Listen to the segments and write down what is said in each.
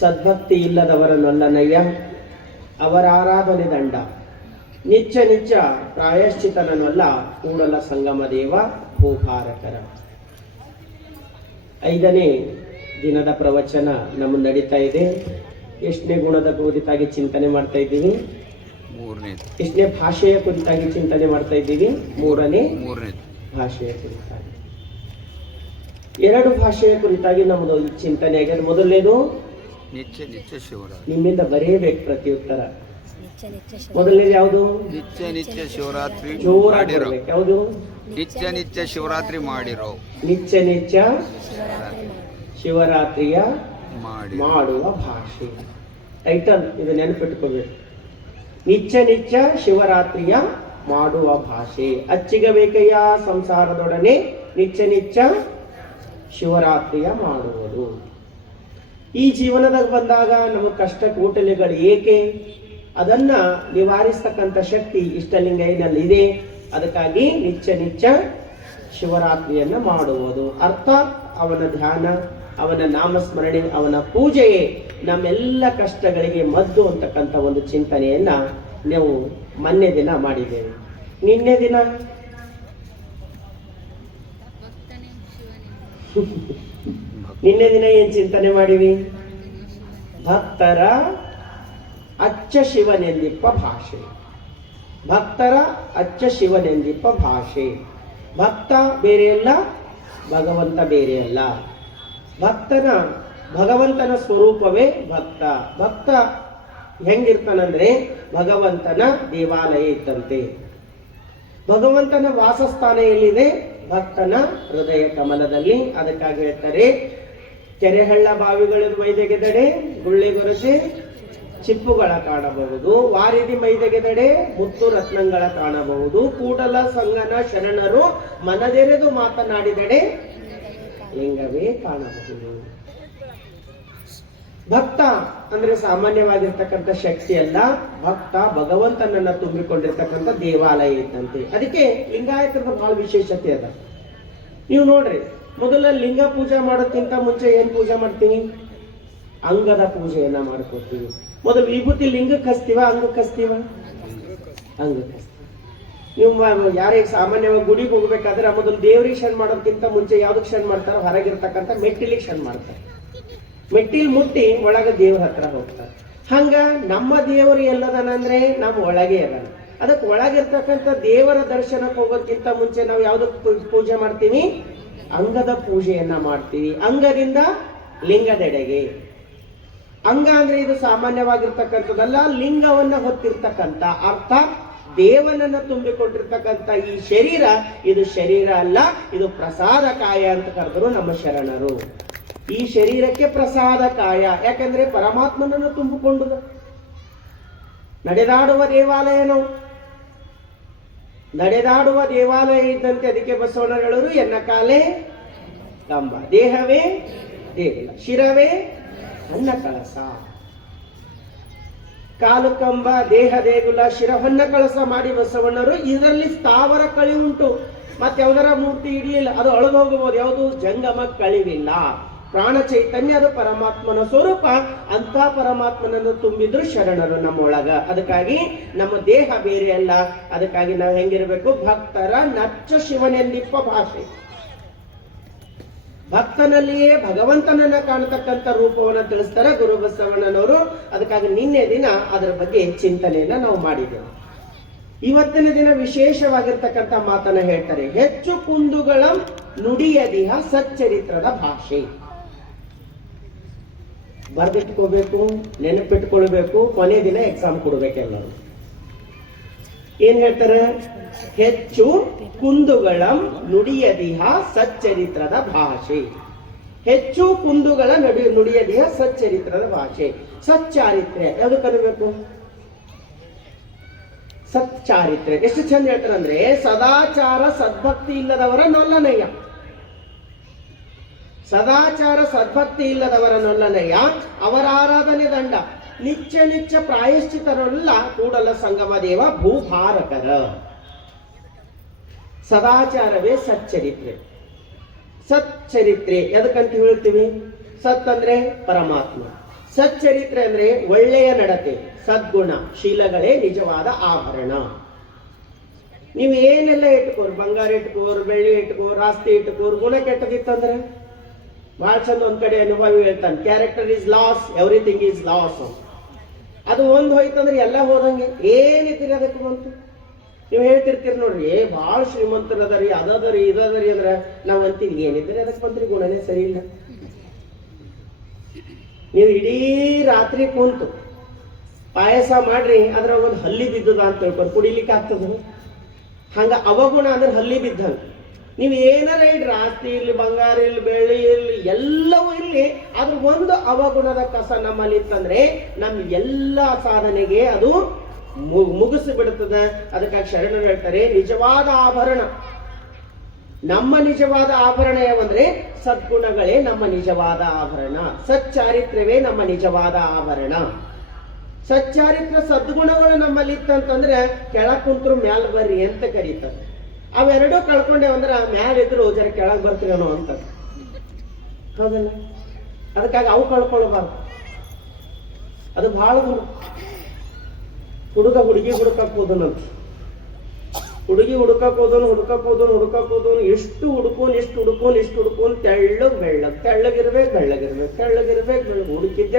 ಸದ್ಭಕ್ತಿ ಇಲ್ಲದವರನ್ನೊಲ್ಲನಯ್ಯ, ಅವರ ಆರಾಧನೆ ದಂಡ. ನಿಚ್ಚ ನಿಚ್ಚ ಪ್ರಾಯಶ್ಚಿತನನ್ನೊಲ್ಲ, ಕೂಡಲ ಸಂಗಮ ದೇವ ಭೂಭಾರಕರ. 5ನೇ ದಿನದ ಪ್ರವಚನ ನಮ್ಮ ನಡೀತಾ ಇದೆ. ಎಷ್ಟನೇ ಗುಣದ ಕುರಿತಾಗಿ ಚಿಂತನೆ ಮಾಡ್ತಾ ಇದ್ದೀವಿ? ಎಷ್ಟನೇ ಭಾಷೆಯ ಕುರಿತಾಗಿ ಚಿಂತನೆ ಮಾಡ್ತಾ ಇದ್ದೀವಿ? ಮೂರನೇ ಭಾಷೆಯ ಕುರಿತಾಗಿ. 2 ಭಾಷೆಯ ಕುರಿತಾಗಿ ನಮ್ಮದು ಚಿಂತನೆ ಆಗಿದೆ. ಮೊದಲನೇದು ನಿಮ್ಮಿಂದ ಬರೆಯಬೇಕು ಪ್ರತ್ಯುತ್ತರ. ಮೊದಲನೇದು ಯಾವುದು? ನಿತ್ಯ ಶಿವರಾತ್ರಿ ಜೋರಾಗಿ ಯಾವುದು? ನಿತ್ಯ ಶಿವರಾತ್ರಿ ಮಾಡಿರೋ. ನಿತ್ಯ ಶಿವರಾತ್ರಿಯ ಮಾಡುವ ಭಾಷೆ. ಟೈಟಲ್ ಇದು ನೆನಪಿಟ್ಕೋಬೇಕು. ನಿತ್ಯ ಶಿವರಾತ್ರಿಯ ಮಾಡುವ ಭಾಷೆ. ಅಚ್ಚಿಗಬೇಕಯ್ಯ ಸಂಸಾರದೊಡನೆ ನಿತ್ಯ ಶಿವರಾತ್ರಿಯ ಮಾಡುವುದು. ಈ ಜೀವನದಾಗ ಬಂದಾಗ ನಮ್ಮ ಕಷ್ಟ ಕೂಟಲೆಗಳು ಏಕೆ, ಅದನ್ನ ನಿವಾರಿಸ್ತಕ್ಕಂಥ ಶಕ್ತಿ ಇಷ್ಟಲಿಂಗಯ್ಯನಲ್ಲಿ ಇದೆ. ಅದಕ್ಕಾಗಿ ನಿತ್ಯ ಶಿವರಾತ್ರಿಯನ್ನ ಮಾಡುವುದು. ಅರ್ಥಾತ್ ಅವನ ಧ್ಯಾನ, ಅವನ ನಾಮಸ್ಮರಣೆ, ಅವನ ಪೂಜೆಯೇ ನಮ್ಮೆಲ್ಲ ಕಷ್ಟಗಳಿಗೆ ಮದ್ದು ಅಂತಕ್ಕಂಥ ಒಂದು ಚಿಂತನೆಯನ್ನ ನಾವು ಮೊನ್ನೆ ದಿನ ಮಾಡಿದ್ದೇವೆ. ನಿನ್ನೆ ದಿನ ಏನ್ ಚಿಂತನೆ ಮಾಡಿವಿ? ಭಕ್ತರ ಅಚ್ಚ ಶಿವನೆಂದಿಪ್ಪ ಭಾಷೆ. ಭಕ್ತರ ಅಚ್ಚ ಶಿವನೆಂದಿಪ್ಪ ಭಾಷೆ. ಭಕ್ತ ಬೇರೆಯಲ್ಲ, ಭಗವಂತ ಬೇರೆಯಲ್ಲ. ಭಗವಂತನ ಸ್ವರೂಪವೇ ಭಕ್ತ. ಭಕ್ತ ಹೆಂಗಿರ್ತಾನಂದ್ರೆ ಭಗವಂತನ ದೇವಾಲಯ ಇದ್ದಂತೆ. ಭಗವಂತನ ವಾಸಸ್ಥಾನ ಎಲ್ಲಿದೆ? ಭಕ್ತನ ಹೃದಯ ಕಮಲದಲ್ಲಿ. ಅದಕ್ಕಾಗಿ ಹೇಳ್ತಾರೆ, ಕೆರೆಹಳ್ಳ ಬಾವಿಗಳ ಮೈದೆಗೆದಡೆ ಗುಳ್ಳೆಗೊರಸೆ ಚಿಪ್ಪುಗಳ ಕಾಣಬಹುದು, ವಾರಿದಿ ಮೈದೆಗೆದಡೆ ಮುತ್ತು ರತ್ನಗಳ ಕಾಣಬಹುದು, ಕೂಡಲ ಸಂಗನ ಶರಣರು ಮನದೆರೆದು ಮಾತನಾಡಿದಡೆ ಲಿಂಗವೇ ಕಾಣಬಹುದು. ಭಕ್ತ ಅಂದ್ರೆ ಸಾಮಾನ್ಯವಾಗಿರ್ತಕ್ಕಂಥ ಶಕ್ತಿ ಅಲ್ಲ. ಭಕ್ತ ಭಗವಂತನನ್ನ ತುಂಬಿಕೊಂಡಿರ್ತಕ್ಕಂಥ ದೇವಾಲಯ ಇದ್ದಂತೆ. ಅದಕ್ಕೆ ಲಿಂಗಾಯತದ ಬಹಳ ವಿಶೇಷತೆ ಅದ. ನೀವು ನೋಡ್ರಿ, ಮೊದಲ ಲಿಂಗ ಪೂಜೆ ಮಾಡೋಕ್ಕಿಂತ ಮುಂಚೆ ಏನ್ ಪೂಜೆ ಮಾಡ್ತೀವಿ? ಅಂಗದ ಪೂಜೆಯನ್ನ ಮಾಡ್ಕೊತೀವಿ. ಮೊದಲು ವಿಭೂತಿ ಲಿಂಗಕ್ಕೆ ಹಚ್ತೀವ, ಅಂಗಕ್ಕೆ ಹಚ್ತೀವ? ಅಂಗಕ್ಕೆ ಹಚ್ತೀವಿ. ನೀವು ಯಾರಿಗೆ ಸಾಮಾನ್ಯವಾಗಿ ಗುಡಿಗೆ ಹೋಗ್ಬೇಕಾದ್ರೆ ಮೊದಲು ದೇವ್ರಿಗೆ ಶಣ್ ಮಾಡೋದಕ್ಕಿಂತ ಮುಂಚೆ ಯಾವ್ದಕ್ಕೆ ಶಣ್ ಮಾಡ್ತಾರೋ? ಹೊರಗಿರ್ತಕ್ಕಂಥ ಮೆಟ್ಟಿಲಿಗೆ ಶಣ್ ಮಾಡ್ತಾರೆ. ಮೆಟ್ಟಿಲ್ ಮುಟ್ಟಿ ಒಳಗ ದೇವ್ರ ಹತ್ರ ಹೋಗ್ತಾರೆ. ಹಂಗ ನಮ್ಮ ದೇವರು ಎಲ್ಲದನಂದ್ರೆ ನಮ್ಮ ಒಳಗೆ ಅದ. ಅದಕ್ಕೆ ಒಳಗಿರ್ತಕ್ಕಂಥ ದೇವರ ದರ್ಶನಕ್ಕೆ ಹೋಗೋದಕ್ಕಿಂತ ಮುಂಚೆ ನಾವು ಯಾವ್ದಕ್ಕೆ ಪೂಜೆ ಮಾಡ್ತೀವಿ? ಅಂಗದ ಪೂಜೆಯನ್ನ ಮಾಡ್ತೀವಿ. ಅಂಗದಿಂದ ಲಿಂಗದೆಡೆಗೆ. ಅಂಗ ಅಂದ್ರೆ ಇದು ಸಾಮಾನ್ಯವಾಗಿರ್ತಕ್ಕಂಥದ್ದಲ್ಲ, ಲಿಂಗವನ್ನ ಹೊತ್ತಿರ್ತಕ್ಕಂಥ, ಅರ್ಥಾತ್ ದೇವನನ್ನ ತುಂಬಿಕೊಂಡಿರ್ತಕ್ಕಂಥ ಈ ಶರೀರ, ಇದು ಶರೀರ ಅಲ್ಲ, ಇದು ಪ್ರಸಾದ ಕಾಯ ಅಂತ ಕರೆದರು ನಮ್ಮ ಶರಣರು. ಈ ಶರೀರಕ್ಕೆ ಪ್ರಸಾದ ಕಾಯ. ಯಾಕಂದ್ರೆ ಪರಮಾತ್ಮನನ್ನು ತುಂಬಿಕೊಂಡು ನಡೆದಾಡುವ ದೇವಾಲಯ ನಾವು. ನಡೆದಾಡುವ ದೇವಾಲಯ ಇದ್ದಂತೆ. ಅದಕ್ಕೆ ಬಸವಣ್ಣ ಹೇಳೋರು, ಎನ್ನ ಕಾಲೇ ಕಂಬ, ದೇಹವೇ ದೇಗುಲ, ಶಿರವೇ ಅನ್ನ ಕಳಸ. ಕಾಲು ಕಂಬ, ದೇಹ ದೇಗುಲ, ಶಿರವನ್ನ ಕಳಸ ಮಾಡಿ ಬಸವಣ್ಣರು. ಇದರಲ್ಲಿ ಸ್ಥಾವರ ಕಳಿ ಉಂಟು. ಮತ್ತೆ ಯಾವ್ದಾರ ಮೂರ್ತಿ ಇಡ್ಲಿಲ್ಲ, ಅದು ಅಳದು ಹೋಗಬಹುದು. ಯಾವುದು? ಜಂಗಮ ಕಳಿವಿಲ್ಲ. ಪ್ರಾಣ ಚೈತನ್ಯ, ಅದು ಪರಮಾತ್ಮನ ಸ್ವರೂಪ. ಅಂತ ಪರಮಾತ್ಮನನ್ನು ತುಂಬಿದ್ರು ಶರಣರು ನಮ್ಮೊಳಗ. ಅದಕ್ಕಾಗಿ ನಮ್ಮ ದೇಹ ಬೇರೆ ಅಲ್ಲ. ಅದಕ್ಕಾಗಿ ನಾವು ಹೆಂಗಿರ್ಬೇಕು? ಭಕ್ತರ ನಚ್ಚ ಶಿವನೆಂದಿಪ್ಪ ಭಾಷೆ. ಭಕ್ತನಲ್ಲಿಯೇ ಭಗವಂತನನ್ನ ಕಾಣತಕ್ಕಂಥ ರೂಪವನ್ನು ತಿಳಿಸ್ತಾರೆ ಗುರು ಬಸವಣ್ಣನವರು. ಅದಕ್ಕಾಗಿ ನಿನ್ನೆ ದಿನ ಅದರ ಬಗ್ಗೆ ಚಿಂತನೆಯನ್ನ ನಾವು ಮಾಡಿದ್ದೇವೆ. ಇವತ್ತಿನ ದಿನ ವಿಶೇಷವಾಗಿರ್ತಕ್ಕಂಥ ಮಾತನ್ನ ಹೇಳ್ತಾರೆ. ಹೆಚ್ಚು ಕುಂದುಗಳ ನುಡಿಯದಿಹ ಸಚ್ಚರಿತ್ರದ ಭಾಷೆ. ಬರ್ದಿಟ್ಕೋಬೇಕು, ನೆನಪಿಟ್ಕೊಳ್ಬೇಕು. ಕೊನೆ ದಿನ ಎಕ್ಸಾಮ್ ಕೊಡ್ಬೇಕೆಲ್ಲರೂ. ಏನ್ ಹೇಳ್ತಾರೆ? ಹೆಚ್ಚು ಕುಂದುಗಳ ನುಡಿಯದಿಹ ಸಚ್ಚರಿತ್ರದ ಭಾಷೆ. ಹೆಚ್ಚು ಕುಂದುಗಳ ನುಡಿಯದಿಹ ಸಚ್ಚರಿತ್ರದ ಭಾಷೆ. ಸಚ್ಚಾರಿತ್ರ್ಯ ಯಾವುದು ಕಲಿಬೇಕು? ಸಚ್ಚಾರಿತ್ರ್ಯ. ಎಷ್ಟು ಚಂದ ಹೇಳ್ತಾರೆ ಅಂದ್ರೆ, ಸದಾಚಾರ ಸದ್ಭಕ್ತಿ ಇಲ್ಲದವರ ನೊಲ್ಲನಯ್ಯ. ಸದಾಚಾರ ಸದ್ಭಕ್ತಿ ಇಲ್ಲದವರ ನೊಲ್ಲನಯ್ಯ, ಅವರ ಆರಾಧನೆ ದಂಡ. ನಿತ್ಯ ಪ್ರಾಯಶ್ಚಿತರಲ್ಲ, ಕೂಡಲ ಸಂಗಮ ದೇವ ಭೂಭಾರಕರ. ಸದಾಚಾರವೇ ಸಚ್ಚರಿತ್ರೆ. ಸಚ್ಚರಿತ್ರೆ ಎದಕ್ಕಂತ ಹೇಳ್ತೀವಿ? ಸತ್ ಅಂದ್ರೆ ಪರಮಾತ್ಮ, ಸಚ್ಚರಿತ್ರೆ ಅಂದ್ರೆ ಒಳ್ಳೆಯ ನಡತೆ, ಸದ್ಗುಣ, ಶೀಲಗಳೇ ನಿಜವಾದ ಆಭರಣ. ನೀವು ಏನೆಲ್ಲ ಇಟ್ಕೋರು, ಬಂಗಾರ ಇಟ್ಕೋರು, ಬೆಳ್ಳಿ ಇಟ್ಕೋರು, ಆಸ್ತಿ ಇಟ್ಕೋರು, ಗುಣ ಕೆಟ್ಟದಿತ್ತಂದ್ರೆ ಬಹಳ ಚಂದ ಒಂದ್ ಕಡೆ ಅನುಭವಿ ಹೇಳ್ತಾನೆ, character is loss, everything is loss. ಅದು ಒಂದು ಹೋಯ್ತಂದ್ರೆ ಎಲ್ಲ ಹೋದಂಗೆ. ಏನಿದ್ದೀರಿ ಅದಕ್ಕೆ ಬಂತು? ನೀವು ಹೇಳ್ತಿರ್ತೀರಿ ನೋಡ್ರಿ, ಭಾಳ ಶ್ರೀಮಂತರದರಿ, ಅದರಿ ಇದದರಿ ಅಂದ್ರೆ ನಾವ್ ಅಂತೀವಿ ಏನಿದ್ದೀರಿ ಅದಕ್ಕೆ ಬಂದ್ರಿ, ಗುಣನೇ ಸರಿ ಇಲ್ಲ. ನೀವು ಇಡೀ ರಾತ್ರಿ ಕುಂತು ಪಾಯಸ ಮಾಡ್ರಿ, ಅದ್ರಾಗ ಒಂದು ಹಲ್ಲಿ ಬಿದ್ದದ ಅಂತ ತಿಳ್ಕೊಂಡು ಕುಡಿಲಿಕ್ಕೆ ಆಗ್ತದ? ಹಂಗ ಅವಗುಣ ಅಂದ್ರೆ ಹಲ್ಲಿ ಬಿದ್ದಂಗ. ನೀವು ಏನಾರ ಇಡ್ರಿ, ಆಸ್ತಿ ಇರ್ಲಿ, ಬಂಗಾರ ಇರ್ಲಿ, ಬೆಳ್ಳಿ ಇರ್ಲಿ, ಎಲ್ಲವೂ ಇರ್ಲಿ, ಅದ್ರ ಒಂದು ಅವಗುಣದ ಕಸ ನಮ್ಮಲ್ಲಿ ಇತ್ತಂದ್ರೆ ನಮ್ ಎಲ್ಲ ಸಾಧನೆಗೆ ಅದು ಮುಗಿಸಿ ಬಿಡುತ್ತದ. ಅದಕ್ಕಾಗಿ ಶರಣರು ಹೇಳ್ತಾರೆ, ನಿಜವಾದ ಆಭರಣ, ನಮ್ಮ ನಿಜವಾದ ಆಭರಣ ಯಾವಂದ್ರೆ ಸದ್ಗುಣಗಳೇ ನಮ್ಮ ನಿಜವಾದ ಆಭರಣ, ಸಚ್ಚಾರಿತ್ರ್ಯವೇ ನಮ್ಮ ನಿಜವಾದ ಆಭರಣ. ಸಚ್ಚಾರಿತ್ರ ಸದ್ಗುಣಗಳು ನಮ್ಮಲ್ಲಿ ಇತ್ತಂತಂದ್ರೆ ಕೆಳಗ್ ಕುಂತ್ರು ಮ್ಯಾಲ ಬರ್ರಿ ಅಂತ ಕರೀತಾರೆ. ಅವೆರಡೂ ಕಳ್ಕೊಂಡೇವಂದ್ರ ಮ್ಯಾಲ ಇದ್ರು ಜರ ಕೆಳಗ್ ಬರ್ತೀರೇನೋ ಅಂತ, ಹೌದಲ್ಲ? ಅದಕ್ಕಾಗಿ ಅವು ಕಳ್ಕೊಳ್ಬಾರ್ದು. ಅದು ಬಹಳ ಹುಡುಗ ಹುಡುಗಿ ಹುಡುಕಕ್ ಹೋದನಂತ, ಹುಡುಗಿ ಹುಡುಕಕ್ ಹೋದನು, ಎಷ್ಟು ಹುಡುಕೋನ್ ತೆಳ್ಳಗಿರ್ಬೇಕು, ಹುಡುಕಿದ್ದು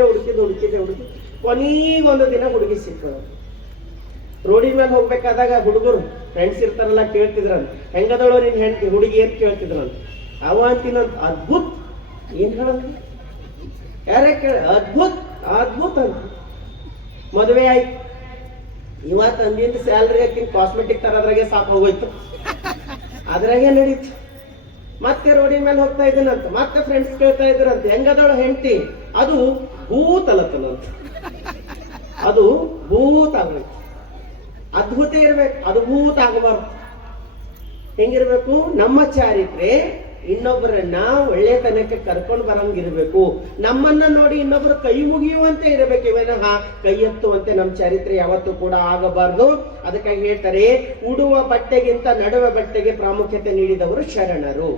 ಕೊನೀಗೊಂದು ದಿನ ಹುಡುಗಿ ಸಿಕ್ಕ. ರೋಡಿ ಮೇಲೆ ಹೋಗ್ಬೇಕಾದಾಗ ಹುಡುಗರು ಫ್ರೆಂಡ್ಸ್ ಇರ್ತಾರಲ್ಲ ಕೇಳ್ತಿದ್ರಂತ, ಹೆಂಗದಳು ನಿನ್ ಹೆಂಡತಿ ಹುಡುಗಿ ಅಂತ ಕೇಳ್ತಿದ್ರಂತ. ಅವ ಅಂತಿನಂತ, ಅದ್ಭುತ್. ಏನ್ ಹೇಳಂತ? ಯಾರೇ ಕೇಳ, ಅದ್ಭುತ್ ಅಂತ. ಮದುವೆ ಆಯ್ತು. ಇವತ್ತು ಅಂದಿನ ಸ್ಯಾಲ್ರಿ ಹಾಕಿ ಕಾಸ್ಮೆಟಿಕ್ ತರೋದ್ರಾಗೆ ಸಾಕು ಹೋಗೋಯ್ತು, ಅದ್ರಾಗೆ ನಡೀತು. ಮತ್ತೆ ರೋಡಿ ಮೇಲೆ ಹೋಗ್ತಾ ಇದ್ದೀನಂತ, ಮತ್ತೆ ಫ್ರೆಂಡ್ಸ್ ಕೇಳ್ತಾ ಇದ್ರಂತ, ಹೆಂಗದಳು ಹೆಂಡತಿ? ಅದು ಭೂತ್ ಅಲತ್ತನಂತ, ಅದು ಭೂತ್ ಆಗ್ಬೇಕು. ಅದ್ಭುತ ಇರ್ಬೇಕು, ಅದು ಭೂತ ಆಗಬಾರ್ದು. ಹೆಂಗಿರ್ಬೇಕು? ನಮ್ಮ ಚಾರಿತ್ರೆ ಇನ್ನೊಬ್ಬರನ್ನ ಒಳ್ಳೆತನಕ್ಕೆ ಕರ್ಕೊಂಡು ಬರಂಗಿರ್ಬೇಕು. ನಮ್ಮನ್ನ ನೋಡಿ ಇನ್ನೊಬ್ಬರು ಕೈ ಮುಗಿಯುವಂತೆ ಇರಬೇಕು, ವಿನಃ ಕೈ ಎತ್ತುವಂತೆ ನಮ್ಮ ಚರಿತ್ರೆ ಯಾವತ್ತೂ ಕೂಡ ಆಗಬಾರ್ದು. ಅದಕ್ಕಾಗಿ ಹೇಳ್ತಾರೆ, ಉಡುವ ಬಟ್ಟೆಗಿಂತ ನಡುವ ಬಟ್ಟೆಗೆ ಪ್ರಾಮುಖ್ಯತೆ ನೀಡಿದವರು ಶರಣರು.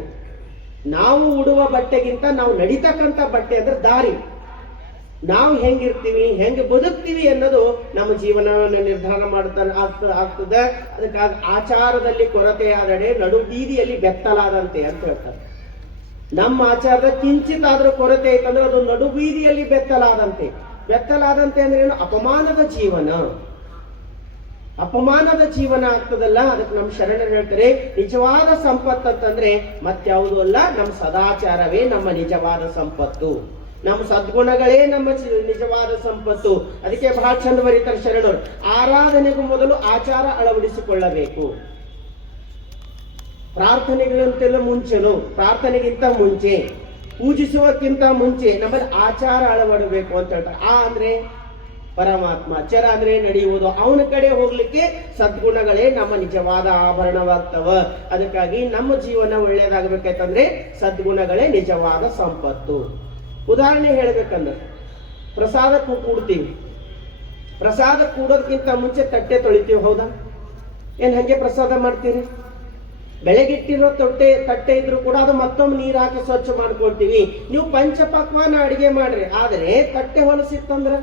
ನಾವು ಉಡುವ ಬಟ್ಟೆಗಿಂತ ನಾವು ನಡಿತಕ್ಕಂಥ ಬಟ್ಟೆ ಅಂದ್ರೆ ದಾರಿ, ನಾವು ಹೆಂಗಿರ್ತೀವಿ, ಹೆಂಗೆ ಬದುಕ್ತೀವಿ ಅನ್ನೋದು ನಮ್ಮ ಜೀವನವನ್ನು ನಿರ್ಧಾರ ಆಗ್ತದೆ. ಅದಕ್ಕಾಗಿ ಆಚಾರದಲ್ಲಿ ಕೊರತೆ ಆದಡೆ ನಡು ಬೀದಿಯಲ್ಲಿ ಬೆತ್ತಲಾದಂತೆ ಅಂತ ಹೇಳ್ತಾರೆ. ನಮ್ಮ ಆಚಾರದ ಕಿಂಚಿತ್ ಆದ್ರೂ ಕೊರತೆ ಐತಂದ್ರೆ ಅದು ನಡು ಬೀದಿಯಲ್ಲಿ ಬೆತ್ತಲಾದಂತೆ. ಬೆತ್ತಲಾದಂತೆ ಅಂದ್ರೆ ಏನು? ಅಪಮಾನದ ಜೀವನ ಆಗ್ತದಲ್ಲ. ಅದಕ್ಕೆ ನಮ್ಮ ಶರಣರು ಹೇಳ್ತಾರೆ, ನಿಜವಾದ ಸಂಪತ್ತು ಅಂತಂದ್ರೆ ಮತ್ಯಾವುದು ಅಲ್ಲ, ನಮ್ಮ ಸದಾಚಾರವೇ ನಮ್ಮ ನಿಜವಾದ ಸಂಪತ್ತು, ನಮ್ಮ ಸದ್ಗುಣಗಳೇ ನಮ್ಮ ನಿಜವಾದ ಸಂಪತ್ತು. ಅದಕ್ಕೆ ಬಹಳ ಚಂದ ಬರೀತಾರೆ ಶರಣರು, ಆರಾಧನೆಗೂ ಮೊದಲು ಆಚಾರ ಅಳವಡಿಸಿಕೊಳ್ಳಬೇಕು. ಪ್ರಾರ್ಥನೆಗಿಂತ ಮುಂಚೆ, ಪೂಜಿಸುವಕ್ಕಿಂತ ಮುಂಚೆ ನಮ್ಮಲ್ಲಿ ಆಚಾರ ಅಳವಡಬೇಕು ಅಂತ ಹೇಳ್ತಾರೆ. ಆ ಅಂದ್ರೆ ಪರಮಾತ್ಮ, ಚರ ಅಂದ್ರೆ ನಡೆಯುವುದು, ಅವನ ಕಡೆ ಹೋಗ್ಲಿಕ್ಕೆ ಸದ್ಗುಣಗಳೇ ನಮ್ಮ ನಿಜವಾದ ಆಭರಣವಾಗ್ತವ. ಅದಕ್ಕಾಗಿ ನಮ್ಮ ಜೀವನ ಒಳ್ಳೆಯದಾಗಬೇಕಂತಂದ್ರೆ ಸದ್ಗುಣಗಳೇ ನಿಜವಾದ ಸಂಪತ್ತು. ಉದಾಹರಣೆ ಹೇಳ್ಬೇಕಂದ್ರೆ, ಪ್ರಸಾದ ಕೂಡ್ತೀವಿ, ಪ್ರಸಾದ ಕೂಡೋದಕ್ಕಿಂತ ಮುಂಚೆ ತಟ್ಟೆ ತೊಳಿತೀವಿ, ಹೌದಾ? ಏನ್ ಹಂಗೆ ಪ್ರಸಾದ ಮಾಡ್ತೀರಿ? ಬೆಳಗಿಟ್ಟಿರೋ ತಟ್ಟೆ ಇದ್ರು ಕೂಡ ಅದು ಮತ್ತೊಮ್ಮೆ ನೀರು ಹಾಕಿ ಸ್ವಚ್ಛ ಮಾಡ್ಕೊಳ್ತೀವಿ. ನೀವು ಪಂಚಪಕ್ವಾನ ಅಡಿಗೆ ಮಾಡ್ರಿ, ಆದ್ರೆ ತಟ್ಟೆ ಹೊಲಸಿತ್ತಂದ್ರೆ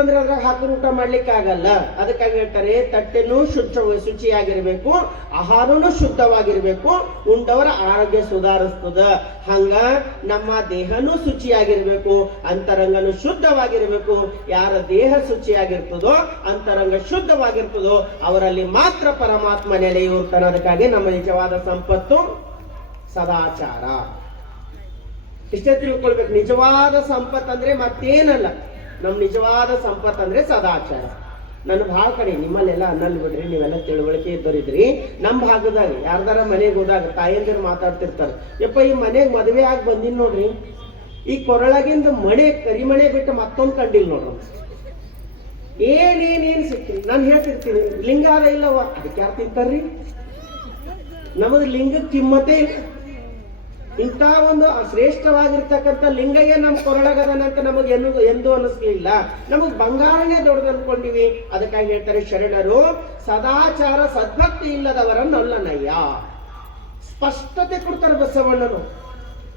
ಅದ್ರಾಗ ಹಾಕಿ ಊಟ ಮಾಡ್ಲಿಕ್ಕೆ ಆಗಲ್ಲ. ಅದಕ್ಕಾಗಿ ಹೇಳ್ತಾರೆ, ತಟ್ಟೆನೂ ಶುಚಿಯಾಗಿರ್ಬೇಕು, ಆಹಾರನೂ ಶುದ್ಧವಾಗಿರ್ಬೇಕು, ಉಂಡವರ ಆರೋಗ್ಯ ಸುಧಾರಿಸ್ತದ. ಹಂಗ ನಮ್ಮ ದೇಹನೂ ಶುಚಿಯಾಗಿರ್ಬೇಕು, ಅಂತರಂಗನೂ ಶುದ್ಧವಾಗಿರ್ಬೇಕು. ಯಾರ ದೇಹ ಶುಚಿಯಾಗಿರ್ತದೋ, ಅಂತರಂಗ ಶುದ್ಧವಾಗಿರ್ತದೋ, ಅವರಲ್ಲಿ ಮಾತ್ರ ಪರಮಾತ್ಮ ನೆಲೆಯೂರ್ತಾನೆ. ಅದಕ್ಕಾಗಿ ನಮ್ಮ ನಿಜವಾದ ಸಂಪತ್ತು ಸದಾಚಾರ. ಇಷ್ಟೇ ತಿಳ್ಕೊಳ್ಬೇಕು. ನಿಜವಾದ ಸಂಪತ್ತಂದ್ರೆ ಮತ್ತೇನಲ್ಲ, ನಮ್ ನಿಜವಾದ ಸಂಪತ್ತಂದ್ರೆ ಸದಾಚಾರ. ನನ್ನ ಬಹಳ ಕಡೆ ನಿಮ್ಮಲ್ಲೆಲ್ಲ ಅನ್ನಲ್ ಬಿಡ್ರಿ, ನೀವೆಲ್ಲ ತಿಳುವಳಿಕೆ ಇದ್ದರಿದ್ರಿ. ನಮ್ಮ ಭಾಗದಾಗ ಯಾರ್ದಾರ ಮನೆಗೆ ಹೋದಾಗ ತಾಯಂದಿರು ಮಾತಾಡ್ತಿರ್ತಾರೆ, ಯಪ್ಪ ಈ ಮನೆಗೆ ಮದುವೆ ಆಗಿ ಬಂದಿನ್ ನೋಡ್ರಿ, ಈ ಕೊರಳಗಿಂದ ಕರಿಮಣೆ ಬಿಟ್ಟು ಮತ್ತೊಂದು ಕಂಡಿಲ್ ನೋಡ್ರಿ. ಏನೇನೇನ್ ಸಿಕ್ರಿ ನಾನು ಹೇಳ್ತಿರ್ತೀನಿ, ಲಿಂಗಾರ ಇಲ್ಲವ ಅದಕ್ಕೆ ಯಾರು ತಿಂತಾರ್ರಿ? ನಮಗ್ ಲಿಂಗಕ್ಕೆ ಕಿಮ್ಮತೆ ಇಲ್ಲ. ಇಂಥ ಒಂದು ಶ್ರೇಷ್ಠವಾಗಿರ್ತಕ್ಕಂಥ ಲಿಂಗಯ್ಯ ನಮ್ಮ ಕೊರಳಗದನಂತ ನಮಗೆ ಎಂದು ಅನಿಸ್ಲಿಲ್ಲ. ನಮಗ್ ಬಂಗಾರನೇ ದೊಡ್ಡದು ಅನ್ಕೊಂಡಿವಿ. ಅದಕ್ಕಾಗಿ ಹೇಳ್ತಾರೆ ಶರಣರು, ಸದಾಚಾರ ಸದ್ಭಕ್ತಿ ಇಲ್ಲದವರನ್ನಲ್ಲನಯ್ಯ. ಸ್ಪಷ್ಟತೆ ಕೊಡ್ತಾರೆ ಬಸವಣ್ಣನು.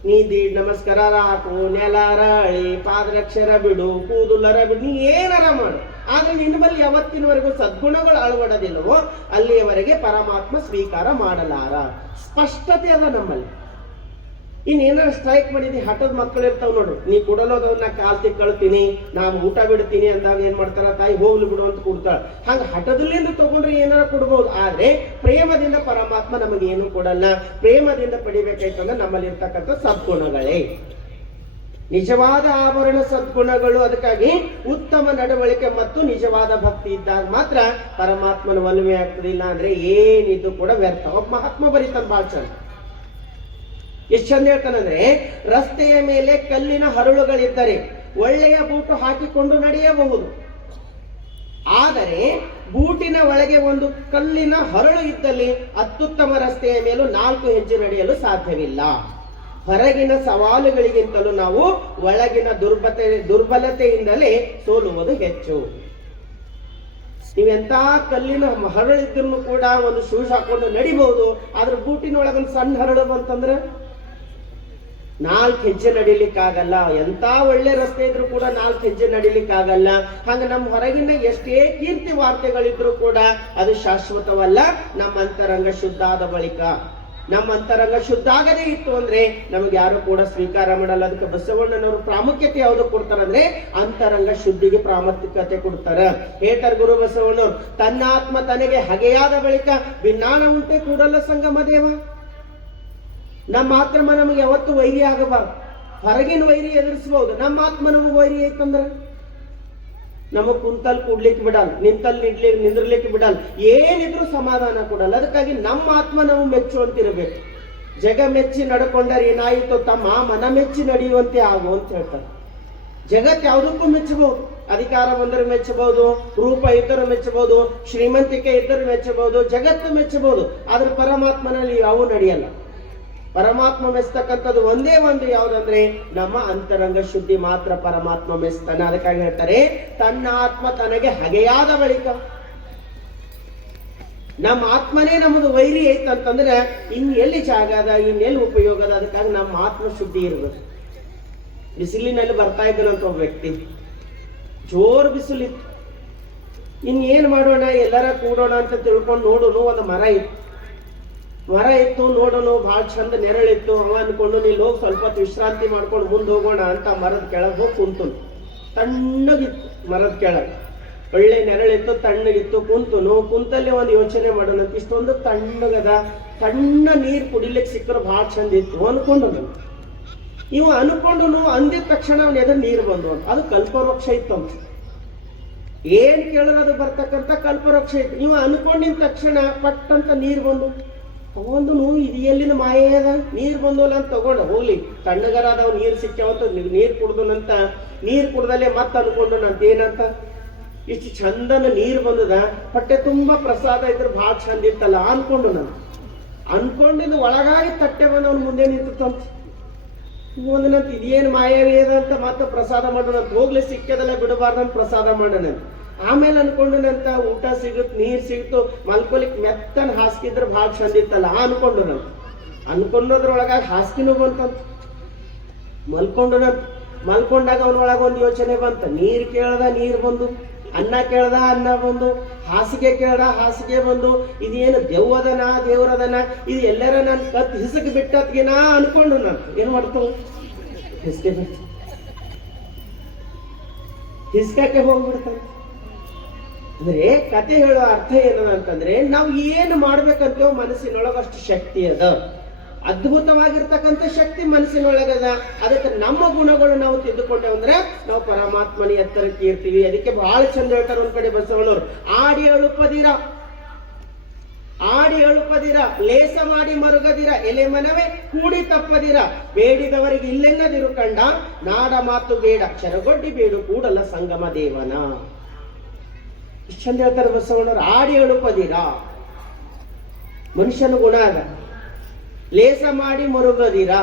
ನೀ ದೀಡ್ ನಮಸ್ಕಾರ ಹಾಕು, ನೆಲಾರ ಅಳಿ, ಪಾದರಕ್ಷರ ಬಿಡು, ಕೂದಲರ ಬಿಡು, ನೀ ಏನಾರ ಮಾಡು. ಆದ್ರೆ ನಿನ್ನ ಬಳಿ ಯಾವತ್ತಿನವರೆಗೂ ಸದ್ಗುಣಗಳು ಅಳವಡೋದಿಲ್ಲವೋ ಅಲ್ಲಿಯವರೆಗೆ ಪರಮಾತ್ಮ ಸ್ವೀಕಾರ ಮಾಡಲಾರ. ಸ್ಪಷ್ಟತೆ ಅದ ನಮ್ಮಲ್ಲಿ. ಇನ್ನೇನಾರ ಸ್ಟ್ರೈಕ್ ಮಾಡಿದ್ವಿ, ಹಠದ ಮಕ್ಕಳು ಇರ್ತಾವ ನೋಡ್ರಿ, ನೀ ಕೊಡಲೋದವನ್ನ ಕಾಲ್ ತಿಕ್ಕಳ್ತೀನಿ, ನಾನು ಊಟ ಬಿಡ್ತೀನಿ ಅಂದಾಗ ಏನ್ ಮಾಡ್ತಾರ, ತಾಯಿ ಹೋಗ್ಲಿ ಬಿಡು ಅಂತ ಕೊಡ್ತಾಳ. ಹಂಗ ಹಠದಲ್ಲಿಂದ ತಗೊಂಡ್ರೆ ಏನಾರ ಕೊಡ್ಬೋದು. ಆದ್ರೆ ಪ್ರೇಮದಿಂದ ಪರಮಾತ್ಮ ನಮಗೇನು ಕೊಡಲ್ಲ. ಪ್ರೇಮದಿಂದ ಪಡಿಬೇಕಾಯ್ತಂದ್ರೆ ನಮ್ಮಲ್ಲಿ ಇರ್ತಕ್ಕಂಥ ಸದ್ಗುಣಗಳೇ ನಿಜವಾದ ಆಭರಣ ಸದ್ಗುಣಗಳು. ಅದಕ್ಕಾಗಿ ಉತ್ತಮ ನಡವಳಿಕೆ ಮತ್ತು ನಿಜವಾದ ಭಕ್ತಿ ಇದ್ದಾಗ ಮಾತ್ರ ಪರಮಾತ್ಮನ ಒಲುಮೆ ಆಗ್ತದೆ. ಇಲ್ಲ ಅಂದ್ರೆ ಏನಿದ್ದು ಕೂಡ ವ್ಯರ್ಥ. ಒಬ್ಬ ಮಹಾತ್ಮ ಬರೀತಾನ ಬಾಳ್ ಚಂದ, ಎಷ್ಟು ಚಂದ ಹೇಳ್ತಾನಂದ್ರೆ, ರಸ್ತೆಯ ಮೇಲೆ ಕಲ್ಲಿನ ಹರಳುಗಳಿದ್ದರೆ ಒಳ್ಳೆಯ ಬೂಟು ಹಾಕಿಕೊಂಡು ನಡೆಯಬಹುದು, ಆದರೆ ಬೂಟಿನ ಒಳಗೆ ಒಂದು ಕಲ್ಲಿನ ಹರಳು ಇದ್ದಲ್ಲಿ ಅತ್ಯುತ್ತಮ ರಸ್ತೆಯ ಮೇಲೂ 4 ಹೆಜ್ಜೆ ನಡೆಯಲು ಸಾಧ್ಯವಿಲ್ಲ. ಹೊರಗಿನ ಸವಾಲುಗಳಿಗಿಂತಲೂ ನಾವು ಒಳಗಿನ ದುರ್ಬಲತೆಯಿಂದಲೇ ಸೋಲುವುದು ಹೆಚ್ಚು. ನೀವೆಂತ ಕಲ್ಲಿನ ಹರಳಿದ್ರು ಕೂಡ ಒಂದು ಶೂಸ್ ಹಾಕೊಂಡು ನಡಿಬಹುದು, ಆದ್ರೆ ಬೂಟಿನ ಒಳಗೊಂದು ಸಣ್ಣ ಹರಳು ಬಂತಂದ್ರೆ 4 ಹೆಜ್ಜೆ ನಡಿಲಿಕ್ಕಾಗಲ್ಲ. ಎಂತ ಒಳ್ಳೆ ರಸ್ತೆ ಇದ್ರು ಕೂಡ 4 ಹೆಜ್ಜೆ ನಡಿಲಿಕ್ಕಾಗಲ್ಲ. ಹಂಗ ನಮ್ಮ ಹೊರಗಿನ ಎಷ್ಟೇ ಕೀರ್ತಿ ವಾರ್ತೆಗಳಿದ್ರು ಕೂಡ ಅದು ಶಾಶ್ವತವಲ್ಲ. ನಮ್ಮ ಅಂತರಂಗ ಶುದ್ಧ ಆದ ಬಳಿಕ, ನಮ್ಮ ಅಂತರಂಗ ಶುದ್ಧ ಆಗದೇ ಇತ್ತು ಅಂದ್ರೆ ನಮ್ಗೆ ಯಾರು ಕೂಡ ಸ್ವೀಕಾರ ಮಾಡಲ್ಲ. ಅದಕ್ಕೆ ಬಸವಣ್ಣನವರು ಪ್ರಾಮುಖ್ಯತೆ ಯಾವ್ದು ಕೊಡ್ತಾರಂದ್ರೆ ಅಂತರಂಗ ಶುದ್ಧಿಗೆ ಪ್ರಾಮುಖ್ಯತೆ ಕೊಡ್ತಾರ. ಹೇಳ್ತಾರೆ ಗುರು ಬಸವಣ್ಣವ್ರು, ತನ್ನ ಆತ್ಮ ತನಗೆ ಹಗೆಯಾದ ಬಳಿಕ ಭಿನ್ನಾಣ ಉಂಟೆ ಕೂಡಲ ಸಂಗಮ ದೇವ. ನಮ್ಮ ಆತ್ಮ ನಮಗೆ ಯಾವತ್ತು ವೈರಿ ಆಗಬಾರ್ದು. ಹೊರಗಿನ ವೈರಿ ಎದುರಿಸಬಹುದು, ನಮ್ಮ ಆತ್ಮ ನಮಗೆ ವೈರಿ ಐತಂದ್ರ ನಮಗ್ ಕುಂತಲ್ ಕೂಡ್ಲಿಕ್ಕೆ ಬಿಡಲ್ಲ, ನಿಂತಲ್ ನಿಂದ್ರಲಿಕ್ಕೆ ಬಿಡಲ್ಲ, ಏನಿದ್ರು ಸಮಾಧಾನ ಕೊಡಲ್ಲ. ಅದಕ್ಕಾಗಿ ನಮ್ಮ ಆತ್ಮ ನಾವು ಮೆಚ್ಚುವಂತಿರಬೇಕು. ಜಗ ಮೆಚ್ಚಿ ನಡ್ಕೊಂಡರೆ ಏನಾಯಿತು ತಮ್ಮ, ಮನ ಮೆಚ್ಚಿ ನಡೆಯುವಂತೆ ಆಗು ಅಂತ ಹೇಳ್ತಾರೆ. ಜಗತ್ ಯಾವುದಕ್ಕೂ ಮೆಚ್ಚಬಹುದು. ಅಧಿಕಾರ ಬಂದರೆ ಮೆಚ್ಚಬಹುದು, ರೂಪ ಇದ್ದರೂ ಮೆಚ್ಚಬಹುದು, ಶ್ರೀಮಂತಿಕೆ ಇದ್ದರೂ ಮೆಚ್ಚಬಹುದು, ಜಗತ್ತು ಮೆಚ್ಚಬಹುದು. ಆದ್ರೆ ಪರಮಾತ್ಮನಲ್ಲಿ ಯಾವೂ ನಡೆಯಲ್ಲ. ಪರಮಾತ್ಮ ಮೆಚ್ಚತಕ್ಕಂಥದ್ದು ಒಂದೇ ಒಂದು ಯಾವುದಂದ್ರೆ ನಮ್ಮ ಅಂತರಂಗ ಶುದ್ಧಿ ಮಾತ್ರ ಪರಮಾತ್ಮ ಮೆಚ್ತಾನೆ. ಅದಕ್ಕಾಗಿ ಹೇಳ್ತಾರೆ, ತನ್ನ ಆತ್ಮ ತನಗೆ ಹಗೆಯಾದ ಬಳಿಕ. ನಮ್ಮ ಆತ್ಮನೇ ನಮ್ಮದು ವೈರಿ ಐತಂತಂದ್ರೆ ಇನ್ ಎಲ್ಲಿ ಜಾಗ ಅದ, ಇನ್ನೆಲ್ಲಿ ಉಪಯೋಗ ಅದ. ಅದಕ್ಕಾಗಿ ನಮ್ಮ ಆತ್ಮ ಶುದ್ಧಿ ಇರಬೇಕು. ಬಿಸಿಲಿನಲ್ಲಿ ಬರ್ತಾ ಇದ್ದನಂತ ಒಬ್ಬ ವ್ಯಕ್ತಿ, ಜೋರ್ ಬಿಸಿಲಿತ್ತು. ಏನ್ ಮಾಡೋಣ, ಎಲ್ಲರ ಕೂಡೋಣ ಅಂತ ತಿಳ್ಕೊಂಡು ನೋಡೋನು, ಒಂದು ಮರ ಇತ್ತು ನೋಡೋಣ, ಬಹಳ ಚಂದ ನೆರಳಿತ್ತು. ಅವ ಅನ್ಕೊಂಡು ನೀಲ್ ಹೋಗಿ ಸ್ವಲ್ಪ ವಿಶ್ರಾಂತಿ ಮಾಡ್ಕೊಂಡು ಮುಂದೆ ಹೋಗೋಣ ಅಂತ ಮರದ ಕೆಳಗೆ ಹೋಗಿ ಕುಂತನು. ತಣ್ಣಗಿತ್ತು ಮರದ ಕೆಳಗೆ, ಒಳ್ಳೆ ನೆರಳಿತ್ತು, ತಣ್ಣಗಿತ್ತು. ಕುಂತಲ್ಲಿ ಒಂದು ಯೋಚನೆ ಮಾಡೋಣ, ಇಷ್ಟೊಂದು ತಣ್ಣಗದ, ತಣ್ಣ ನೀರು ಕುಡಿಲಿಕ್ಕೆ ಸಿಕ್ಕರು ಬಹಳ ಚಂದ ಇತ್ತು ಅನ್ಕೊಂಡು ನಾನು. ಇವ ಅನ್ಕೊಂಡು ಅಂದಿದ ತಕ್ಷಣ ಅವನ ಎದುರು ನೀರು ಬಂದು, ಅದು ಕಲ್ಪವೃಕ್ಷ ಇತ್ತು ಅಂತ. ಏನ್ ಕೇಳಿದ್ರೆ ಅದು ಬರ್ತಕ್ಕಂಥ ಕಲ್ಪವೃಕ್ಷ ಇತ್ತು. ಇವ ಅನ್ಕೊಂಡಿದ ತಕ್ಷಣ ಪಟ್ಟಂತ ನೀರು ಬಂದು ತಗೊಂಡು ಇದು ಎಲ್ಲಿನ ಮಾಯೇ ಅದ, ನೀರು ಬಂದೋಲ್ಲ ಅಂತ ತಗೊಂಡ ಹೋಗ್ಲಿ, ತಣ್ಣಗರ ಅದಾವ್ ನೀರು ಸಿಕ್ಕಾವಂತ ನೀರು ಕುಡ್ದನಂತ. ನೀರು ಕುಡ್ದಲ್ಲೇ ಮತ್ತೆ ಅನ್ಕೊಂಡು ನಂತ ಏನಂತ, ಇಷ್ಟು ಚಂದನ ನೀರು ಬಂದದ, ಹೊಟ್ಟೆ ತುಂಬಾ ಪ್ರಸಾದ ಇದ್ರೆ ಬಹಳ ಚಂದ ಇತ್ತಲ್ಲ ಅನ್ಕೊಂಡು ನಾನು. ಅನ್ಕೊಂಡಿದ್ದು ಒಳಗಾಗಿ ತಟ್ಟೆ ಬಂದು ಅವ್ನ ಮುಂದೆ ನಿಂತಂತ. ಒಂದಿನಂತ ಇದೇನು ಮಾಯಾವೇದ ಅಂತ ಮತ್ತೆ ಪ್ರಸಾದ ಮಾಡೋಣಂತ. ಹೋಗ್ಲಿ ಸಿಕ್ಕದಲ್ಲ ಬಿಡಬಾರ್ದಂತ ಪ್ರಸಾದ ಮಾಡೋಣ. ಆಮೇಲೆ ಅನ್ಕೊಂಡನಂತ ಊಟ ಸಿಗುತ್ತ, ನೀರ್ ಸಿಗುತ್ತೋ, ಮಲ್ಕೊಲಿಕ್ ಮೆತ್ತನ ಹಾಸ್ಕಿದ್ರೆ ಬಹಳ ಚಂದ ಇತ್ತಲ್ಲ ಅನ್ಕೊಂಡು ನಾನು. ಅನ್ಕೊಂಡೋದ್ರೊಳಗಾಗಿ ಹಾಸ್ಕಿನೂ ಬಂತಂತ. ಮಲ್ಕೊಂಡಾಗ ಅವನೊಳಗ ಒಂದು ಯೋಚನೆ ಬಂತ. ನೀರ್ ಕೇಳ್ದ ನೀರ್ ಬಂದು, ಅನ್ನ ಕೇಳ್ದ ಅನ್ನ ಬಂದು, ಹಾಸಿಗೆ ಕೇಳ್ದ ಹಾಸಿಗೆ ಬಂದು. ಇದೇನು ದೆವ್ವದನ ದೇವ್ರದನ, ಇದು ಎಲ್ಲರ ನನ್ ಕತ್ ಹಿಸಕ್ ಬಿಟ್ಟತ್ಗಿನ ಅನ್ಕೊಂಡು ನಾನು. ಏನ್ ಮಾಡ್ತಾವ, ಹಿಸ್ಕಕ್ಕೆ ಹೋಗ್ಬಿಡ್ತಾನೆ. ಅಂದ್ರೆ ಕತೆ ಹೇಳೋ ಅರ್ಥ ಏನಂತಂದ್ರೆ, ನಾವು ಏನು ಮಾಡ್ಬೇಕಂತೇವ ಮನಸ್ಸಿನೊಳಗಷ್ಟು ಶಕ್ತಿ ಅದ, ಅದ್ಭುತವಾಗಿರ್ತಕ್ಕಂಥ ಶಕ್ತಿ ಮನಸ್ಸಿನೊಳಗದ. ಅದಕ್ಕೆ ನಮ್ಮ ಗುಣಗಳು ನಾವು ತಿದ್ದುಕೊಂಡೇವ್ ಅಂದ್ರೆ ನಾವು ಪರಮಾತ್ಮನ ಎತ್ತರಕ್ಕೆ ಇರ್ತೀವಿ. ಅದಕ್ಕೆ ಬಹಳ ಚಂದ ಹೇಳ್ತಾರೆ ಒಂದ್ ಕಡೆ ಬಸವಣ್ಣವ್ರು, ಆಡಿ ಅಳುಪದಿರ ಲೇಸ ಮಾಡಿ ಮರುಗದಿರ, ಎಲೆ ಮನವೇ ಕೂಡಿ ತಪ್ಪದಿರ, ಬೇಡಿದವರಿಗೆ ಇಲ್ಲೆನ್ನದಿರು ಕಂಡ, ನಾಡ ಮಾತು ಬೇಡ ಕ್ಷರಗೊಡ್ಡಿ ಬೇಡು ಕೂಡಲ ಸಂಗಮ ದೇವನ. ಇಷ್ಟು ಚಂದ ಹೇಳ್ತಾರೆ ಬಸವಣ್ಣವ್ರು. ಆಡಿ ಅಳುಪದಿರ ಮನುಷ್ಯನ ಗುಣ ಅದ. ಲೇಸ ಮಾಡಿ ಮರುಗದಿರ,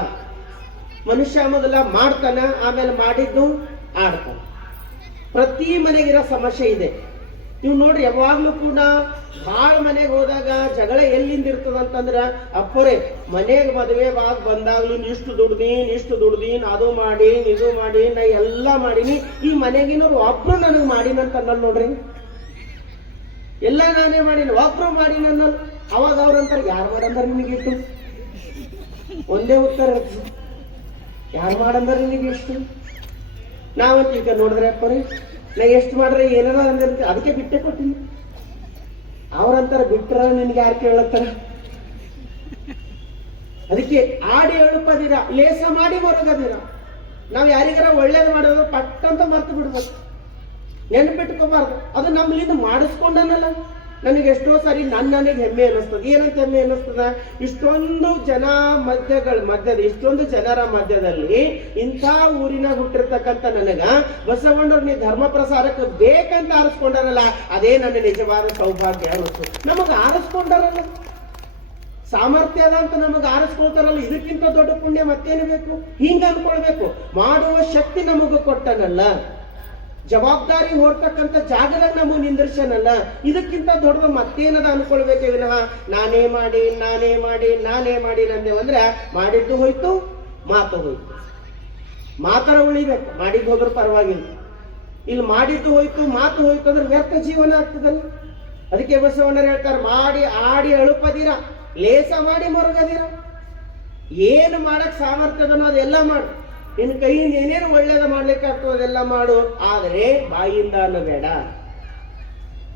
ಮನುಷ್ಯ ಮೊದಲ ಮಾಡ್ತಾನ, ಆಮೇಲೆ ಮಾಡಿದ್ದು ಆಡ್ತಾನ. ಪ್ರತಿ ಮನೆಗಿರೋ ಸಮಸ್ಯೆ ಇದೆ. ನೀವು ನೋಡ್ರಿ ಯಾವಾಗ್ಲೂ ಕೂಡ ಬಾಳ್ ಮನೆಗೆ ಹೋದಾಗ ಜಗಳ ಎಲ್ಲಿಂದ ಇರ್ತದ ಅಂತಂದ್ರ ಅಪ್ಪರೇ ಮನೆಗೆ ಮದುವೆ ಬಂದಾಗ್ಲೂ ಇಷ್ಟು ದುಡ್ದೀನ್ ಅದು ಮಾಡಿ ಇದು ಮಾಡಿ ನಾ ಎಲ್ಲಾ ಮಾಡೀನಿ, ಈ ಮನೆಗಿನವ್ರು ಒಬ್ರು ನನಗ್ ಮಾಡಿನಂತ ಅನ್ನಲ್ ನೋಡ್ರಿ. ಎಲ್ಲ ನಾನೇ ಮಾಡೀನಿ, ಒಬ್ರು ಮಾಡಿನ ಅನ್ನಲ್. ಅವಾಗ ಅವ್ರಂತಾರ ಯಾರು ಮಾಡಂದ್ರ ನಿನಗಿಟ್ಟು? ಒಂದೇ ಉತ್ತರ, ಯಾರು ಮಾಡಂದ್ರ ನಿನಗೆ ಎಷ್ಟು? ನಾವಂತ ಈಗ ನೋಡಿದ್ರೆ ಅಪ್ಪರೇ ನಾ ಎಷ್ಟು ಮಾಡ್ರೆ ಏನಾರ ಅಂದಿರ್ತೀವಿ, ಅದಕ್ಕೆ ಬಿಟ್ಟೆ ಕೊಟ್ಟಿನಿ. ಅವ್ರಂತಾರ ಬಿಟ್ರ ನಿನ್ಗೆ ಯಾರು ಕೇಳತ್ತಾರ? ಅದಕ್ಕೆ ಆಡಿ ಎಳುಪದಿರ, ಲೇಸ ಮಾಡಿ ಮರಗದಿರ. ನಾವ್ ಯಾರಿಗಾರ ಒಳ್ಳೇದು ಮಾಡೋದು ಪಟ್ಟಂತ ಮರ್ತು ಬಿಡ್ಬೇಕು, ನೆನ್ಪಿಟ್ಕೋಬಾರ್ದು. ಅದು ನಮ್ಮಲ್ಲಿಂದ ಮಾಡಿಸ್ಕೊಂಡನಲ್ಲ. ನನಗೆ ಎಷ್ಟೋ ಸಾರಿ ನನಗೆ ಹೆಮ್ಮೆ ಅನ್ನಿಸ್ತದ. ಏನಂತ ಹೆಮ್ಮೆ ಅನ್ನಿಸ್ತದ? ಇಷ್ಟೊಂದು ಇಷ್ಟೊಂದು ಜನರ ಮಧ್ಯದಲ್ಲಿ ಇಂಥ ಊರಿನ ಹುಟ್ಟಿರ್ತಕ್ಕಂಥ ನನಗ ಬಸವಣ್ಣವ್ರ ನೀ ಧರ್ಮ ಪ್ರಸಾರಕ್ಕೆ ಬೇಕಂತ ಆರಿಸ್ಕೊಂಡಾರಲ್ಲ, ಅದೇ ನನ್ನ ನಿಜವಾದ ಸೌಭಾಗ್ಯ ಅನ್ನಿಸ್ತು. ನಮಗ ಆರಿಸ್ಕೊಂಡಾರಲ್ಲ, ಸಾಮರ್ಥ್ಯ ಅದ ಅಂತ ನಮಗ ಆರಿಸ್ಕೊಳ್ತಾರಲ್ಲ, ಇದಕ್ಕಿಂತ ದೊಡ್ಡ ಪುಣ್ಯ ಮತ್ತೇನು ಬೇಕು? ಹಿಂಗ ಅನ್ಕೊಳ್ಬೇಕು. ಮಾಡುವ ಶಕ್ತಿ ನಮಗ ಕೊಟ್ಟನಲ್ಲ, ಜವಾಬ್ದಾರಿ ಹೊರತಕ್ಕಂಥ ಜಾಗದಾಗ ನಮಗ್ ನಿಂದಿರ್ಸನಲ್ಲ, ಇದಕ್ಕಿಂತ ದೊಡ್ಡದು ಮತ್ತೇನದ ಅನ್ಕೊಳ್ಬೇಕೆ ವಿನಃ ನಾನೇ ಮಾಡಿ ನಂದೇವಂದ್ರೆ ಮಾಡಿದ್ದು ಹೋಯ್ತು, ಮಾತು ಹೋಯ್ತು. ಮಾತರ ಉಳಿಬೇಕು, ಮಾಡಿದ್ದು ಹೋದ್ರ ಪರವಾಗಿಲ್ಲ. ಇಲ್ಲಿ ಮಾಡಿದ್ದು ಹೋಯ್ತು, ಮಾತು ಹೋಯ್ತು ಅಂದ್ರೆ ವ್ಯರ್ಥ ಜೀವನ ಆಗ್ತದಲ್ಲ. ಅದಕ್ಕೆ ಬಸವಣ್ಣರು ಹೇಳ್ತಾರೆ, ಮಾಡಿ ಆಡಿ ಅಳುಪದಿರ, ಲೇಸ ಮಾಡಿ ಮರುಗದಿರ. ಏನು ಮಾಡಕ್ ಸಾಮರ್ಥ್ಯದನೋ ಅದೆಲ್ಲ ಮಾಡು, ನಿನ್ನ ಕೈಯಿಂದ ಏನೇನು ಒಳ್ಳೇದ ಮಾಡ್ಲಿಕ್ಕೆ ಆಗ್ತದೆ ಅದೆಲ್ಲ ಮಾಡು. ಆದರೆ ಬಾಯಿಂದ ಅನ್ನಬೇಡ,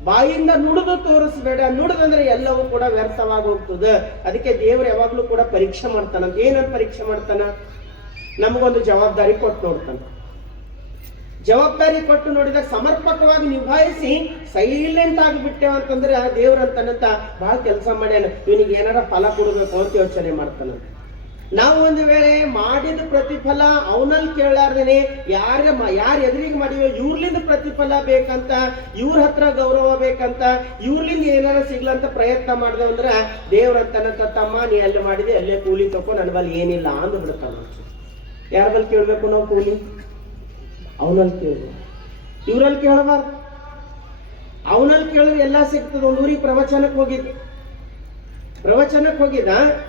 ಬಾಯಿಂದ ನುಡಿದು ತೋರಿಸ್ಬೇಡ. ನುಡಿದಂದ್ರೆ ಎಲ್ಲವೂ ಕೂಡ ವ್ಯರ್ಥವಾಗಿ ಹೋಗ್ತದೆ. ಅದಕ್ಕೆ ದೇವರು ಯಾವಾಗ್ಲೂ ಕೂಡ ಪರೀಕ್ಷೆ ಮಾಡ್ತಾನಂತ. ಏನಂತ ಪರೀಕ್ಷೆ ಮಾಡ್ತಾನ? ನಮಗೊಂದು ಜವಾಬ್ದಾರಿ ಕೊಟ್ಟು ನೋಡ್ತಾನ. ಜವಾಬ್ದಾರಿ ಕೊಟ್ಟು ನೋಡಿದಾಗ ಸಮರ್ಪಕವಾಗಿ ನಿಭಾಯಿಸಿ ಸೈಲೆಂಟ್ ಆಗಿಬಿಟ್ಟೆವ ಅಂತಂದ್ರೆ ದೇವ್ರಂತನಂತ ಬಹಳ ಕೆಲಸ ಮಾಡ್ಯಾನ, ಇವನಿಗೆ ಏನಾರ ಫಲ ಕೊಡಬೇಕು ಅಂತ ಯೋಚನೆ ಮಾಡ್ತಾನ. ನಾವು ಒಂದು ವೇಳೆ ಮಾಡಿದ ಪ್ರತಿಫಲ ಅವನಲ್ಲಿ ಕೇಳಾರ್ದೇನೆ ಯಾರು ಎದುರಿಗೆ ಮಾಡಿವೆ ಇವ್ರಲಿಂದ ಪ್ರತಿಫಲ ಬೇಕಂತ, ಇವ್ರ ಹತ್ರ ಗೌರವ ಬೇಕಂತ, ಇವ್ರಲಿಂದ ಏನಾರ ಸಿಗ್ಲಂತ ಪ್ರಯತ್ನ ಮಾಡಿದೆ ಅಂದ್ರ ದೇವ್ರಂತನಂತ ತಮ್ಮ ನೀ ಅಲ್ಲಿ ಮಾಡಿದೆ ಅಲ್ಲೇ ಕೂಲಿ ತಕೋ, ನನ್ನ ಬಲ್ಲಿ ಏನಿಲ್ಲ ಅಂದು ಬಿಡ್ತಾನ. ಯಾರ ಬಲ್ಲಿ ಕೇಳ್ಬೇಕು ನಾವು ಕೂಲಿ? ಅವನಲ್ಲಿ ಕೇಳ್ಬೇಕು, ಇವ್ರಲ್ಲಿ ಕೇಳಬಾರ್ದು. ಅವನಲ್ಲಿ ಕೇಳಿದ್ರೆ ಎಲ್ಲಾ ಸಿಗ್ತದ. ಒಂದು ಊರಿಗೆ ಪ್ರವಚನಕ್ಕೆ ಹೋಗಿದ್ದ,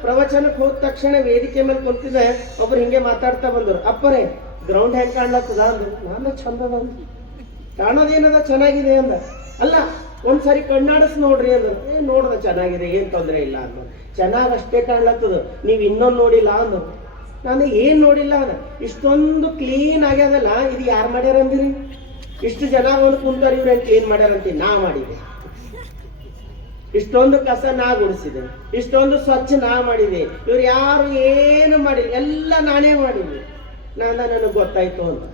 ಪ್ರವಚನಕ್ಕೆ ಹೋದ ತಕ್ಷಣ ವೇದಿಕೆ ಮೇಲೆ ಕುಂತಿದ್ದೆ, ಒಬ್ರು ಹಿಂಗೆ ಮಾತಾಡ್ತಾ ಬಂದ್ರು. ಅಪ್ಪರೇ ಗ್ರೌಂಡ್ ಹೆಂಗ್ ಕಾಣ್ಲತ್ತದ ಅಂದ್ರು. ನಾನು ಚಂದದ ಅಂದ. ಕಾಣೋದೇನದ? ಚೆನ್ನಾಗಿದೆ ಅಂದ. ಅಲ್ಲ ಒಂದ್ಸರಿ ಕಣ್ಣಾಡಿಸ್ ನೋಡ್ರಿ ಅಂದ್ರು. ನೋಡ್ದ ಚೆನ್ನಾಗಿದೆ, ಏನ್ ತೊಂದ್ರೆ ಇಲ್ಲ ಅಂದ್ರು. ಚೆನ್ನಾಗ್ ಅಷ್ಟೇ ಕಾಣ್ಲತ್ತದ, ನೀವ್ ಇನ್ನೊಂದು ನೋಡಿಲ್ಲ ಅಂದ್ರು. ನಾನು ಏನ್ ನೋಡಿಲ್ಲ ಅದ, ಇಷ್ಟೊಂದು ಕ್ಲೀನ್ ಆಗ್ಯದಲ್ಲ, ಇದು ಯಾರು ಮಾಡ್ಯಾರ ಅಂದಿರಿ? ಇಷ್ಟು ಜನ ಒಂದು ಕುಂತಾರ, ಇವ್ರ ಕ್ಲೀನ್ ಮಾಡ್ಯಾರಂತ ನಾ ಮಾಡಿದೆ. ಇಷ್ಟೊಂದು ಕಸ ನಾ ಗುಡಿಸಿದೆ, ಇಷ್ಟೊಂದು ಸ್ವಚ್ಛ ನಾ ಮಾಡಿದೆ. ಇವ್ರು ಯಾರು ಏನು ಮಾಡಿಲ್ಲ, ಎಲ್ಲ ನಾನೇ ಮಾಡಿದ್ವಿ. ನನಗ್ ಗೊತ್ತಾಯ್ತು ಅಂತ.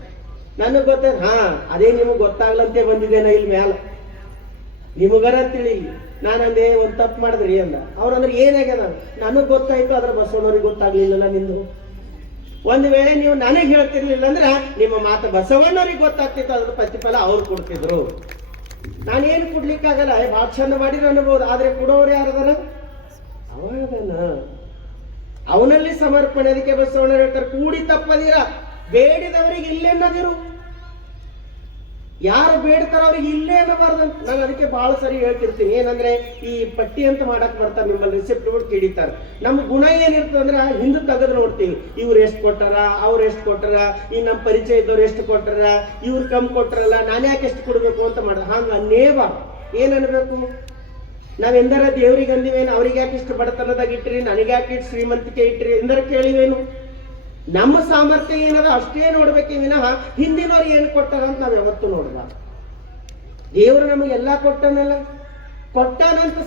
ನನಗ್ ಗೊತ್ತಾಯ್ತು. ಹಾ, ಅದೇ ನಿಮಗ್ ಗೊತ್ತಾಗ್ಲಂತೆ ಬಂದಿದ್ದೇನ ಇಲ್ಲಿ ಮ್ಯಾಲ, ನಿಮಗರ ತಿಳಿ. ನಾನಂದೆ ಒಂದ್ ತಪ್ಪು ಮಾಡಿದ್ರಿ ಅಂದ. ಅವ್ರಂದ್ರೆ ಏನಾಗ್ಯದ? ನನಗ್ ಗೊತ್ತಾಯ್ತು, ಅದ್ರ ಬಸವಣ್ಣವ್ರಿಗೆ ಗೊತ್ತಾಗ್ಲಿಲ್ಲಲ್ಲ ನಿಂದು. ಒಂದ್ ವೇಳೆ ನೀವು ನನಗ್ ಹೇಳ್ತಿರ್ಲಿಲ್ಲ ಅಂದ್ರ ನಿಮ್ಮ ಮಾತು ಬಸವಣ್ಣವ್ರಿಗೆ ಗೊತ್ತಾಗ್ತಿತ್ತು, ಅದ್ರ ಪ್ರತಿಫಲ ಅವ್ರು ಕೊಡ್ತಿದ್ರು. ನಾನೇನು ಕೊಡ್ಲಿಕ್ಕಾಗಲ್ಲ. ಭಾಳ ಚಂದ ಮಾಡಿದ್ರು ಅನ್ಬೋದು, ಆದ್ರೆ ಕೊಡೋರು ಯಾರದಾರ? ಅವನದನ. ಅವನಲ್ಲಿ ಸಮರ್ಪಣೆ. ಅದಕ್ಕೆ ಬಸವಣ್ಣ ಹೇಳ್ತಾರೆ, ಕೂಡಿ ತಪ್ಪದಿರ, ಬೇಡಿದವರಿಗೆ ಇಲ್ಲೇ ಅನ್ನದಿರು. ಯಾರು ಬೇಡ್ತಾರ ಅವ್ರಿಗೆ ಇಲ್ಲೇ ಅನ್ನಬಾರ್ದಂತ. ನಾನು ಅದಕ್ಕೆ ಬಹಳ ಸರಿ ಹೇಳ್ತಿರ್ತೀನಿ. ಏನಂದ್ರೆ ಈ ಪಟ್ಟಿ ಅಂತ ಮಾಡಕ್ ಬರ್ತಾರೆ, ನಿಮ್ಮಲ್ಲಿ ರಿಸಿಪ್ಟ್ ಗಳು ಕಿಡಿತಾರ. ನಮ್ಮ ಗುಣ ಏನಿರ್ತದೆ ಅಂದ್ರೆ ಹಿಂದೆ ತೆಗೆದು ನೋಡ್ತೀವಿ, ಇವ್ರು ಎಷ್ಟು ಕೊಟ್ಟಾರ, ಅವ್ರು ಎಷ್ಟು ಕೊಟ್ಟಾರ, ಈ ನಮ್ಮ ಪರಿಚಯ ಇದ್ದವ್ರು ಎಷ್ಟು ಕೊಟ್ಟಾರ, ಇವ್ರು ಕಮ್ಮಿ ಕೊಟ್ಟಾರಲ್ಲ, ನಾನು ಯಾಕೆ ಎಷ್ಟು ಕೊಡ್ಬೇಕು ಅಂತ ಮಾಡ. ಹಂಗ ಅನ್ನೇಬಾರ್ದು. ಏನ್ ಅನ್ಬೇಕು? ನಾವೆಂದರ ದೇವ್ರಿಗೆ ಅಂದಿವೇನು, ಅವ್ರಿಗೆ ಯಾಕೆ ಇಷ್ಟು ಬಡತನದಾಗ ಇಟ್ರಿ, ನನಗೆ ಯಾಕೆ ಇಷ್ಟು ಶ್ರೀಮಂತಿಕೆ ಇಟ್ರಿ ಎಂದರ ಕೇಳಿವೇನು? ನಮ್ಮ ಸಾಮರ್ಥ್ಯ ಏನದ ಅಷ್ಟೇ ನೋಡ್ಬೇಕೆ ವಿನಃ ಹಿಂದಿನವ್ರು ಏನ್ ಕೊಟ್ಟಾರ ಅಂತ ನಾವ್ ಯಾವತ್ತೂ ನೋಡ್ಬಾರ್ದು. ದೇವರು ನಮಗೆಲ್ಲಾ ಕೊಟ್ಟನಲ್ಲ, ಕೊಟ್ಟಾನಂತ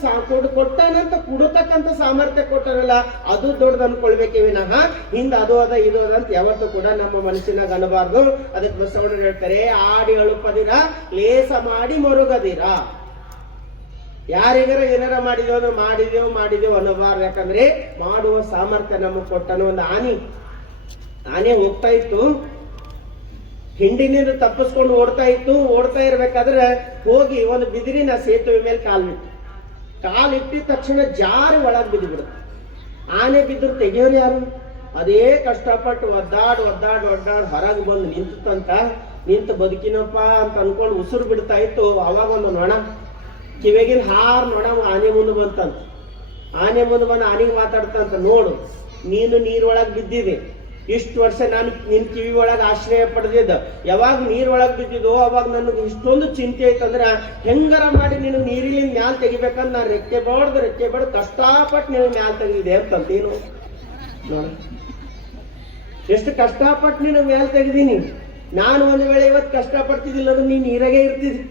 ಕೊಡತಕ್ಕಂಥ ಸಾಮರ್ಥ್ಯ ಕೊಟ್ಟನಲ್ಲ, ಅದು ದೊಡ್ಡದು ಅನ್ಕೊಳ್ಬೇಕೆ ವಿನಃ ಹಿಂದ ಅದು ಅದ ಇದು ಅದ ಅಂತ ಯಾವತ್ತೂ ಕೂಡ ನಮ್ಮ ಮನಸ್ಸಿನಾಗ ಅನ್ನಬಾರ್ದು. ಅದಕ್ಕೆ ಬಸವಣ್ಣ ಹೇಳ್ತಾರೆ, ಆಡಿ ಅಳುಪದಿರ, ಲೇಸ ಮಾಡಿ ಮರುಗದಿರ. ಯಾರಿಗಾರ ಏನಾರ ಮಾಡಿದೇವು ಅನ್ನಬಾರ್ದು. ಯಾಕಂದ್ರೆ ಮಾಡುವ ಸಾಮರ್ಥ್ಯ ನಮಗ್ ಕೊಟ್ಟನು. ಒಂದು ಆನೆ ಹೋಗ್ತಾ ಇತ್ತು, ಹಿಂಡಿನಿಂದ ತಪ್ಪಿಸ್ಕೊಂಡು ಓಡ್ತಾ ಇರ್ಬೇಕಾದ್ರೆ ಹೋಗಿ ಒಂದು ಬಿದಿರಿನ ಸೇತುವೆ ಮೇಲೆ ಕಾಲಿಟ್ಟಿದ ತಕ್ಷಣ ಜಾರಿ ಒಳಗ್ ಬಿದ್ದು ಬಿಡುತ್ತೆ. ಆನೆ ಬಿದ್ರು ತೆಗಿಯೋರು ಯಾರು? ಅದೇ ಕಷ್ಟಪಟ್ಟು ಒದ್ದಾಡ್ ಹೊರಗೆ ಬಂದು ನಿಂತು ಬದುಕಿನಪ್ಪ ಅಂತ ಅನ್ಕೊಂಡು ಉಸಿರು ಬಿಡ್ತಾ ಇತ್ತು. ಅವಾಗ ಒಂದು ನೊಣ ಕಿವಿಗಿನ ಹಾರ್ ನೋಡ ಆನೆ ಮುಂದೆ ಬಂತಂತ. ಆನೆ ಮುಂದೆ ಬಂದು ಆನೆಗೆ ಮಾತಾಡ್ತಂತ, ನೋಡು ನೀನು ನೀರೊಳಗೆ ಬಿದ್ದಿದೆ, ಇಷ್ಟು ವರ್ಷ ನಾನು ನಿನ್ ಕಿವಿ ಒಳಗೆ ಆಶ್ರಯ ಪಡೆದಿದ್ದ, ಯಾವಾಗ ನೀರೊಳಗೆ ಬಿದ್ದಿದ್ದೋ ಅವಾಗ ನನಗೆ ಇಷ್ಟೊಂದು ಚಿಂತೆ ಐತಂದ್ರ ಹೆಂಗಾರ ಮಾಡಿ ನೀನು ನೀರಿಲಿಂದ ಮ್ಯಾಲ ತೆಗಿಬೇಕಂತ ನಾನು ರೆಕ್ಕೆ ಬಡ್ದು ಕಷ್ಟಪಟ್ಟು ನೀನು ಮ್ಯಾಲ ತೆಗಿದೆ ಅಂತಂತೇನು ನೋಡ. ಎಷ್ಟು ಕಷ್ಟಪಟ್ಟು ನೀನು ಮ್ಯಾಲ ತೆಗ್ದೀನಿ. ನಾನು ಒಂದು ವೇಳೆ ಇವತ್ತು ಕಷ್ಟಪಡ್ತಿದ್ದಿಲ್ಲ ಅಂದ್ರೆ ನೀನ್ ನೀರಾಗೆ ಇರ್ತಿದ್ದಿ.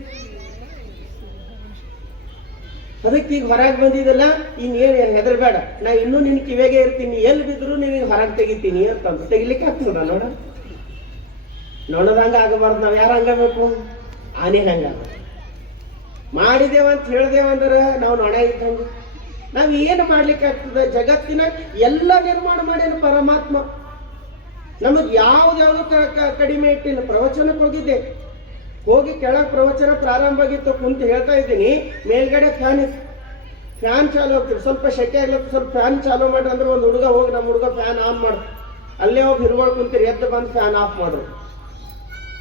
ಅದಕ್ಕೆ ಈಗ ಹೊರಗೆ ಬಂದಿದ್ದಲ್ಲ, ಇನ್ನೇನು ಹೆದರ್ಬೇಡ, ನಾ ಇನ್ನೂ ನಿನ್ ಕಿವಿಗೆ ಇರ್ತೀನಿ, ಎಲ್ಲಿ ಬಿದ್ರು ನಿನಗೆ ಹೊರಗೆ ತೆಗಿತೀನಿ ಅಂತಂದು. ತೆಗಿಲಿಕ್ಕೆ ಆಗ್ತದ ನೋಡ. ನೋಡದಂಗ ಆಗಬಾರ್ದು. ನಾವ್ ಯಾರ ಹಂಗಬೇಕು? ಆನೆ ಹಂಗ ಮಾಡಿದೇವಂತ ಹೇಳ್ದೇವಂದ್ರ ನಾವು ನೊಣ ಇದ್ದಂಗ. ನಾವ್ ಏನು ಮಾಡ್ಲಿಕ್ಕೆ ಆಗ್ತದ? ಜಗತ್ತಿನ ಎಲ್ಲ ನಿರ್ಮಾಣ ಮಾಡ್ಯಾನ ಪರಮಾತ್ಮ. ನಮಗ್ ಯಾವ್ದು ಕಡಿಮೆ ಇಟ್ಟಿಲ್ಲ. ಪ್ರವಚನಕ್ಕೆ ಹೋಗಿದ್ದೆ, ಹೋಗಿ ಕೆಳಗೆ ಪ್ರವಚನ ಪ್ರಾರಂಭ ಆಗಿತ್ತು, ಕುಂತು ಹೇಳ್ತಾ ಇದ್ದೀನಿ. ಮೇಲ್ಗಡೆ ಫ್ಯಾನ್ ಚಾಲು ಹೋಗ್ತೀವಿ, ಸ್ವಲ್ಪ ಶೆಕೆ ಆಗ್ಲತ್ತ, ಸ್ವಲ್ಪ ಫ್ಯಾನ್ ಚಾಲು ಮಾಡ್ರಿ ಅಂದ್ರೆ ಒಂದು ಹುಡುಗ ಹೋಗಿ ನಮ್ಮ ಹುಡುಗ ಫ್ಯಾನ್ ಆನ್ ಮಾಡು. ಅಲ್ಲೇ ಹೋಗಿ ಹಿರುಗಳು ಕುಂತೀರಿ, ಎದ್ದು ಬಂದು ಫ್ಯಾನ್ ಆಫ್ ಮಾಡ್ರು.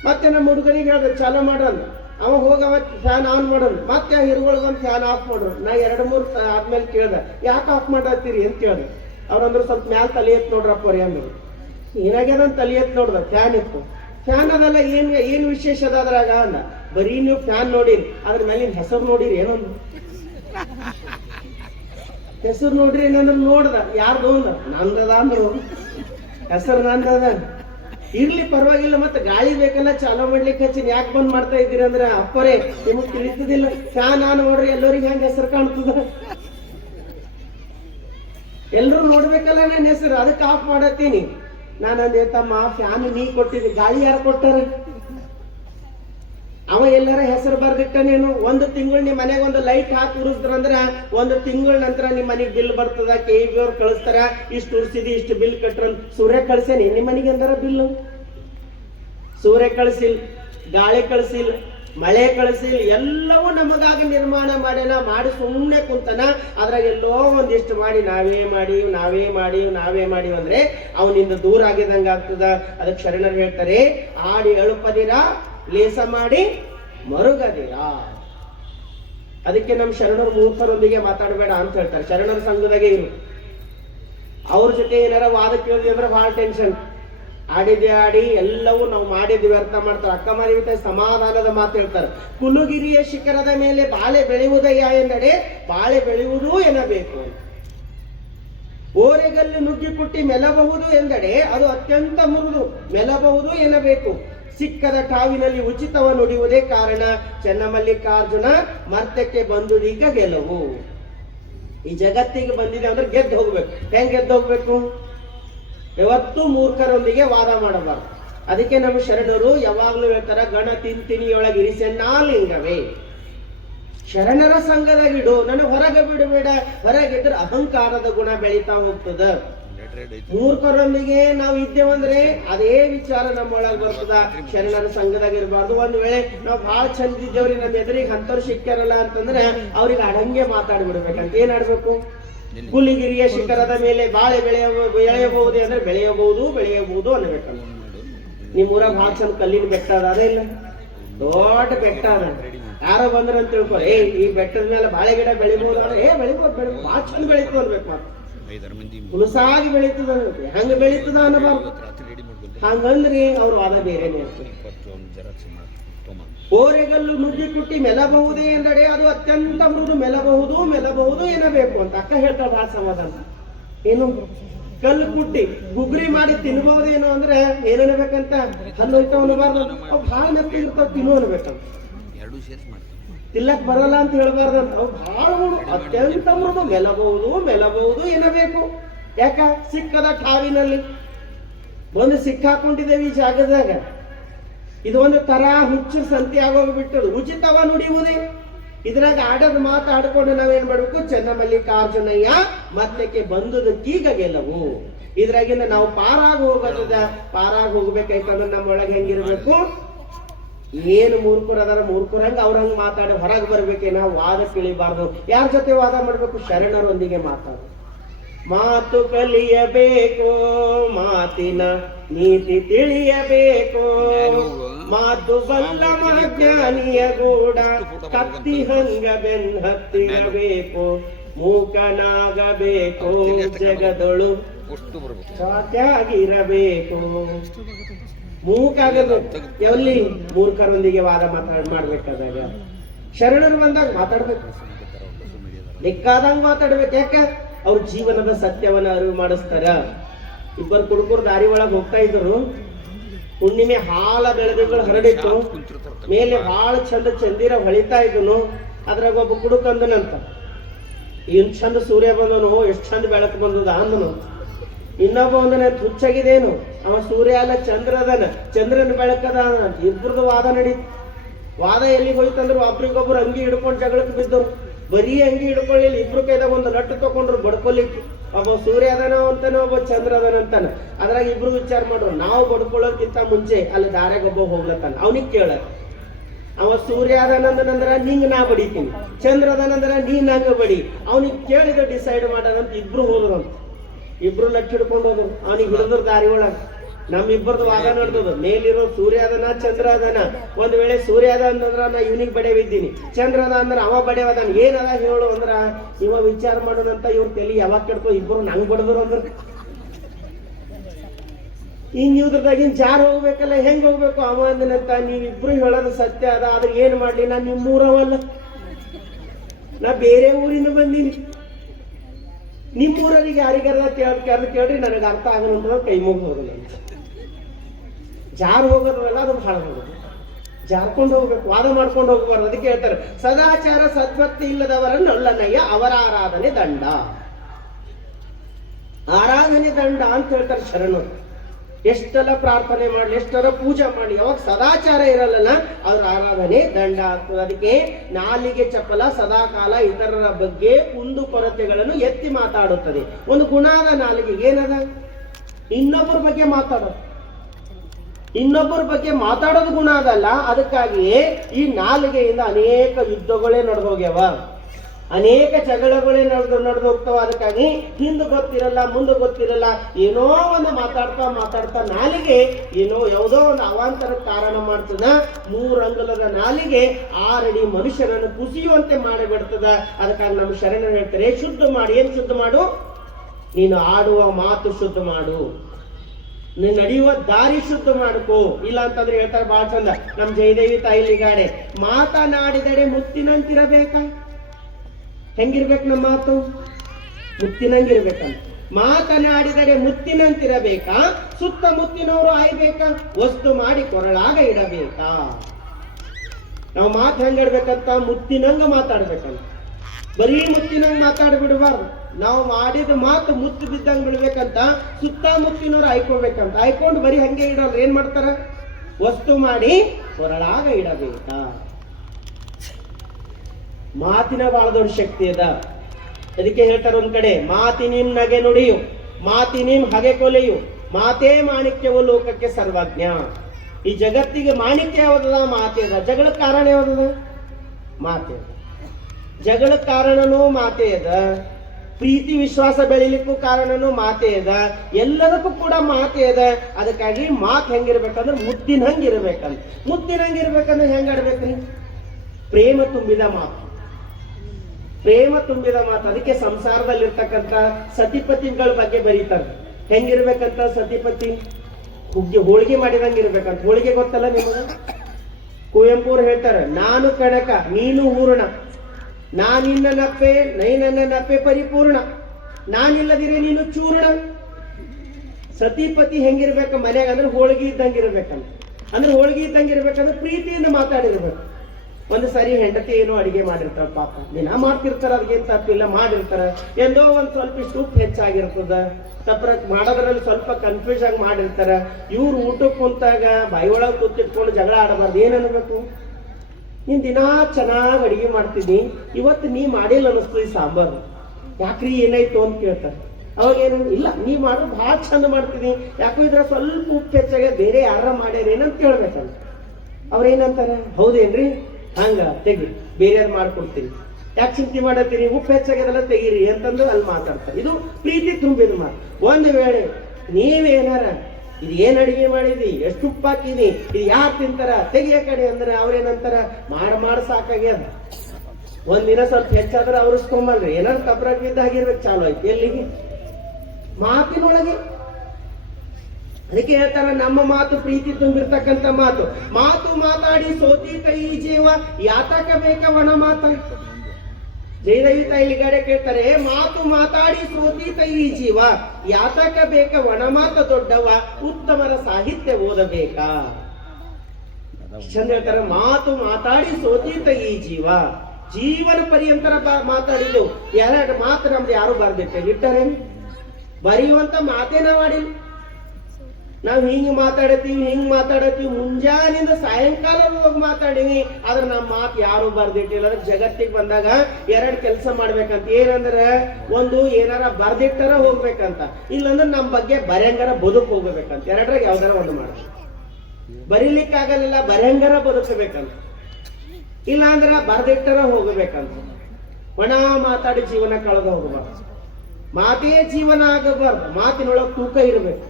ಮತ್ತೆ ನಮ್ಮ ಹುಡುಗನಿಗೆ ಹೇಳಿದ್ರೆ ಚಾಲು ಮಾಡ್ರಂದ, ಅವ ಹೋಗ ಫ್ಯಾನ್ ಆನ್ ಮಾಡೋದು. ಮತ್ತೆ ಆ ಹಿರುಗಳು ಬಂದು ಫ್ಯಾನ್ ಆಫ್ ಮಾಡ್ರು. ನಾ 2-3 ಆದ್ಮೇಲೆ ಕೇಳ್ದೆ, ಯಾಕೆ ಆಫ್ ಮಾಡತ್ತೀರಿ ಅಂತ ಕೇಳ್ದೆ. ಅವ್ರಂದ್ರು ಸ್ವಲ್ಪ ಮ್ಯಾಲ ತಲೆ ಎತ್ತು ನೋಡ್ರಪ್ಪ ಅವ್ರಿ ಅಂದ್ರು. ಏನಾಗ್ಯದ ತಲೆ ಎತ್ತು ನೋಡ್ದ, ಫ್ಯಾನ್ ಇತ್ತು. ಫ್ಯಾನ್ ಅದೆಲ್ಲ ಏನ್ ವಿಶೇಷ ಅದ ಅದ್ರಾಗ ಅಂದ. ಬರೀ ನೀವು ಫ್ಯಾನ್ ನೋಡಿರಿ, ಅದ್ರ ಮೇಲಿನ ಹೆಸರು ನೋಡಿರಿ ಏನೊಂದು ಹೆಸರು ನೋಡ್ರಿ ಏನಂದ್ರೆ ನೋಡ್ದ ಯಾರ್ದು ಅಂದ. ನಂದದ ಅಂದ್ರು, ಹೆಸರು ನಂದದ. ಇರ್ಲಿ ಪರವಾಗಿಲ್ಲ, ಮತ್ತೆ ಗಾಳಿ ಬೇಕಲ್ಲ ಚಾಲೂ ಮಾಡ್ಲಿಕ್ಕೆ ಹಚ್ಚಿನ, ಯಾಕೆ ಬಂದ್ ಮಾಡ್ತಾ ಇದ್ದೀರಿ ಅಂದ್ರೆ, ಅಪ್ಪರೇ ನಿಮಗ್ ತಿಳಿತದಿಲ್ಲ, ಫ್ಯಾನ್ ಆನ್ ನೋಡ್ರಿ ಎಲ್ಲರಿಗೆ ಹೆಂಗ ಹೆಸರು ಕಾಣ್ತದ, ಎಲ್ರು ನೋಡ್ಬೇಕಲ್ಲ ನನ್ನ ಹೆಸರು, ಅದಕ್ಕೆ ಆಫ್ ಮಾಡತ್ತೀನಿ. ನಾನಂದೆ, ತಮ್ಮ ಫ್ಯಾನ್ ನೀ ಕೊಟ್ಟಿದ್ದೆ, ಗಾಳಿ ಯಾರು ಕೊಟ್ಟಾರ? ಅವ ಎಲ್ಲಾರ ಹೆಸರು ಬರ್ದಿಟ್ಟನೇನು? 1 ತಿಂಗಳು ನಿಮ್ ಮನೆಗೆ ಒಂದು ಲೈಟ್ ಹಾಕಿ ಉರಿಸಿದ್ರಂದ್ರ 1 ತಿಂಗಳ ನಂತರ ನಿಮ್ ಮನೆಗೆ ಬಿಲ್ ಬರ್ತದ. KEB ಅವ್ರು ಕಳಿಸ್ತಾರ, ಇಷ್ಟು ಉರ್ಸಿದಿ ಇಷ್ಟು ಬಿಲ್ ಕಟ್ರ. ಸೂರ್ಯ ಕಳ್ಸೇನಿ ನಿಮ್ ಮನೆಗೆ ಅಂದಾರ ಬಿಲ್? ಸೂರ್ಯ ಕಳ್ಸಿಲ್, ಗಾಳಿ ಕಳ್ಸಿಲ್, ಮಳೆ ಕಳಿಸಿಲ್, ಎಲ್ಲವೂ ನಮಗಾಗಿ ನಿರ್ಮಾಣ ಮಾಡ್ಯಾನ. ಮಾಡಿ ಸುಮ್ಮನೆ ಕುಂತನ. ಅದ್ರಾಗ ಎಲ್ಲೋ ಒಂದಿಷ್ಟು ಮಾಡಿ ನಾವೇ ಮಾಡಿ ಅಂದ್ರೆ ಅವನಿಂದ ದೂರ ಆಗಿದಂಗ ಆಗ್ತದ. ಅದಕ್ಕೆ ಶರಣರು ಹೇಳ್ತಾರೆ, ಆಡಿ ಎಳುಪದಿರ ಲೇಸ ಮಾಡಿ ಮರುಗದಿರ. ಅದಕ್ಕೆ ನಮ್ಮ ಶರಣರು ಮೂರ್ಖರೊಂದಿಗೆ ಮಾತಾಡಬೇಡ ಅಂತ ಹೇಳ್ತಾರೆ. ಶರಣರ ಸಂಘದಾಗೆ ಇರು, ಅವ್ರ ಜೊತೆ ಏನಾರ ವಾದ ಕೇಳಿದ್ವಿ ಅಂದ್ರೆ ಬಹಳ ಟೆನ್ಷನ್. ಆಡಿ ಎಲ್ಲವೂ ನಾವು ಮಾಡಿದ್ವಿ ವ್ಯರ್ಥ ಮಾಡ್ತಾರೆ. ಅಕ್ಕ ಮಾರಿ ಸಮಾಧಾನದ ಮಾತು ಹೇಳ್ತಾರೆ. ಕುಲುಗಿರಿಯ ಶಿಖರದ ಮೇಲೆ ಬಾಳೆ ಬೆಳೆಯುವುದಯ್ಯ ಎಂದಡೆ ಬಾಳೆ ಬೆಳೆಯುವುದೂ ಎನ್ನಬೇಕು. ಓರೆಗಲ್ಲು ನುಗ್ಗಿ ಕುಟ್ಟಿ ಮೆಲಬಹುದು ಎಂದಡೆ ಅದು ಅತ್ಯಂತ ಮೃದು, ಮೆಲಬಹುದು ಎನ್ನಬೇಕು. ಸಿಕ್ಕದ ಠಾವಿನಲ್ಲಿ ಉಚಿತವ ನುಡಿಯುವುದೇ ಕಾರಣ. ಚೆನ್ನಮಲ್ಲಿಕಾರ್ಜುನ ಮರ್ತಕ್ಕೆ ಬಂದುದೀಗ ಗೆಲುವು. ಈ ಜಗತ್ತಿಗೆ ಬಂದಿದೆ ಅಂದ್ರೆ ಗೆದ್ದು ಹೋಗ್ಬೇಕು. ಹೆಂಗ್ ಗೆದ್ದು ಹೋಗ್ಬೇಕು? ಯಾವತ್ತೂ ಮೂರ್ಖರೊಂದಿಗೆ ವಾದ ಮಾಡಬಾರ್ದು. ಅದಕ್ಕೆ ನಮ್ಮ ಶರಣರು ಯಾವಾಗ್ಲೂ ಹೇಳ್ತಾರ, ಗಣ ತಿಂತಿನಿಯೊಳಗೆ ಇರಿಸೆನ್ನಾಲಿಂಗವೇ. ಶರಣರ ಸಂಘದಾಗಿಡು, ನನಗೆ ಹೊರಗೆ ಬಿಡಬೇಡ. ಹೊರಗಿದ್ರೆ ಅಹಂಕಾರದ ಗುಣ ಬೆಳೀತಾ ಹೋಗ್ತದ. ಮೂರ್ಖರೊಂದಿಗೆ ನಾವು ಇದ್ದೇವಂದ್ರೆ ಅದೇ ವಿಚಾರ ನಮ್ಮೊಳಗೆ ಬರ್ತದ. ಶರಣರ ಸಂಘದಾಗಿರ್ಬಾರ್ದು. ಒಂದ್ ವೇಳೆ ನಾವು ಬಹಳ ಚಂದ ಇದ್ದೇವ್ರಿ, ನಮ್ಮ ಎದುರಿಗೆ ಅಂತವ್ರು ಸಿಕ್ಕಾರಲ್ಲ ಅಂತಂದ್ರೆ ಅವ್ರಿಗೆ ಅಡಂಗೆ ಮಾತಾಡ್ಬಿಡ್ಬೇಕಂತ. ಏನ್ ಆಡ್ಬೇಕು? ಕುಲಿಗಿರಿಯ ಶಿಖರದ ಮೇಲೆ ಬಾಳೆ ಬೆಳೆಯಬಹುದು ಅಂದ್ರೆ ಬೆಳೆಯಬಹುದು ಅನ್ಬೇಕಲ್ಲ. ನಿಮ್ಮೂರಾಗ ಬಹಳ ಚಂದ ಕಲ್ಲಿನ ಬೆಟ್ಟ ಅದ, ಅದೇ ಇಲ್ಲ? ದೊಡ್ಡ ಬೆಟ್ಟ ಅದ. ಯಾರೋ ಬಂದ್ರ ಅಂತ ತಿಳ್ಕೊ, ಈ ಬೆಟ್ಟದ ಮೇಲೆ ಬಾಳೆ ಗಿಡ ಬೆಳಿಬಹುದು ಅಂದ್ರೆ ಬೆಳಿಬಹುದು, ಬಹಳ ಚಂದ ಬೆಳೀತು ಅನ್ಬೇಕು. ಮಾತ್ರ ಹುಲಸಾಗಿ ಬೆಳೀತದ, ಹೆಂಗ ಬೆಳೀತದ ಅನ್ನಬಾರ್ದು. ಹಂಗಂದ್ರಿ ಅವ್ರು ವಾದ ಬೇರೆನೆ. ಓರೆಗಲ್ಲು ನುಗ್ಗಿ ಕುಟ್ಟಿ ಮೆಲಬಹುದೇ ಎಂದಡೆ ಅದು ಅತ್ಯಂತ ಮೃದು, ಮೆಲಬಹುದು ಎನ್ನಬೇಕು ಅಂತ ಅಕ್ಕ ಹೇಳ್ತಾಳೆ. ಬಹಳ ಸಮಾಧಾನ. ಏನು ಕಲ್ಲು ಕುಟ್ಟಿ ಗುಗ್ರಿ ಮಾಡಿ ತಿನ್ಬಹುದೇನೋ ಅಂದ್ರೆ ಏನೇನಬೇಕಂತ ಹಲ್ಲು ಹೋಯ್ತಾವ ಅನ್ನಬಾರ್ದು. ಅವು ಬಹಳ ಮೆತ್ತಿರ್ತಾವ, ತಿನ್ನು ಅನ್ಬೇಕಂತ. ತಿಲ್ಲಕ್ ಬರಲ್ಲ ಅಂತ ಹೇಳ್ಬಾರ್ದಂತ. ಅವು ಬಹಳ ಅತ್ಯಂತ ಮೃದು, ಮೆಲಬಹುದು ಎನ್ನಬೇಕು. ಯಾಕ? ಸಿಕ್ಕದ ಠಾವಿನಲ್ಲಿ ಒಂದು ಸಿಕ್ಕಾಕೊಂಡಿದ್ದೇವೆ ಈ ಜಾಗದಾಗ. ಇದು ಒಂದು ತರ ಹುಚ್ಚು ಸಂತಿ ಆಗೋಗ್ಬಿಟ್ಟದು. ಉಚಿತವ ನುಡಿಯುವುದೇ. ಇದ್ರಾಗ ಆಡದ ಮಾತು ಆಡ್ಕೊಂಡು ನಾವೇನ್ ಮಾಡ್ಬೇಕು? ಚೆನ್ನಮಲ್ಲಿಕಾರ್ಜುನಯ್ಯ ಮತ್ತಕ್ಕೆ ಬಂದುದಕ್ಕೀಗ ಗೆಲವು. ಇದ್ರಾಗಿಂದ ನಾವು ಪಾರಾಗಿ ಹೋಗ್ಬೇಕಾಯ್ತಂದ್ರೆ ನಮ್ಮೊಳಗೆ ಹೆಂಗಿರ್ಬೇಕು? ಏನು ಮೂರ್ಖರು ಅದಾರ ಮೂರ್ಖರಂಗ ಅವ್ರಂಗ ಮಾತಾಡಿ ಹೊರಗೆ ಬರ್ಬೇಕೆ. ನಾವು ವಾದ ತಿಳಿಬಾರ್ದು. ಯಾರ ಜೊತೆ ವಾದ ಮಾಡ್ಬೇಕು? ಶರಣರೊಂದಿಗೆ ಮಾತಾಡು. ಮಾತು ಕಲಿಯಬೇಕು, ಮಾತಿನ ನೀತಿ ತಿಳಿಯಬೇಕು. ಮಾತು ಬಲ್ಲ ಜ್ಞಾನಿಯ ಗೂಡ ಕತ್ತಿ ಹಂಗ ಬೆನ್ ಹತ್ತಿರಬೇಕು ಮೂಕನಾಗಬೇಕು ಜಗದೊಳು ಚಾತ್ಯಾಗಿರಬೇಕು ಮೂಕಾಗಬೇಕು ಎಲ್ಲಿ ಮೂರ್ಖರೊಂದಿಗೆ ವಾದ ಮಾಡ್ಬೇಕಾದಾಗ ಶರಣರು ಬಂದಾಗ ಮಾತಾಡ್ಬೇಕು ಬೇಕಾದಂಗ ಮಾತಾಡ್ಬೇಕು ಯಾಕ ಅವ್ರ ಜೀವನದ ಸತ್ಯವನ್ನ ಅರಿವು ಮಾಡಿಸ್ತಾರ ಇಬ್ಬರು ಕುಡುಕರು ದಾರಿ ಒಳಗ್ ಹೋಗ್ತಾ ಇದ್ರು ಹುಣ್ಣಿಮೆ ಹಾಲ ಬೆಳೆದುಗಳು ಹರಡಿತ್ತು ಮೇಲೆ ಬಹಳ ಚಂದ ಚಂದಿರ ಹೊಳಿತಾ ಇದ್ನು ಅದ್ರಾಗ ಒಬ್ಬ ಕುಡುಕ ಅಂದನಂತ ಏನ್ ಚಂದ ಸೂರ್ಯ ಬಂದನು ಎಷ್ಟ್ ಚಂದ ಬೆಳಕು ಬಂದದ ಅಂದನು ಇನ್ನೊಬ್ಬ ಒಂದನ ಹುಚ್ಚಾಗಿದೇನು ಅವ ಸೂರ್ಯ ಅಲ್ಲ ಚಂದ್ರ ಅದನ ಚಂದ್ರನ ಬೆಳಕದ ಇಬ್ಬರದು ವಾದ ನಡೀತು ವಾದ ಎಲ್ಲಿಗೆ ಹೋಯ್ತಂದ್ರು ಒಬ್ರಿಗೊಬ್ರು ಅಂಗಿ ಹಿಡ್ಕೊಂಡು ಜಗಳಕ್ಕೆ ಬಿದ್ದರು ಬರೀ ಅಂಗಿ ಹಿಡ್ಕೊಳ್ಳಿ ಇಬ್ರು ಕೈದಾಗ ಒಂದು ನಟ್ಟು ತಕೊಂಡ್ರು ಬಡ್ಕೊಲಿಕ್ಕೆ ಒಬ್ಬ ಸೂರ್ಯ ಅದನ ಅಂತಾನೆ ಒಬ್ಬ ಚಂದ್ರ ಅದನ ಅಂತಾನ ಅದ್ರಾಗ ಇಬ್ರು ವಿಚಾರ ಮಾಡ್ರು ನಾವು ಬಡ್ಕೊಳ್ಳೋಕ್ಕಿಂತ ಮುಂಚೆ ಅಲ್ಲಿ ದಾರ್ಯಾಗ ಒಬ್ಬ ಹೋಗ್ಲತ್ತಾನ ಅವನಿಗೆ ಕೇಳ ಅವ ಸೂರ್ಯ ಅದನಂದ್ರ ನಿಂಗ್ ನಾ ಬಡಿತೀನಿ ಚಂದ್ರ ಅದನಂದ್ರ ನೀ ನಂಗ ಬಡಿ ಅವನಿಗೆ ಕೇಳಿದ ಡಿಸೈಡ್ ಮಾಡೋದಂತ ಇಬ್ರು ಹೋದ್ರು ಅಂತ ಇಬ್ರು ಲಕ್ಷ ಹಿಡ್ಕೊಂಡು ಹೋದ್ರು ಅವನಿಗೆ ಹಿಡಿದ್ರು ದಾರಿ ಒಳಗ ನಮ್ಮಿಬ್ಬರದು ವಾದ ನಡೆದದು ಮೇಲಿರೋ ಸೂರ್ಯ ಅದನ ಚಂದ್ರ ಅದನ ಒಂದ್ ವೇಳೆ ಸೂರ್ಯ ಅದ ಅಂತಂದ್ರ ನಾ ಇವನಿಗೆ ಬಡಿವಿದ್ದೀನಿ ಚಂದ್ರ ಅದ ಅಂದ್ರ ಅವ ಬಡಿಯವದಾನ ಏನದ ಹೇಳು ಅಂದ್ರ ಇವ ವಿಚಾರ ಮಾಡೋಣಂತ ಇವ್ರ ತಲೆ ಯಾವಾಗ ಕೆಡ್ಕೊ ಇಬ್ರು ನಂಗ್ ಬಡದ್ರು ಅಂದ್ರ ಹಿಂಗ್ ಇವ್ರದಾಗಿನ್ ಜಾರ್ ಹೋಗ್ಬೇಕಲ್ಲ ಹೆಂಗ್ ಹೋಗ್ಬೇಕು ಅವ ಅಂದನಂತ ನೀವಿಬ್ರು ಹೇಳೋದು ಸತ್ಯ ಅದ ಆದ್ರೆ ಏನ್ ಮಾಡ್ಲಿ ನಾ ನಿಮ್ಮೂರವಲ್ಲ ನಾ ಬೇರೆ ಊರಿಂದ ಬಂದೀನಿ ನಿಮ್ಮೂರಿಗೆ ಯಾರಿಗಾರ ಕೇಳ್ರಿ ನನಗೆ ಅರ್ಥ ಆಗಲ್ಲ ಕೈ ಮುಗಿ ಹೋಗಲ್ಲ ಜಾರ್ ಹೋಗೋದ್ರಲ್ಲ ಅದು ಹಾಳು ಹೋಗೋದು ಜಾರ್ಕೊಂಡು ಹೋಗ್ಬೇಕು ವಾದ ಮಾಡ್ಕೊಂಡು ಹೋಗ್ಬಾರ್ದು ಅದಕ್ಕೆ ಹೇಳ್ತಾರೆ ಸದಾಚಾರ ಸದ್ಭಕ್ತಿ ಇಲ್ಲದವರನ್ನು ಅಲ್ಲನಯ್ಯ ಅವರ ಆರಾಧನೆ ದಂಡ ಆರಾಧನೆ ದಂಡ ಅಂತ ಹೇಳ್ತಾರೆ ಶರಣರು ಎಷ್ಟೆಲ್ಲ ಪ್ರಾರ್ಥನೆ ಮಾಡ್ಲಿ ಎಷ್ಟರ ಪೂಜೆ ಮಾಡಿ ಯಾವಾಗ ಸದಾಚಾರ ಇರಲ್ಲ ಅವ್ರ ಆರಾಧನೆ ದಂಡ ಆಗ್ತದೆ ಅದಕ್ಕೆ ನಾಲಿಗೆ ಚಪಲ ಸದಾಕಾಲ ಇತರರ ಬಗ್ಗೆ ಕುಂದು ಕೊರತೆಗಳನ್ನು ಎತ್ತಿ ಮಾತಾಡುತ್ತದೆ ಒಂದು ಗುಣಾದ ನಾಲಿಗೆ ಏನದ ಇನ್ನೊಬ್ಬರ ಬಗ್ಗೆ ಮಾತಾಡೋದು ಇನ್ನೊಬ್ಬರ ಬಗ್ಗೆ ಮಾತಾಡೋದು ಗುಣ ಅದಲ್ಲ ಅದಕ್ಕಾಗಿಯೇ ಈ ನಾಲಿಗೆಯಿಂದ ಅನೇಕ ಯುದ್ಧಗಳೇ ನಡೆದೋಗ್ಯವ ಅನೇಕ ಜಗಳಗಳೇ ನಡೆದು ಹೋಗ್ತಾವ ಅದಕ್ಕಾಗಿ ಹಿಂದೆ ಗೊತ್ತಿರಲ್ಲ ಮುಂದೆ ಗೊತ್ತಿರಲ್ಲ ಏನೋ ಒಂದು ಮಾತಾಡ್ತಾ ನಾಲಿಗೆ ಏನೋ ಯಾವುದೋ ಒಂದು ಅವಾಂತರ ಕಾರಣ ಮಾಡ್ತದ 3 ಅಂಗುಲದ ನಾಲಿಗೆ 6 ಅಡಿ ಮನುಷ್ಯನನ್ನು ಕುಸಿಯುವಂತೆ ಮಾಡಿಬಿಡ್ತದ ಅದಕ್ಕಾಗಿ ನಮ್ಮ ಶರಣರು ಹೇಳ್ತಾರೆ ಶುದ್ಧ ಮಾಡಿ ಏನ್ ಶುದ್ಧ ಮಾಡು ನೀನು ಆಡುವ ಮಾತು ಶುದ್ಧ ಮಾಡು ನೀನು ನಡೆಯುವ ದಾರಿ ಶುದ್ಧ ಮಾಡ್ಕೋ ಇಲ್ಲ ಅಂತಂದ್ರೆ ಹೇಳ್ತಾರೆ ಬಹಳ ಚಂದ ನಮ್ ಜಯದೇವಿ ತಾಯಿಲಿಗಾಡೆ ಮಾತನಾಡಿದರೆ ಮುತ್ತಿನಂತಿರಬೇಕಾ ಹೆಂಗಿರ್ಬೇಕು ನಮ್ಮ ಮಾತು ಮುತ್ತಿನಂಗಿರ್ಬೇಕಂತ ಮಾತನಾಡಿದರೆ ಮುತ್ತಿನಂತಿರಬೇಕಾ ಸುತ್ತಮುತ್ತಿನವರು ಆಯ್ಬೇಕಾ ವಸ್ತು ಮಾಡಿ ಕೊರಳಾಗ ಇಡಬೇಕಾ ನಾವು ಮಾತು ಹೆಂಗಿಡ್ಬೇಕಂತ ಮುತ್ತಿನಂಗ ಮಾತಾಡ್ಬೇಕಂತ ಬರೀ ಮುತ್ತಿನಂಗ ಮಾತಾಡ್ಬಿಡ್ಬಾರ್ದು ನಾವು ಮಾಡಿದ ಮಾತು ಮುತ್ತು ಬಿದ್ದಂಗ ಬಿಡ್ಬೇಕಂತ ಸುತ್ತಮುತ್ತಿನವ್ರು ಆಯ್ಕೋಬೇಕಂತ ಆಯ್ಕೊಂಡು ಬರೀ ಹಂಗೆ ಇಡೋರು ಏನ್ ಮಾಡ್ತಾರ ವಸ್ತು ಮಾಡಿ ಕೊರಳಾಗ ಇಡಬೇಕಾ ಮಾತಿನ ಬಹಳ ದೊಡ್ಡ ಶಕ್ತಿ ಅದ ಅದಕ್ಕೆ ಹೇಳ್ತಾರೆ ಒಂದ್ ಕಡೆ ಮಾತಿನಿಂ ನಗೆ ನುಡಿಯು ಮಾತಿನಿಂ ಹಗೆ ಕೊಲೆಯು ಮಾತೇ ಮಾಣಿಕ್ಯವು ಲೋಕಕ್ಕೆ ಸರ್ವಜ್ಞ ಈ ಜಗತ್ತಿಗೆ ಮಾಣಿಕ್ಯ ಯಾವ್ದದ ಮಾತೇ ಅದ ಜಗಳಕ್ಕೆ ಕಾರಣ ಯಾವ್ದದ ಮಾತೇ ಜಗಳಕ್ಕೆ ಕಾರಣನೂ ಮಾತೇ ಅದ ಪ್ರೀತಿ ವಿಶ್ವಾಸ ಬೆಳಿಲಿಕ್ಕೂ ಕಾರಣನೂ ಮಾತೇ ಅದ ಎಲ್ಲದಕ್ಕೂ ಕೂಡ ಮಾತೇ ಅದ ಅದಕ್ಕಾಗಿ ಮಾತು ಹೆಂಗಿರ್ಬೇಕಂದ್ರೆ ಮುತ್ತಿನಂಗಿರ್ಬೇಕಂತ ಮುತ್ತಿನಂಗಿರ್ಬೇಕಂದ್ರೆ ಹೆಂಗಾಡ್ಬೇಕ್ರಿ ಪ್ರೇಮ ತುಂಬಿದ ಮಾತು ಪ್ರೇಮ ತುಂಬಿದ ಮಾತು ಅದಕ್ಕೆ ಸಂಸಾರದಲ್ಲಿರ್ತಕ್ಕಂಥ ಸತಿಪತಿಗಳ ಬಗ್ಗೆ ಬರೀತಾರೆ ಹೆಂಗಿರ್ಬೇಕಂತ ಸತಿಪತಿ ಹೋಳಿಗೆ ಮಾಡಿದಂಗೆ ಇರ್ಬೇಕಂತ ಹೋಳಿಗೆ ಗೊತ್ತಲ್ಲ ನಿಮಗೆ ಕುವೆಂಪು ಅವ್ರು ಹೇಳ್ತಾರೆ ನಾನು ಕಣಕ ನೀನು ಹೂರ್ಣ ನಾನಿನ್ನ ನಪ್ಪೆ ನೈನನ್ನ ನಪ್ಪೆ ಪರಿಪೂರ್ಣ ನಾನಿಲ್ಲದಿರೆ ನೀನು ಚೂರ್ಣ ಸತಿಪತಿ ಹೆಂಗಿರ್ಬೇಕು ಮನ್ಯಾಗ ಅಂದ್ರೆ ಹೋಳಿಗೆ ಇದ್ದಂಗಿರ್ಬೇಕಂತ ಅಂದ್ರೆ ಹೋಳಿಗೆ ಇದ್ದಂಗಿರ್ಬೇಕಂದ್ರೆ ಪ್ರೀತಿಯಿಂದ ಮಾತಾಡಿರ್ಬೇಕು ಒಂದು ಸರಿ ಹೆಂಡತಿ ಏನೋ ಅಡಿಗೆ ಮಾಡಿರ್ತಾರ ಪಾಪ ದಿನ ಮಾಡ್ತಿರ್ತಾರ ಅದಕ್ಕೇನ್ ತಪ್ಪಿಲ್ಲ ಮಾಡಿರ್ತಾರ ಎಲ್ಲೋ ಒಂದ್ ಸ್ವಲ್ಪ ಇಷ್ಟು ಉಪ್ಪು ಹೆಚ್ಚಾಗಿರ್ತದ ತಪ್ಪರ ಮಾಡೋದ್ರಲ್ಲಿ ಸ್ವಲ್ಪ ಕನ್ಫ್ಯೂಸ್ ಆಗಿ ಮಾಡಿರ್ತಾರ ಇವ್ರು ಊಟಕ್ಕೆ ಕುಂತಾಗ ಬಾಯಿ ಒಳಗೆ ಕೂತಿಟ್ಕೊಂಡು ಜಗಳ ಆಡಬಾರ್ದು ಏನ್ ಅನ್ಬೇಕು ನೀನ್ ದಿನಾ ಚೆನ್ನಾಗಿ ಅಡಿಗೆ ಮಾಡ್ತೀನಿ ಇವತ್ತು ನೀ ಮಾಡಿಲ್ಲ ಅನ್ನಿಸ್ತು ಈ ಸಾಂಬಾರು ಯಾಕ್ರಿ ಏನಾಯ್ತು ಅಂತ ಕೇಳ್ತಾರೆ ಅವಾಗ ಏನು ಇಲ್ಲ ನೀ ಮಾಡೋದು ಭಾಳ ಚಂದ ಮಾಡ್ತೀನಿ ಯಾಕೋ ಇದ್ರ ಸ್ವಲ್ಪ ಉಪ್ಪು ಹೆಚ್ಚಾಗ ಬೇರೆ ಯಾರ ಮಾಡ್ಯಾರೇನಂತ ಕೇಳ್ಬೇಕಂತ ಅವ್ರೇನಂತಾರ ಹೌದೇನ್ರಿ ಹಂಗ ತೆಗಿ ಬೇರೆ ಮಾಡ್ಕೊಡ್ತೀನಿ ಯಾಕೆ ಚಿಂತೆ ಮಾಡತ್ತೀರಿ ಉಪ್ಪು ಹೆಚ್ಚಾಗ್ಯದಲ್ಲ ತೆಗೀರಿ ಅಂತಂದು ಅಲ್ಲಿ ಮಾತಾಡ್ತಾರೆ ಇದು ಪ್ರೀತಿ ತುಂಬಿದ ಮಾತು ಒಂದು ವೇಳೆ ನೀವೇನಾರ ಇದು ಏನ್ ಅಡಿಗೆ ಮಾಡಿದಿ, ಎಷ್ಟು ಉಪ್ಪು ಹಾಕಿದಿ, ಇದು ಯಾರು ತಿಂತಾರ, ತೆಗಿಯ ಕಡೆ ಅಂದ್ರೆ ಅವ್ರೇನಂತಾರ ಮಾಡ ಸಾಕಾಗ್ಯದ. ಒಂದಿನ ಸ್ವಲ್ಪ ಹೆಚ್ಚಾದ್ರೆ ಅವ್ರಿಸ್ಕೊಂಬಲ್ರಿ, ಏನಾದ್ರು ತಪ್ರಾಗ ಬಿದ್ದಾಗಿರ್ಬೇಕು, ಚಾಲು ಆಯ್ತು. ಎಲ್ಲಿಗೆ? ಮಾತಿನೊಳಗೆ. ಅದಕ್ಕೆ ಹೇಳ್ತಾರ, ನಮ್ಮ ಮಾತು ಪ್ರೀತಿ ತುಂಬಿರ್ತಕ್ಕಂಥ ಮಾತು. ಮಾತು ಮಾತಾಡಿ ಸೋತೀತ ಈ ಜೀವ, ಯಾತಕ ಬೇಕ ಒಣ ಮಾತ. ಜಯದವಿತ ಇಲ್ಲಿ ಗಡೆ ಕೇಳ್ತಾರೆ, ಮಾತು ಮಾತಾಡಿ ಸೋತೀತ ಈ ಜೀವ, ಯಾತಕ ಬೇಕ ಒಣ ಮಾತ ದೊಡ್ಡವ, ಉತ್ತಮರ ಸಾಹಿತ್ಯ ಓದಬೇಕಾ. ಚಂದ ಹೇಳ್ತಾರ, ಮಾತು ಮಾತಾಡಿ ಸೋತೀತ ಈ ಜೀವ. ಜೀವನ ಪರ್ಯಂತರ ಮಾತಾಡಿದೆವು. ಎರಡು ಮಾತು ನಮ್ದು ಯಾರು ಬರ್ಬೇಕು ಇಟ್ಟರೆ ಬರೆಯುವಂತ ಮಾತೇನ ಮಾಡಿಲ್ಲ. ನಾವ್ ಹಿಂಗ್ ಮಾತಾಡತ್ತೀವಿ, ಮುಂಜಾನಿಂದ ಸಾಯಂಕಾಲ ಹೋಗಿ ಮಾತಾಡೀವಿ, ಆದ್ರೆ ನಮ್ಮ ಮಾತು ಯಾರು ಬರ್ದಿಟ್ಟಿಲ್ಲ. ಜಗತ್ತಿಗೆ ಬಂದಾಗ ಎರಡು ಕೆಲಸ ಮಾಡ್ಬೇಕಂತ. ಏನಂದ್ರ, ಒಂದು ಏನಾರ ಬರ್ದಿಟ್ಟಾರ ಹೋಗ್ಬೇಕಂತ, ಇಲ್ಲಂದ್ರೆ ನಮ್ಮ ಬಗ್ಗೆ ಬರೆಯಂಗಾರ ಬದುಕು ಹೋಗ್ಬೇಕಂತ. ಎರಡರಾಗ ಯಾವ್ದಾರ ಒಂದು ಮಾಡ. ಬರೀಲಿಕ್ಕಾಗಲಿಲ್ಲ, ಬರೆಯಂಗಾರ ಬದುಕಬೇಕಂತ, ಇಲ್ಲ ಅಂದ್ರ ಬರ್ದಿಟ್ಟಾರ ಹೋಗ್ಬೇಕಂತ. ಒಣ ಮಾತಾಡಿ ಜೀವನ ಕಳೆದ ಹೋಗಬಾರ್ದು. ಮಾತೇ ಜೀವನ ಆಗಬಾರ್ದು. ಮಾತಿನೊಳಗೆ ತೂಕ ಇರಬೇಕು,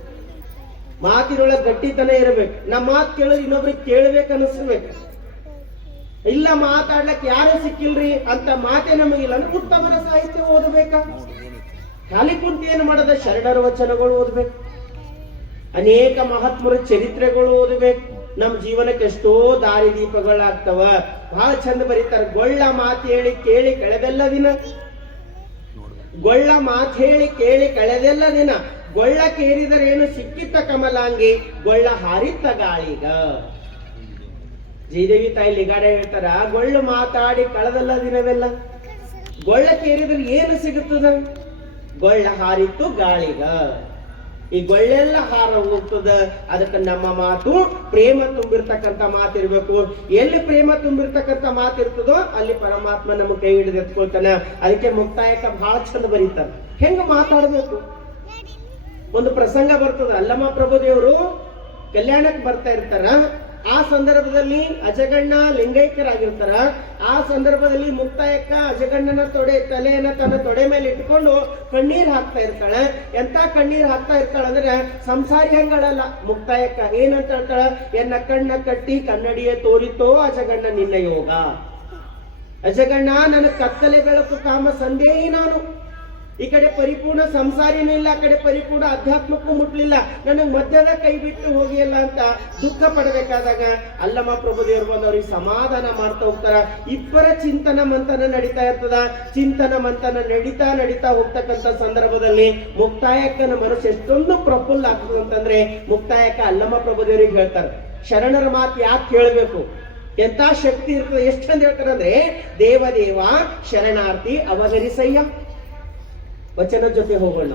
ಮಾತಿನೊಳಗೆ ಗಟ್ಟಿತನ ಇರಬೇಕು. ನಮ್ಮ ಮಾತು ಕೇಳಿದ್ರೆ ಇನ್ನೊಬ್ರಿಗೆ ಕೇಳ್ಬೇಕು ಅನಿಸ್ಬೇಕು. ಇಲ್ಲ ಮಾತಾಡ್ಲಕ್ ಯಾರು ಸಿಕ್ಕಿಲ್ರಿ ಅಂತ ಮಾತೇ ನಮಗಿಲ್ಲ ಅಂದ್ರೆ ಉತ್ತಮರ ಸಾಹಿತ್ಯ ಓದಬೇಕ. ಖಾಲಿ ಕುಂತಿ ಏನ್ ಮಾಡದ, ಶರಣರ ವಚನಗಳು ಓದ್ಬೇಕು, ಅನೇಕ ಮಹಾತ್ಮರ ಚರಿತ್ರೆಗಳು ಓದಬೇಕು. ನಮ್ಮ ಜೀವನಕ್ಕೆ ಎಷ್ಟೋ ದಾರಿ ದೀಪಗಳಾಗ್ತವ. ಬಹಳ ಚಂದ ಬರೀತಾರ, ಗೊಳ್ಳ ಮಾತು ಹೇಳಿ ಕೇಳಿ ಕಳೆದೆಲ್ಲ ದಿನ. ಗೊಳ್ಳ ಮಾತು ಹೇಳಿ ಕೇಳಿ ಕಳೆದೆಲ್ಲ ದಿನ, ಗೊಳ್ಳ ಕೇರಿದರೇನು ಸಿಕ್ಕಿತ್ತ ಕಮಲಾಂಗಿ, ಗೊಳ್ಳ ಹಾರಿತ್ತ ಗಾಳಿಗ. ಜಯದೇವಿ ತಾಯಿ ಲಿಗಾಡೆ ಹೇಳ್ತಾರ, ಗೊಳ್ಳು ಮಾತಾಡಿ ಕಳೆದೆಲ್ಲ ದಿನವೆಲ್ಲ, ಗೊಳ್ಳ ಕೇರಿದ್ರೆ ಏನು ಸಿಗುತ್ತದ, ಗೊಳ್ಳ ಹಾರಿತ್ತು ಗಾಳಿಗ. ಈ ಗೊಳ್ಳೆಲ್ಲ ಹಾರ ಹೋಗ್ತದ. ಅದಕ್ಕೆ ನಮ್ಮ ಮಾತು ಪ್ರೇಮ ತುಂಬಿರ್ತಕ್ಕಂಥ ಮಾತಿರ್ಬೇಕು. ಎಲ್ಲಿ ಪ್ರೇಮ ತುಂಬಿರ್ತಕ್ಕಂಥ ಮಾತಿರ್ತದೋ ಅಲ್ಲಿ ಪರಮಾತ್ಮ ನಮ್ಮ ಕೈ ಹಿಡಿದು ಎತ್ಕೊಳ್ತಾನ. ಅದಕ್ಕೆ ಮುಕ್ತಾಯಕ ಬಹಳ ಚಂದ ಬರೀತಾನ, ಹೆಂಗ ಮಾತಾಡ್ಬೇಕು. ಒಂದು ಪ್ರಸಂಗ ಬರ್ತದ, ಅಲ್ಲಮ್ಮ ಪ್ರಭುದೇವರು ಕಲ್ಯಾಣಕ್ಕೆ ಬರ್ತಾ ಇರ್ತಾರ. ಆ ಸಂದರ್ಭದಲ್ಲಿ ಅಜಗಣ್ಣ ಲಿಂಗೈಕ್ಯರಾಗಿರ್ತಾರ. ಆ ಸಂದರ್ಭದಲ್ಲಿ ಮುಕ್ತಾಯಕ್ಕ ಅಜಗಣ್ಣನ ತಲೆಯನ್ನ ತನ್ನ ತೊಡೆ ಮೇಲೆ ಇಟ್ಕೊಂಡು ಕಣ್ಣೀರ್ ಹಾಕ್ತಾ ಇರ್ತಾಳೆ. ಎಂತ ಕಣ್ಣೀರ್ ಹಾಕ್ತಾ ಇರ್ತಾಳ ಅಂದ್ರೆ, ಸಂಸಾರಿ ಹಂಗಳಲ್ಲ. ಮುಕ್ತಾಯಕ್ಕ ಏನಂತ ಹೇಳ್ತಾಳ, ಎನ್ನ ಕಣ್ಣ ಕಟ್ಟಿ ಕನ್ನಡಿಯೇ ತೋರಿತೋ ಅಜಗಣ್ಣ ನಿನ್ನ ಯೋಗ. ಅಜಗಣ್ಣ, ನನ್ನ ಕತ್ತಲೆ ಬೆಳಕು ಕಾಮ ಸಂದೇಹಿ ನಾನು. ಈ ಕಡೆ ಪರಿಪೂರ್ಣ ಸಂಸಾರಿನೂ ಇಲ್ಲ, ಆ ಕಡೆ ಪರಿಪೂರ್ಣ ಅಧ್ಯಾತ್ಮಕ್ಕೂ ಮುಟ್ಲಿಲ್ಲ, ನನಗೆ ಮಧ್ಯದ ಕೈ ಬಿಟ್ಟು ಹೋಗಿಲ್ಲ ಅಂತ ದುಃಖ ಪಡಬೇಕಾದಾಗ ಅಲ್ಲಮ್ಮ ಪ್ರಭುದೇವರು ಬಂದು ಅವ್ರಿಗೆ ಸಮಾಧಾನ ಮಾಡ್ತಾ ಹೋಗ್ತಾರ. ಇಬ್ಬರ ಚಿಂತನ ಮಂಥನ ನಡೀತಾ ಇರ್ತದ. ಚಿಂತನ ಮಂಥನ ನಡೀತಾ ಹೋಗ್ತಕ್ಕಂಥ ಸಂದರ್ಭದಲ್ಲಿ ಮುಕ್ತಾಯಕ್ಕನ ಮನಸ್ಸು ಎಷ್ಟೊಂದು ಪ್ರಫುಲ್ಲ ಆಗ್ತದೆ ಅಂತಂದ್ರೆ, ಮುಕ್ತಾಯಕ್ಕ ಅಲ್ಲಮ್ಮ ಪ್ರಭುದೇವರಿಗೆ ಹೇಳ್ತಾರೆ, ಶರಣರ ಮಾತು ಯಾಕೆ ಕೇಳಬೇಕು, ಎಂತ ಶಕ್ತಿ ಇರ್ತದೆ. ಎಷ್ಟಂತ ಹೇಳ್ತಾರೆ ಅಂದ್ರೆ, ದೇವದೇವ ಶರಣಾರ್ಥಿ ಅವಧರಿಸಯ್ಯ. ವಚನ ಜೊತೆ ಹೋಗೋಣ.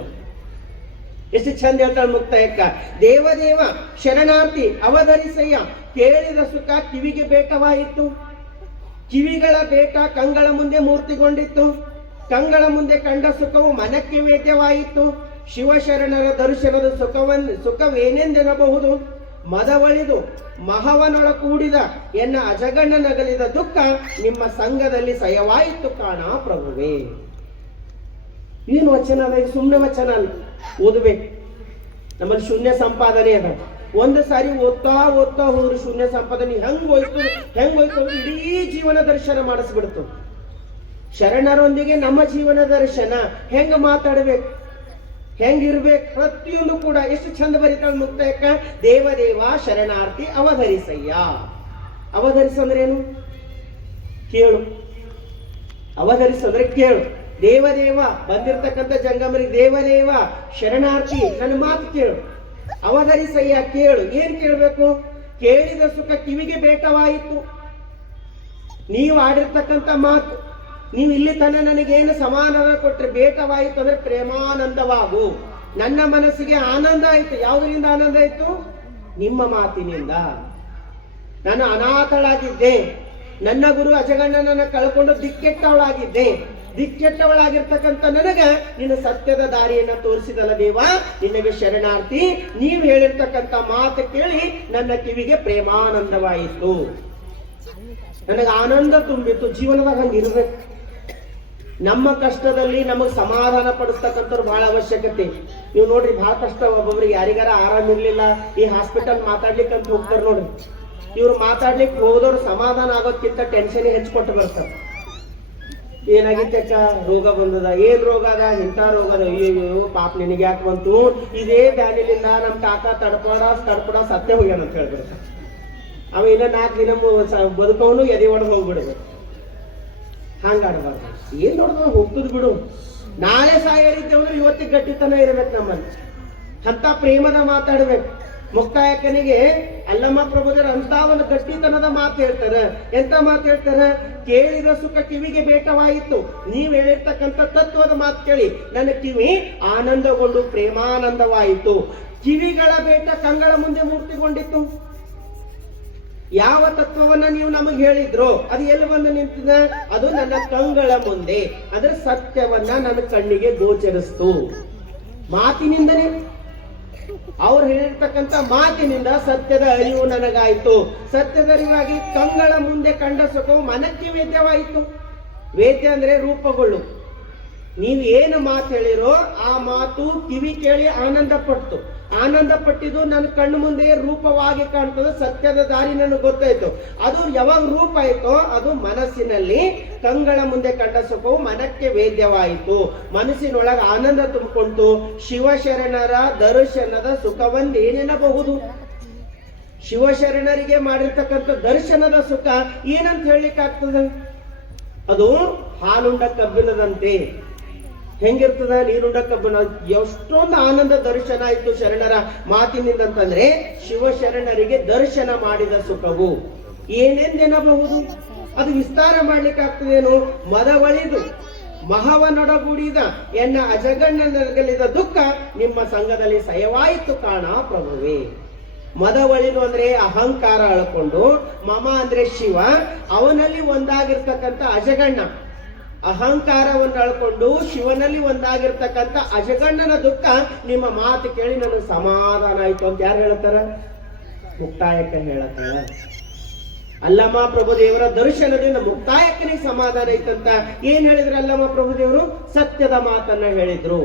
ಎಷ್ಟು ಚಂದ ಹೇಳ್ತಾಳೆ ಮುಕ್ತಾಯಕ್ಕ, ದೇವದೇವ ಶರಣಾರ್ಥಿ ಅವಧರಿಸಯ್ಯ. ಕೇಳಿದ ಸುಖ ಕಿವಿಗೆ ಬೇಟವಾಯಿತು, ಕಿವಿಗಳ ಬೇಟ ಕಂಗಳ ಮುಂದೆ ಮೂರ್ತಿಗೊಂಡಿತ್ತು, ಕಂಗಳ ಮುಂದೆ ಕಂಡ ಸುಖವು ಮನಕ್ಕೆ ವೇದ್ಯವಾಯಿತು. ಶಿವಶರಣರ ದರ್ಶನದ ಸುಖವೇನೆಂದೆನಬಹುದು, ಮದವಳಿದು ಮಹವನೊಳ ಕೂಡಿದ ಎನ್ನ ಅಜಗಣ್ಣ ನಗಲಿದ ದುಃಖ ನಿಮ್ಮ ಸಂಘದಲ್ಲಿ ಸಯವಾಯಿತು ಕಾಣ ಪ್ರಭುವೇ. ಏನು ವಚನ ಅದ, ಸುಮ್ಮನೆ ವಚನ ಅಲ್ಲ, ಓದಬೇಕು. ನಮ್ಮಲ್ಲಿ ಶೂನ್ಯ ಸಂಪಾದನೆ ಅದ. ಒಂದು ಸಾರಿ ಓದ್ತಾ ಹೋದ್ರೆ ಶೂನ್ಯ ಸಂಪಾದನೆ ಹೆಂಗ್ ಹೋಯ್ತು ಇಡೀ ಜೀವನ ದರ್ಶನ ಮಾಡಿಸ್ಬಿಡ್ತು. ಶರಣರೊಂದಿಗೆ ನಮ್ಮ ಜೀವನ ದರ್ಶನ ಹೆಂಗ ಮಾತಾಡ್ಬೇಕು, ಹೆಂಗಿರ್ಬೇಕು, ಪ್ರತಿಯೊಂದು ಕೂಡ ಎಷ್ಟು ಚಂದ ಬರೀತಾಳೆ ಮುಕ್ತಾಯಕ್ಕ. ದೇವದೇವ ಶರಣಾರ್ಥಿ ಅವಧರಿಸಯ್ಯ. ಅವಧರಿಸಂದ್ರೇನು ಕೇಳು, ಅವಧರಿಸಂದ್ರೆ ಕೇಳು. ದೇವದೇವ ಬಂದಿರತಕ್ಕಂಥ ಜಂಗಮರಿಗೆ ದೇವದೇವ ಶರಣಾರ್ಥಿ, ನನ್ನ ಮಾತು ಕೇಳು. ಅವಧರಿಸಯ್ಯ ಕೇಳು. ಏನ್ ಕೇಳ್ಬೇಕು, ಕೇಳಿದ ಸುಖ ಕಿವಿಗೆ ಬೇಟವಾಯಿತು. ನೀವು ಆಡಿರ್ತಕ್ಕಂಥ ಮಾತು, ನೀವು ಇಲ್ಲಿ ತನ ನನಗೇನು ಸಮಾಧಾನ ಕೊಟ್ರೆ ಬೇಟವಾಯಿತು ಅಂದ್ರೆ ಪ್ರೇಮಾನಂದವಾಗು. ನನ್ನ ಮನಸ್ಸಿಗೆ ಆನಂದ ಆಯ್ತು. ಯಾವುದರಿಂದ ಆನಂದ ಆಯ್ತು, ನಿಮ್ಮ ಮಾತಿನಿಂದ. ನಾನು ಅನಾಥಳಾಗಿದ್ದೆ, ನನ್ನ ಗುರು ಅಜಗಣ್ಣನನ್ನ ಕಳ್ಕೊಂಡು ದಿಕ್ಕೆಟ್ಟವಳಾಗಿದ್ದೆ. ದಿಕ್ಕೆಟ್ಟವಳಾಗಿರ್ತಕ್ಕಂಥ ನನಗ ನಿನ್ನ ಸತ್ಯದ ದಾರಿಯನ್ನ ತೋರಿಸಿದಲ್ಲ ದೇವ, ನಿನಗೆ ಶರಣಾರ್ಥಿ. ನೀವು ಹೇಳಿರ್ತಕ್ಕಂಥ ಮಾತು ಕೇಳಿ ನನ್ನ ಕಿವಿಗೆ ಪ್ರೇಮಾನಂದವಾಯಿತು, ನನಗೆ ಆನಂದ ತುಂಬಿತ್ತು. ಜೀವನದಾಗ ಹಂಗಿರ್ಬೇಕು. ನಮ್ಮ ಕಷ್ಟದಲ್ಲಿ ನಮಗೆ ಸಮಾಧಾನ ಪಡಿಸ್ತಕ್ಕಂಥವ್ರು ಬಹಳ ಅವಶ್ಯಕತೆ. ನೀವು ನೋಡ್ರಿ, ಬಹಳ ಕಷ್ಟ. ಒಬ್ಬೊಬ್ರಿಗೆ ಯಾರಿಗಾರ ಆರಾಮಿರ್ಲಿಲ್ಲ, ಈ ಹಾಸ್ಪಿಟಲ್ ಮಾತಾಡ್ಲಿಕ್ಕೆ ಅಂತ ಹೋಗ್ತಾರೆ ನೋಡ್ರಿ. ಇವ್ರು ಮಾತಾಡ್ಲಿಕ್ಕೆ ಹೋದವ್ರು ಸಮಾಧಾನ ಆಗೋದ್ಕಿಂತ ಟೆನ್ಷನ್ ಹೆಚ್ಚಿಕೊಟ್ಟು ಬರ್ತಾರೆ. ಏನಾಗಿತ್ತಕ್ಕ, ರೋಗ ಬಂದದ, ಏನ್ ರೋಗ ಅದ, ಇಂಥ ರೋಗ ಅದ, ಅಯ್ಯೋ ಪಾಪ ನಿನಗೆ ಯಾಕೆ ಬಂತು, ಇದೇ ಬ್ಯಾನಿಲಿಂದ ನಮ್ ಕಾಕ ತಡ್ಪಡ ಸತ್ಯ ಹೋಗ್ಯಾನ ಅಂತ ಹೇಳ್ಬಿಡ್ತಾರೆ. ಅವ ಇನ್ನ 4 ದಿನ ಬದುಕವನು ಎದೆ ಒಡೆದು ಹೋಗ್ಬಿಡುದು. ಹಂಗಾಡ್ಬಾರ್ದು. ಏನ್ ನೋಡಿದ ಹೋಗ್ತದ ಬಿಡು, ನಾಳೆ ಸಾಯರಿದ್ದೇವಂದ್ರೆ ಇವತ್ತಿಗೆ ಗಟ್ಟಿತನ ಇರ್ಬೇಕು ನಮ್ಮಲ್ಲಿ. ಅಂತ ಪ್ರೇಮದ ಮಾತಾಡ್ಬೇಕು. ಮುಕ್ತಾಯಕ್ಕನಿಗೆ ಅಲ್ಲಮ್ಮ ಪ್ರಭುದೇವರು ಅಂತ ಒಂದು ಗಟ್ಟಿತನದ ಮಾತು ಹೇಳ್ತಾರೆ. ಎಂತ ಮಾತು ಹೇಳ್ತಾರೆ? ಕೇಳಿದ ಸುಖ ಕಿವಿಗೆ ಬೇಟವಾಯಿತು, ನೀವ್ ಹೇಳಿರ್ತಕ್ಕಂಥ ತತ್ವದ ಮಾತು ಕೇಳಿ ನನ್ನ ಕಿವಿ ಆನಂದಗೊಂಡು ಪ್ರೇಮಾನಂದವಾಯಿತು. ಕಿವಿಗಳ ಬೇಟ ಕಂಗಳ ಮುಂದೆ ಮೂರ್ತಿಗೊಂಡಿತ್ತು. ಯಾವ ತತ್ವವನ್ನ ನೀವು ನಮಗೆ ಹೇಳಿದ್ರು ಅದು ಎಲ್ಲಿ ಬಂದು ನಿಂತಿದೆ? ಅದು ನನ್ನ ಕಂಗಳ ಮುಂದೆ, ಅದರ ಸತ್ಯವನ್ನ ನನ್ನ ಕಣ್ಣಿಗೆ ಗೋಚರಿಸ್ತು. ಮಾತಿನಿಂದನೇ, ಅವ್ರು ಹೇಳಿರ್ತಕ್ಕಂಥ ಮಾತಿನಿಂದ ಸತ್ಯದ ಅರಿವು ನನಗಾಯಿತು. ಸತ್ಯದ ಅರಿವಾಗಿ ಕಂಗಳ ಮುಂದೆ ಕಂಡ ಸುಖವು ಮನಕ್ಕೆ ವೇದ್ಯವಾಯಿತು. ವೇದ್ಯ ಅಂದ್ರೆ ರೂಪಗಳು. ನೀವು ಏನು ಮಾತು ಹೇಳಿರೋ ಆ ಮಾತು ಕಿವಿ ಕೇಳಿ ಆನಂದ ಪಡ್ತು. ಆನಂದ ಪಟ್ಟಿದ್ದು ನನ್ನ ಕಣ್ಣು ಮುಂದೆ ರೂಪವಾಗಿ ಕಾಣ್ತದೆ. ಸತ್ಯದ ದಾರಿ ನನಗೆ ಗೊತ್ತಾಯ್ತು. ಅದು ಯಾವಾಗ ರೂಪ ಆಯ್ತೋ ಅದು ಮನಸ್ಸಿನಲ್ಲಿ ಕಂಗಳ ಮುಂದೆ ಕಂಡ ಸುಖವು ಮನಕ್ಕೆ ವೇದ್ಯವಾಯಿತು. ಮನಸ್ಸಿನೊಳಗೆ ಆನಂದ ತುಂಬಿಕೊಂಡು ಶಿವಶರಣರ ದರ್ಶನದ ಸುಖವನ್ನೇನೆನ್ನಬಹುದು? ಶಿವಶರಣರಿಗೆ ಮಾಡಿರ್ತಕ್ಕಂಥ ದರ್ಶನದ ಸುಖ ಏನಂತ ಹೇಳಲಿಕ್ಕಾಗ್ತದೆ? ಅದು ಹಾಲುಂಡ ಕಬ್ಬಿನದಂತೆ. ಹೆಂಗಿರ್ತದ? ನೀರುಂಡ ಕಬ್ಬಿನ. ಎಷ್ಟೊಂದು ಆನಂದ ದರ್ಶನ ಆಯ್ತು ಶರಣರ ಮಾತಿನಿಂದ ಅಂತಂದ್ರೆ ಶಿವಶರಣರಿಗೆ ದರ್ಶನ ಮಾಡಿದ ಸುಖವು ಏನೆಂದೆನಬಹುದು? ಅದು ವಿಸ್ತಾರ ಮಾಡ್ಲಿಕ್ಕೆ ಆಗ್ತದೇನು? ಮದವಳಿದು ಮಹವನೊಡಗೂಡಿದ ಎನ್ನ ಅಜಗಣ್ಣನಗಲಿದ ದುಃಖ ನಿಮ್ಮ ಸಂಘದಲ್ಲಿ ಸಯವಾಯಿತು ಕಾಣ ಪ್ರಭುವೇ. ಮದವಳಿದು ಅಂದ್ರೆ ಅಹಂಕಾರ ಅಳ್ಕೊಂಡು, ಮಮ ಅಂದ್ರೆ ಶಿವ, ಅವನಲ್ಲಿ ಒಂದಾಗಿರ್ತಕ್ಕಂಥ ಅಜಗಣ್ಣ, ಅಹಂಕಾರವನ್ನು ಅಳ್ಕೊಂಡು ಶಿವನಲ್ಲಿ ಒಂದಾಗಿರ್ತಕ್ಕಂಥ ಅಜಗಣ್ಣನ ದುಃಖ ನಿಮ್ಮ ಮಾತು ಕೇಳಿ ನನಗೆ ಸಮಾಧಾನ ಆಯ್ತು ಅಂತ ಯಾರು ಹೇಳ್ತಾರ? ಮುಕ್ತಾಯಕ್ಕ ಹೇಳತ್ತಾರ. ಅಲ್ಲಮ್ಮ ಪ್ರಭುದೇವರ ದರ್ಶನದಿಂದ ಮುಕ್ತಾಯಕ್ಕನಿಗೆ ಸಮಾಧಾನ ಐತಂತ ಏನ್ ಹೇಳಿದ್ರು? ಅಲ್ಲಮ್ಮ ಪ್ರಭುದೇವರು ಸತ್ಯದ ಮಾತನ್ನ ಹೇಳಿದ್ರು,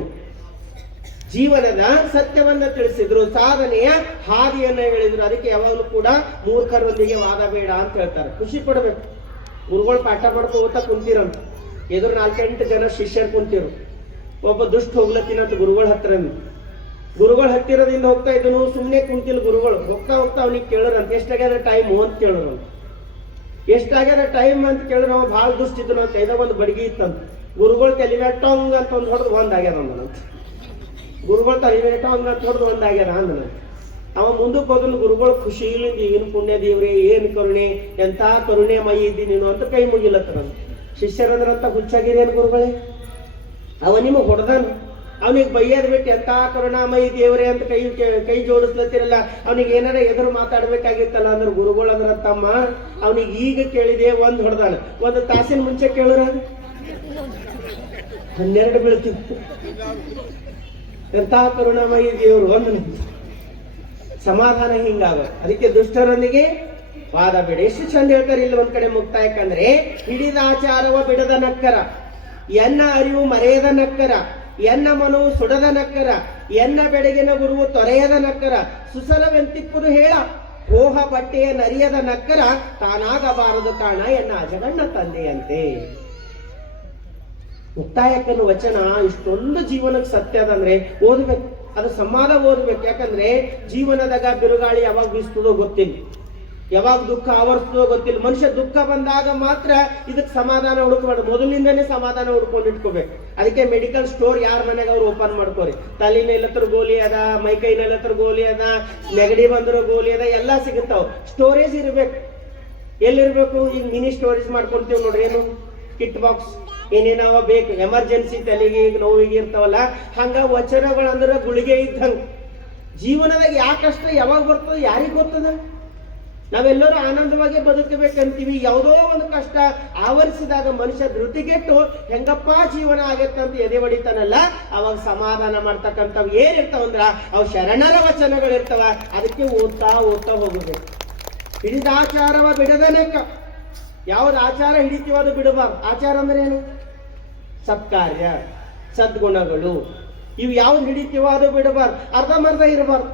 ಜೀವನದ ಸತ್ಯವನ್ನ ತಿಳಿಸಿದ್ರು, ಸಾಧನೆಯ ಹಾದಿಯನ್ನ ಹೇಳಿದ್ರು. ಅದಕ್ಕೆ ಯಾವಾಗಲೂ ಕೂಡ ಮೂರ್ಖರೊಂದಿಗೆ ವಾದ ಬೇಡ ಅಂತ ಹೇಳ್ತಾರೆ. ಖುಷಿ ಪಡ್ಬೇಕು. ಗುರುಗಳು ಪಾಠ ಮಾಡ್ಕೋತ ಕುಂತಿರಂತ, ಎದುರು 4-8 ಜನ ಶಿಷ್ಯರು ಕುಂತಿರು. ಒಬ್ಬ ದುಷ್ಟ ಹೋಗ್ಲತ್ತಿನಂತ ಗುರುಗಳ ಹತ್ರ. ಗುರುಗಳ ಹತ್ತಿರದಿಂದ ಹೋಗ್ತಾ ಇದ್ದನು, ಸುಮ್ಮನೆ ಕುಂತಿಲ್ಲ ಗುರುಗಳು. ಹೋಗ್ತಾ ಹೋಗ್ತಾ ಅವ್ನಿಗೆ ಕೇಳೋರಂತ, ಎಷ್ಟಾಗ್ಯದ ಟೈಮ್ ಅಂತ ಕೇಳೋರಂತ. ಎಷ್ಟಾಗ್ಯದ ಟೈಮ್ ಅಂತ ಕೇಳಿದ್ರೆ ಅವ ಭಾಳ ದುಷ್ಟ ಇದ್ದನು ಅಂತ. ಇದಾಗ ಒಂದು ಬಡಗಿ ಇತ್ತಂತ. ಗುರುಗಳು ತಲೆ ಮೇಲೆ ಟೊಂಗ್ ಅಂತ ಒಂದು ಹೊಡೆದು ಒಂದಾಗ್ಯದ ಅಂದನಂತ. ಗುರುಗಳು ತಲೆ ಮೇಲೆ ಟೊಂಗ್ ಅಂತ ಹೊಡೆದು ಒಂದಾಗ್ಯದ ಅಂದನಂತ. ಅವ ಮುಂದಕ್ಕೆ ಹೋದನು. ಗುರುಗಳು ಖುಷಿಲಿಂದ, ಏನು ಪುಣ್ಯ ದೇವ್ರೆ, ಏನು ಕರುಣೆ, ಎಂತ ಕರುಣೆ ಮೈ ಇದ್ದಿ ನೀನು ಅಂತ ಕೈ ಮುಗಿಲತ್ತರಂತ. ಶಿಷ್ಯರಂದ್ರಂತ ಹುಚ್ಚಾಗಿರೇನು ಗುರುಗಳೇ, ಅವ ನಿಮಗೆ ಹೊಡೆದನು, ಅವನಿಗೆ ಬೈಯದ್ ಬಿಟ್ಟು ಎಂತ ಕರುಣಾಮಯಿ ದೇವರೇ ಅಂತ ಕೈ ಜೋಡಿಸ್ಲತ್ತಿರಲ್ಲ, ಅವನಿಗೆ ಏನಾರ ಎದುರು ಮಾತಾಡ್ಬೇಕಾಗಿತ್ತಲ್ಲ ಅಂದ್ರೆ ಗುರುಗಳು ಅಂದ್ರ ತಮ್ಮ ಅವನಿಗೆ ಈಗ ಕೇಳಿದೆ ಒಂದ್ ಹೊಡೆದಾನ, ಒಂದು ತಾಸಿನ ಮುಂಚೆ ಕೇಳಿರ 12 ಬೀಳ್ತಿತ್ತು. ಎಂತ ಕರುಣಾಮಯಿ ದೇವರು ಒಂದು ಸಮಾಧಾನ ಹಿಂಗಾಗ. ಅದಕ್ಕೆ ದುಷ್ಟರೊಂದಿಗೆ ವಾದ ಬೇಡ. ಎಷ್ಟು ಚಂದ ಹೇಳ್ತಾರೆ ಇಲ್ಲಿ ಒಂದ್ ಕಡೆ ಮುಕ್ತಾಯಕ್ಕಂದ್ರೆ, ಹಿಡಿದ ಆಚಾರವ ಬಿಡದ ನಕ್ಕರ, ಎನ್ನ ಅರಿವು ಮರೆಯದ ನಕ್ಕರ, ಎನ್ನ ಮನವು ಸುಡದ ನಕ್ಕರ, ಎನ್ನ ಬೆಡಗಿನ ಗುರುವು ತೊರೆಯದ ನಕ್ಕರ, ಸುಸರವೆಂತಿಪ್ಪುದು ಹೇಳ ಹೋಹ ಬಟ್ಟೆಯ ನರಿಯದ ನಕ್ಕರ, ತಾನಾಗಬಾರದು ಕಾಣ ಎನ್ನ ಅಜಗಣ್ಣ ತಂದೆಯಂತೆ. ಮುಕ್ತಾಯಕ್ಕನ ವಚನ ಇಷ್ಟೊಂದು ಜೀವನಕ್ಕೆ ಸತ್ಯ ಅದಂದ್ರೆ ಓದ್ಬೇಕು. ಅದು ಸಂವಾದ ಓದ್ಬೇಕು. ಯಾಕಂದ್ರೆ ಜೀವನದಾಗ ಬಿರುಗಾಳಿ ಯಾವಾಗ ಬೀಸ್ತದೋ ಗೊತ್ತಿಲ್ಲ, ಯಾವಾಗ ದುಃಖ ಆವರಿಸ್ತದೋ ಗೊತ್ತಿಲ್ಲ. ಮನುಷ್ಯ ದುಃಖ ಬಂದಾಗ ಮಾತ್ರ ಇದಕ್ಕೆ ಸಮಾಧಾನ ಹುಡುಕಬಾರ್ದು, ಮೊದಲಿಂದನೇ ಸಮಾಧಾನ ಹುಡ್ಕೊಂಡು ಇಟ್ಕೋಬೇಕು. ಅದಕ್ಕೆ ಮೆಡಿಕಲ್ ಸ್ಟೋರ್ ಯಾರ ಮನೆಗೆ ಅವ್ರು ಓಪನ್ ಮಾಡ್ಕೋರಿ. ತಲೆನೆಲ್ಲತ್ರ ಗೋಲಿ ಅದ, ಮೈಕೈನೆಲ್ಲತ್ರ ಗೋಲಿ ಅದ, ನೆಗಡಿ ಬಂದಿರೋ ಗೋಲಿ ಅದ, ಎಲ್ಲ ಸಿಗುತ್ತಾವ. ಸ್ಟೋರೇಜ್ ಇರ್ಬೇಕು. ಎಲ್ಲಿರ್ಬೇಕು? ಈಗ ಮಿನಿ ಸ್ಟೋರೇಜ್ ಮಾಡ್ಕೊಂತೀವಿ ನೋಡ್ರಿ. ಏನು ಕಿಟ್ ಬಾಕ್ಸ್ ಏನೇನವ ಬೇಕು, ಎಮರ್ಜೆನ್ಸಿ ತಲೆಗೆ ನೋವಿಗೆ ಇರ್ತಾವಲ್ಲ, ಹಂಗ ವಚನಗಳಂದ್ರೆ ಗುಳಿಗೆ ಇದ್ದಂಗ. ಜೀವನದಾಗ ಯಾಕಷ್ಟ ಯಾವಾಗ ಬರ್ತದೆ ಯಾರಿಗ್ ಗೊತ್ತದ? ನಾವೆಲ್ಲರೂ ಆನಂದವಾಗಿ ಬದುಕಬೇಕಂತೀವಿ. ಯಾವುದೋ ಒಂದು ಕಷ್ಟ ಆವರಿಸಿದಾಗ ಮನುಷ್ಯ ಧೃತಿಗೆಟ್ಟು ಹೆಂಗಪ್ಪ ಜೀವನ ಆಗತ್ತಂತ ಎದೆ ಹೊಡಿತಾನಲ್ಲ, ಅವಾಗ ಸಮಾಧಾನ ಮಾಡ್ತಕ್ಕಂಥವ್ ಏನಿರ್ತಾವಂದ್ರ ಅವ್ ಶರಣರ ವಚನಗಳಿರ್ತಾವ. ಅದಕ್ಕೆ ಓದ್ತಾ ಓದ್ತಾ ಹೋಗಬೇಕು. ಹಿಡಿದ ಆಚಾರವ ಬಿಡದನೆಕ್ಕ. ಯಾವ್ದು ಆಚಾರ ಹಿಡಿತೀವ ಅದು ಬಿಡಬಾರ್ದು. ಆಚಾರ ಅಂದ್ರೆ ಏನು? ಸತ್ಕಾರ್ಯ, ಸದ್ಗುಣಗಳು, ಇವು ಯಾವ್ದು ಹಿಡಿತೀವೋ ಅದು ಬಿಡಬಾರ್ದು. ಅರ್ಧಮರ್ಧ ಇರಬಾರ್ದು.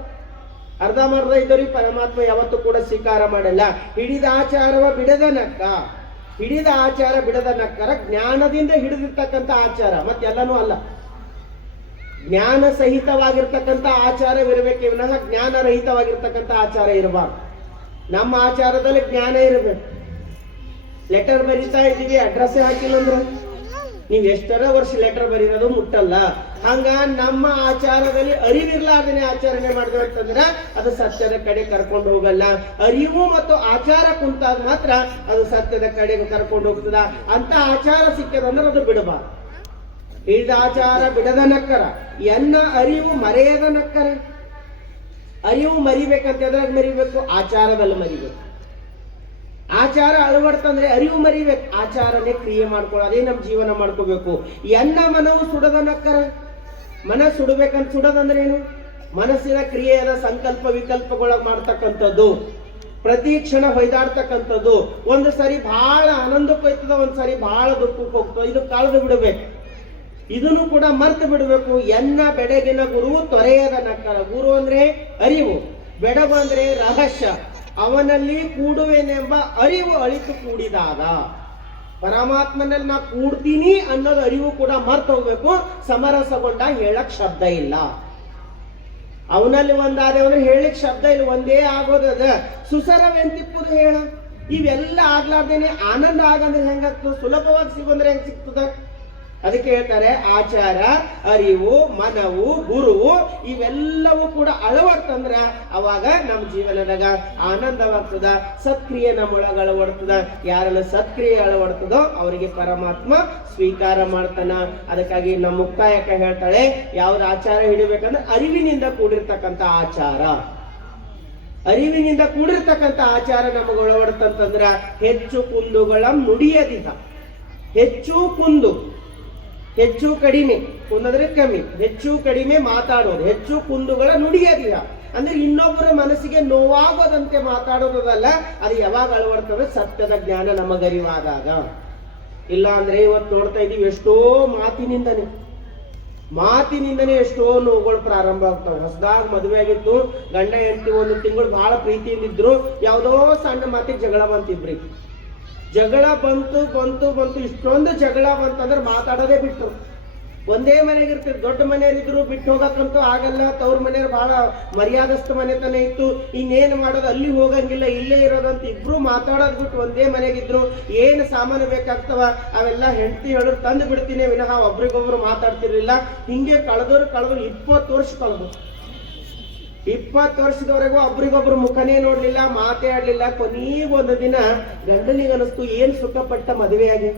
ಅರ್ಧಮರ್ಧ ಇದ್ದವ್ರಿಗೆ ಪರಮಾತ್ಮ ಯಾವತ್ತೂ ಕೂಡ ಸ್ವೀಕಾರ ಮಾಡಲ್ಲ. ಹಿಡಿದ ಆಚಾರವ ಬಿಡದ ನಕ್ಕ, ಹಿಡಿದ ಆಚಾರ ಬಿಡದ ನಕ್ಕರ ಜ್ಞಾನದಿಂದ ಹಿಡಿದಿರ್ತಕ್ಕಂಥ ಆಚಾರ, ಮತ್ತೆಲ್ಲನೂ ಅಲ್ಲ. ಜ್ಞಾನ ಸಹಿತವಾಗಿರ್ತಕ್ಕಂಥ ಆಚಾರವಿರಬೇಕೆ ವಿನಃ ಜ್ಞಾನ ರಹಿತವಾಗಿರ್ತಕ್ಕಂಥ ಆಚಾರ ಇರಬಾರ್ದು. ನಮ್ಮ ಆಚಾರದಲ್ಲಿ ಜ್ಞಾನ ಇರಬೇಕು. ಲೆಟರ್ ಬರೀತಾ ಇದ್ದೀವಿ, ಅಡ್ರೆಸ್ ಹಾಕಿಲ್ಲ ಅಂದ್ರೆ ನೀವು ಎಷ್ಟರ ವರ್ಷ ಲೆಟರ್ ಬರೀರೋದು ಮುಟ್ಟಲ್ಲ. ಹಂಗ ನಮ್ಮ ಆಚಾರದಲ್ಲಿ ಅರಿವಿರ್ಲಾರ್ದೇನೆ ಆಚರಣೆ ಮಾಡಿದ್ವಿ ಅಂತಂದ್ರೆ ಅದು ಸತ್ಯದ ಕಡೆ ಕರ್ಕೊಂಡು ಹೋಗಲ್ಲ. ಅರಿವು ಮತ್ತು ಆಚಾರ ಕುಂತಾಗ ಮಾತ್ರ ಅದು ಸತ್ಯದ ಕಡೆಗೆ ಕರ್ಕೊಂಡು ಹೋಗ್ತದ. ಅಂತ ಆಚಾರ ಸಿಕ್ಕದಂದ್ರೆ ಅದು ಬಿಡಬಾರ್ದು. ಹಿಡಿದ ಆಚಾರ ಬಿಡದ ನಕ್ಕರ, ಎನ್ನ ಅರಿವು ಮರೆಯದ ನಕ್ಕರ. ಅರಿವು ಮರಿಬೇಕಂತ ಎದ್ರಾಗ ಮರಿಬೇಕು? ಆಚಾರದಲ್ಲಿ ಮರಿಬೇಕು. ಆಚಾರ ಅಳವಡ್ತಂದ್ರೆ ಅರಿವು ಮರಿಬೇಕು. ಆಚಾರನೇ ಕ್ರಿಯೆ ಮಾಡ್ಕೊಳ್ಳೋ, ಅದೇ ನಮ್ಮ ಜೀವನ ಮಾಡ್ಕೋಬೇಕು. ಎನ್ನ ಮನವು ಸುಡದ ನಕ್ಕರ. ಮನಸ್ಸು ಸುಡಬೇಕಂತ, ಸುಡೋದಂದ್ರೆ ಏನು? ಮನಸ್ಸಿನ ಕ್ರಿಯೆಯಾದ ಸಂಕಲ್ಪ ವಿಕಲ್ಪಗಳ ಮಾಡ್ತಕ್ಕಂಥದ್ದು, ಪ್ರತಿ ಕ್ಷಣ ಹೊಯ್ದಾಡ್ತಕ್ಕಂಥದ್ದು. ಒಂದು ಸರಿ ಬಹಳ ಆನಂದಕ್ಕೆ ಹೋಯ್ತದ, ಒಂದ್ ಸರಿ ಬಹಳ ದುಃಖಕ್ಕೆ ಹೋಗ್ತದ. ಇದು ಕಳೆದು ಬಿಡಬೇಕು. ಇದನ್ನು ಕೂಡ ಮರ್ತು ಬಿಡಬೇಕು. ಎನ್ನ ಬೆಡಗಿನ ಗುರು ತೊರೆಯದ ನಕ್ಕರ. ಗುರು ಅಂದ್ರೆ ಅರಿವು, ಬೆಡಗು ಅಂದ್ರೆ ರಹಸ್ಯ. ಅವನಲ್ಲಿ ಕೂಡುವೆನೆಂಬ ಅರಿವು ಅಳಿತು ಕೂಡಿದಾಗ, ಪರಮಾತ್ಮನಲ್ಲಿ ನಾ ಕೂಡ್ತೀನಿ ಅನ್ನೋದು ಅರಿವು ಕೂಡ ಮರ್ತು ಹೋಗ್ಬೇಕು. ಸಮರಸಗೊಂಡ ಹೇಳಕ್ ಶಬ್ದ ಇಲ್ಲ. ಅವನಲ್ಲಿ ಒಂದಾದೆ ಅಂದ್ರೆ ಹೇಳಿಕ್ ಶಬ್ದ ಇಲ್ಲ. ಒಂದೇ ಆಗೋದದ. ಸುಸರವೆಂತಿಪ್ಪುದು ಹೇಳ. ಇವೆಲ್ಲ ಆಗ್ಲಾರ್ದೇನೆ ಆನಂದ ಆಗಂದ್ರೆ ಹೆಂಗಾಗ್ತದೆ? ಸುಲಭವಾಗಿ ಸಿಗೋಂದ್ರೆ ಹೆಂಗ್ ಸಿಗ್ತದ? ಅದಕ್ಕೆ ಹೇಳ್ತಾರೆ ಆಚಾರ, ಅರಿವು, ಮನವು, ಗುರುವು ಇವೆಲ್ಲವೂ ಕೂಡ ಅಳವಡ್ತಂದ್ರ ಅವಾಗ ನಮ್ಮ ಜೀವನದಾಗ ಆನಂದವಾಗ್ತದ. ಸತ್ಕ್ರಿಯೆ ನಮ್ಮೊಳಗ ಅಳವಡ್ತದ. ಯಾರೆಲ್ಲ ಸತ್ಕ್ರಿಯೆ ಅಳವಡ್ತದೋ ಅವರಿಗೆ ಪರಮಾತ್ಮ ಸ್ವೀಕಾರ ಮಾಡ್ತಾನ. ಅದಕ್ಕಾಗಿ ನಮ್ಮ ಮುಕ್ತಾಯಕ ಹೇಳ್ತಾಳೆ, ಯಾವ್ದು ಆಚಾರ ಹಿಡಿಬೇಕಂದ್ರೆ ಅರಿವಿನಿಂದ ಕೂಡಿರ್ತಕ್ಕಂಥ ಆಚಾರ. ಅರಿವಿನಿಂದ ಕೂಡಿರ್ತಕ್ಕಂಥ ಆಚಾರ ನಮಗೆ ಒಳವಡ್ತಂತಂದ್ರ ಹೆಚ್ಚು ಕುಂದುಗಳ ನುಡಿಯದಿದ. ಹೆಚ್ಚು ಕುಂದು, ಹೆಚ್ಚು ಕಡಿಮೆ, ಕುಂದ್ರೆ ಕಮ್ಮಿ, ಹೆಚ್ಚು ಕಡಿಮೆ ಮಾತಾಡೋದು, ಹೆಚ್ಚು ಕುಂದುಗಳ ನುಡಿಯದಿಲ್ಲ. ಅಂದ್ರೆ ಇನ್ನೊಬ್ಬರ ಮನಸ್ಸಿಗೆ ನೋವಾಗೋದಂತೆ ಮಾತಾಡೋದಲ್ಲ. ಅದು ಯಾವಾಗ ಅಳವಡ್ತವೆ? ಸತ್ಯದ ಜ್ಞಾನ ನಮಗರಿವಾದಾಗ. ಇಲ್ಲ ಅಂದ್ರೆ ಇವತ್ತು ನೋಡ್ತಾ ಇದೀವಿ, ಎಷ್ಟೋ ಮಾತಿನಿಂದನೇ ಎಷ್ಟೋ ನೋವುಗಳು ಪ್ರಾರಂಭ ಆಗ್ತಾವ. ಹೊಸದಾಗ ಮದುವೆ ಆಗಿತ್ತು, ಗಂಡ ಹೆಂಡತಿ ಒಂದು ತಿಂಗಳು ಬಹಳ ಪ್ರೀತಿಯಿಂದಿದ್ರು, ಯಾವ್ದೋ ಸಣ್ಣ ಮಾತಿಗೆ ಜಗಳ ಬಂತಿಬ್ರಿ. ಜಗಳ ಬಂತು ಇಷ್ಟೊಂದು ಜಗಳ ಬಂತಂದ್ರೆ ಮಾತಾಡೋದೇ ಬಿಟ್ಟು. ಒಂದೇ ಮನೆಗಿರ್ತಿದ್ರು, ದೊಡ್ಡ ಮನೆಯವ್ರಿದ್ರು ಬಿಟ್ಟು ಹೋಗಕ್ಕಂತೂ ಆಗಲ್ಲ. ತವ್ರ ಮನೆಯವ್ರು ಬಹಳ ಮರ್ಯಾದಸ್ಥ ಮನೆತನ ಇತ್ತು. ಇನ್ನೇನು ಮಾಡೋದು, ಅಲ್ಲಿ ಹೋಗಂಗಿಲ್ಲ, ಇಲ್ಲೇ ಇರೋದಂತ ಇಬ್ರು ಮಾತಾಡೋದ್ ಬಿಟ್ಟು ಒಂದೇ ಮನೆಗಿದ್ರು. ಏನು ಸಾಮಾನು ಬೇಕಾಗ್ತವ ಅವೆಲ್ಲ ಹೆಂಡತಿ ಹೇಳಿದ್ರು ತಂದು ಬಿಡ್ತೀನಿ ವಿನಃ ಒಬ್ರಿಗೊಬ್ರು ಮಾತಾಡ್ತಿರ್ಲಿಲ್ಲ. ಹಿಂಗೆ ಕಳೆದವ್ರು 20 ವರ್ಷ ಕಳೆದು. 20 ವರ್ಷದವರೆಗೂ ಒಬ್ರಿಗೊಬ್ರು ಮುಖನೇ ನೋಡ್ಲಿಲ್ಲ, ಮಾತೇ ಆಡ್ಲಿಲ್ಲ. ಕೊನೆಗೆ ಒಂದು ದಿನ ಗಂಡನಿಗೆ ಅನಿಸ್ತು, ಏನ್ ಸುಖಪಟ್ಟ ಮದುವೆಯಾಗಿ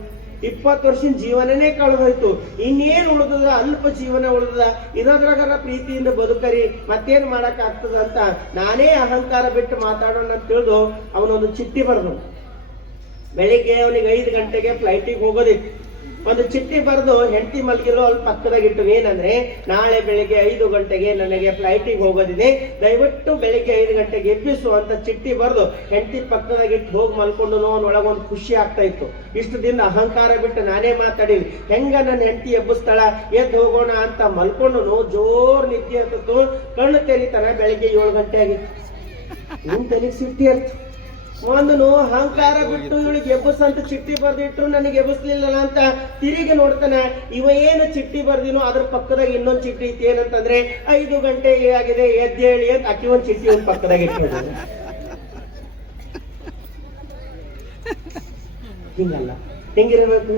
20 ವರ್ಷದ ಜೀವನನೇ ಕಳೆದೋಯ್ತು, ಇನ್ನೇನ್ ಉಳಿದದ, ಅಲ್ಪ ಜೀವನ ಉಳಿದದ, ಇರೋದ್ರಾಗರ ಪ್ರೀತಿಯಿಂದ ಬದುಕರಿ, ಮತ್ತೇನ್ ಮಾಡಕ್ ಆಗ್ತದ ಅಂತ ನಾನೇ ಅಹಂಕಾರ ಬಿಟ್ಟು ಮಾತಾಡೋಣ ಅಂತ ತಿಳಿದು ಅವನೊಂದು ಚಿಟ್ಟಿ ಬರೆದು. ಬೆಳಿಗ್ಗೆ ಅವನಿಗೆ 5 ಗಂಟೆಗೆ ಫ್ಲೈಟಿಗೆ ಹೋಗೋದಿತ್ತು. ಒಂದು ಚಿಟ್ಟಿ ಬರೆದು ಹೆಂಡತಿ ಮಲಗಿರೋ ಅಲ್ಲಿ ಪಕ್ಕದಾಗಿಟ್ಟು, ಏನಂದ್ರೆ ನಾಳೆ ಬೆಳಿಗ್ಗೆ 5 ಗಂಟೆಗೆ ನನಗೆ ಫ್ಲೈಟಿಗೆ ಹೋಗೋದಿದೆ, ದಯವಿಟ್ಟು ಬೆಳಿಗ್ಗೆ 5 ಗಂಟೆಗೆ ಎಬ್ಬಿಸು ಅಂತ ಚಿಟ್ಟಿ ಬರೆದು ಹೆಂಡತಿ ಪಕ್ಕದಾಗಿಟ್ಟು ಹೋಗಿ ಮಲ್ಕೊಂಡು ಅವನೊಳಗೊಂದು ಖುಷಿ ಆಗ್ತಾ ಇತ್ತು. ಇಷ್ಟು ದಿನ ಅಹಂಕಾರ ಬಿಟ್ಟು ನಾನೇ ಮಾತಾಡಿನಿ, ಹೆಂಗ ನನ್ನ ಹೆಂಡತಿ ಎಬ್ಬಿಸ್ತಾಳ, ಎದ್ದು ಹೋಗೋಣ ಅಂತ ಮಲ್ಕೊಂಡು ಜೋರ್ ನಿದ್ದೆ ಇರ್ತಿತ್ತು. ಕಣ್ಣು ತೆರಿತಾನೆ, ಬೆಳಿಗ್ಗೆ 7 ಗಂಟೆ ಆಗಿತ್ತು. ನಿಮ್ ತಲೆಗೆ ಸಿಟ್ಟಿ ಇರ್ತು. ಒಂದು ಅಹಂಕಾರ ಬಿಟ್ಟು ಇವಳಿಗೆ ಎಬ್ಬಸಂತ ಚಿಟ್ಟಿ ಬರ್ದಿಟ್ರು, ನನಗೆ ಎಬ್ಬಸ್ಲಿಲ್ಲ ಅಂತ ತಿರುಗಿ ನೋಡ್ತಾನೆ. ಇವ ಏನು ಚಿಟ್ಟಿ ಬರ್ದಿನೋ ಅದ್ರ ಪಕ್ಕದಾಗ ಇನ್ನೊಂದು ಚಿಟ್ಟಿ ಐತಿ. ಏನಂತಂದ್ರೆ 5 ಗಂಟೆ ಆಗಿದೆ ಎದ್ದೇಳಿ ಅಂತ ಅಕ್ಕಿ ಒಂದ್ ಚಿಟ್ಟಿ ಒಂದ್ ಪಕ್ಕದಾಗ ಇಟ್ಕೊಂಡು. ಹಿಂಗಲ್ಲ, ಹೆಂಗಿರಬೇಕು?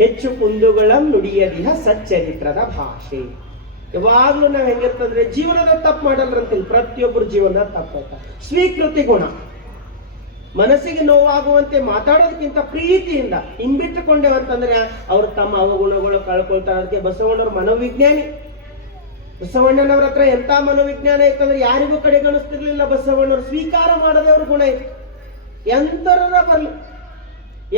ಹೆಚ್ಚು ಕುಂದುಗಳ ನುಡಿಯದಿಹ ಸಚ್ಚರಿತ್ರದ ಭಾಷೆ. ಯಾವಾಗ್ಲೂ ನಾವ್ ಹೆಂಗಿರ್ತಂದ್ರೆ ಜೀವನದ ತಪ್ಪು ಮಾಡಲ್ರಂತೀನಿ. ಪ್ರತಿಯೊಬ್ಬರು ಜೀವನದ ತಪ್ಪಾಯ್ತ. ಸ್ವೀಕೃತಿ ಗುಣ, ಮನಸ್ಸಿಗೆ ನೋವಾಗುವಂತೆ ಮಾತಾಡೋದಕ್ಕಿಂತ ಪ್ರೀತಿಯಿಂದ ಹಿಂಬಿಟ್ಟುಕೊಂಡೇವಂತಂದ್ರೆ ಅವ್ರು ತಮ್ಮ ಅವಗುಣಗಳು ಕಳ್ಕೊಳ್ತಾರೆ. ಅದಕ್ಕೆ ಬಸವಣ್ಣವ್ರ ಮನೋವಿಜ್ಞಾನಿ. ಬಸವಣ್ಣನವ್ರ ಹತ್ರ ಎಂತ ಮನೋವಿಜ್ಞಾನ ಇತ್ತಂದ್ರೆ ಯಾರಿಗೂ ಕಡೆಗಣಿಸ್ತಿರ್ಲಿಲ್ಲ. ಬಸವಣ್ಣವ್ರು ಸ್ವೀಕಾರ ಮಾಡದೆ ಅವ್ರ ಗುಣ ಇತ್ತು. ಎಂತರ ಬರ್ಲಿ,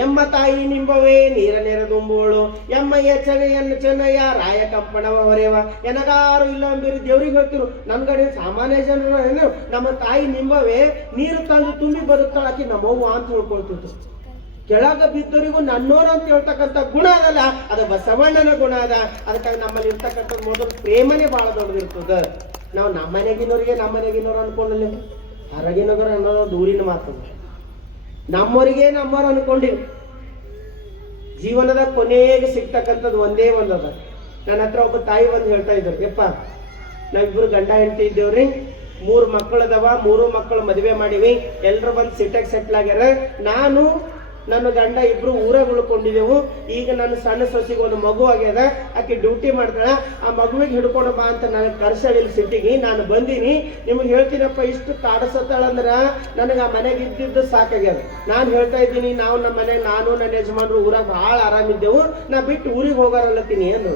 ಎಮ್ಮ ತಾಯಿ ನಿಂಬವೇ ನೀರ ನೆರೆದುಂಬೋಳು, ಎಮ್ಮಯ್ಯ ಚೆನ್ನಯ್ಯನ ಚೆನ್ನಯ್ಯ ರಾಯ ಕಂಪಣವ ಹೊರೆವ, ಎನಗಾರು ಇಲ್ಲ ಅಂಬಿರಿ ದೇವ್ರಿಗೆ ಹೇಳ್ತಿರು. ನನ್ಗಡೆ ಸಾಮಾನ್ಯ ಜನರು ಏನು, ನಮ್ಮ ತಾಯಿ ನಿಂಬವೇ ನೀರು ತಂದು ತುಂಬಿ ಬದುಕ್ತಾಳಾಕಿ ನಮ್ಮವ್ವ ಅಂತ ಹೇಳ್ಕೊಳ್ತಿತ್ತು. ಕೆಳಗ ಬಿದ್ದವರಿಗೂ ನನ್ನೋರು ಅಂತ ಹೇಳ್ತಕ್ಕಂಥ ಗುಣ ಅದಲ್ಲ, ಅದು ಬಸವಣ್ಣನ ಗುಣ ಅದ. ಅದಕ್ಕಾಗಿ ನಮ್ಮಲ್ಲಿ ಇರ್ತಕ್ಕಂಥ ಮೊದಲು ಪ್ರೇಮನೇ ಬಹಳ ದೊಡ್ಡದಿರ್ತದ. ನಾವು ನಮ್ಮನೆಗಿನವ್ರಿಗೆ ನಮ್ಮನೆಗಿನವ್ರು ಅನ್ಕೊಂಡಿಲ್ಲ, ಹೊರಗಿನವರು ಅನ್ನೋದು ದೂರಿನ ಮಾತು. ನಮ್ಮವರಿಗೆ ನಮ್ಮವ್ರು ಅನ್ಕೊಂಡಿವಿ. ಜೀವನದ ಕೊನೆಗೆ ಸಿಗ್ತಕ್ಕಂಥದ್ದು ಒಂದೇ ಒಂದದ. ನನ್ನ ಹತ್ರ ಒಬ್ಬ ತಾಯಿ ಬಂದು ಹೇಳ್ತಾ ಇದ್ರು, ಯಪ್ಪ ನಾವಿಬ್ರು ಗಂಡ ಹೆಂಡತಿ ಇದ್ದೇವ್ರಿ, 3 ಮಕ್ಕಳದವ, 3 ಮಕ್ಕಳು ಮದುವೆ ಮಾಡಿವಿ, ಎಲ್ರು ಬಂದು ಸಿಟ್ಟಾಗಿ ಸೆಟ್ಲ್ ಆಗ್ಯಾರ. ನಾನು ನನ್ನ ಗಂಡ ಇಬ್ರು ಊರಾಗ ಉಳ್ಕೊಂಡಿದ್ದೆವು. ಈಗ ನನ್ನ ಸಣ್ಣ ಸೊಸಿಗೆ ಒಂದು ಮಗು ಆಗ್ಯದ, ಆಕೆ ಡ್ಯೂಟಿ ಮಾಡ್ತಾಳ, ಆ ಮಗುವಿಗೆ ಹಿಡ್ಕೊಂಡು ಬಾ ಅಂತ ನನಗೆ ಕರ್ಸಳಿಲ್ ಸಿಟ್ಟಿಗೆ ನಾನು ಬಂದೀನಿ. ನಿಮ್ಗೆ ಹೇಳ್ತೀನಪ್ಪ, ಇಷ್ಟು ಕಾಡಿಸತ್ತಾಳಂದ್ರ ನನಗೆ ಆ ಮನೆಗೆ ಇದ್ದಿದ್ದು ಸಾಕಾಗ್ಯದ. ನಾನು ಹೇಳ್ತಾ ಇದ್ದೀನಿ, ನಾವು ನಮ್ಮ ಮನೆಗೆ ನಾನು ನನ್ನ ಯಜಮಾನ್ರು ಊರಾಗ ಭಾಳ ಆರಾಮಿದ್ದೆವು, ನಾ ಬಿಟ್ಟು ಊರಿಗೆ ಹೋಗಾರಲ್ಲತ್ತೀನಿ ಏನು.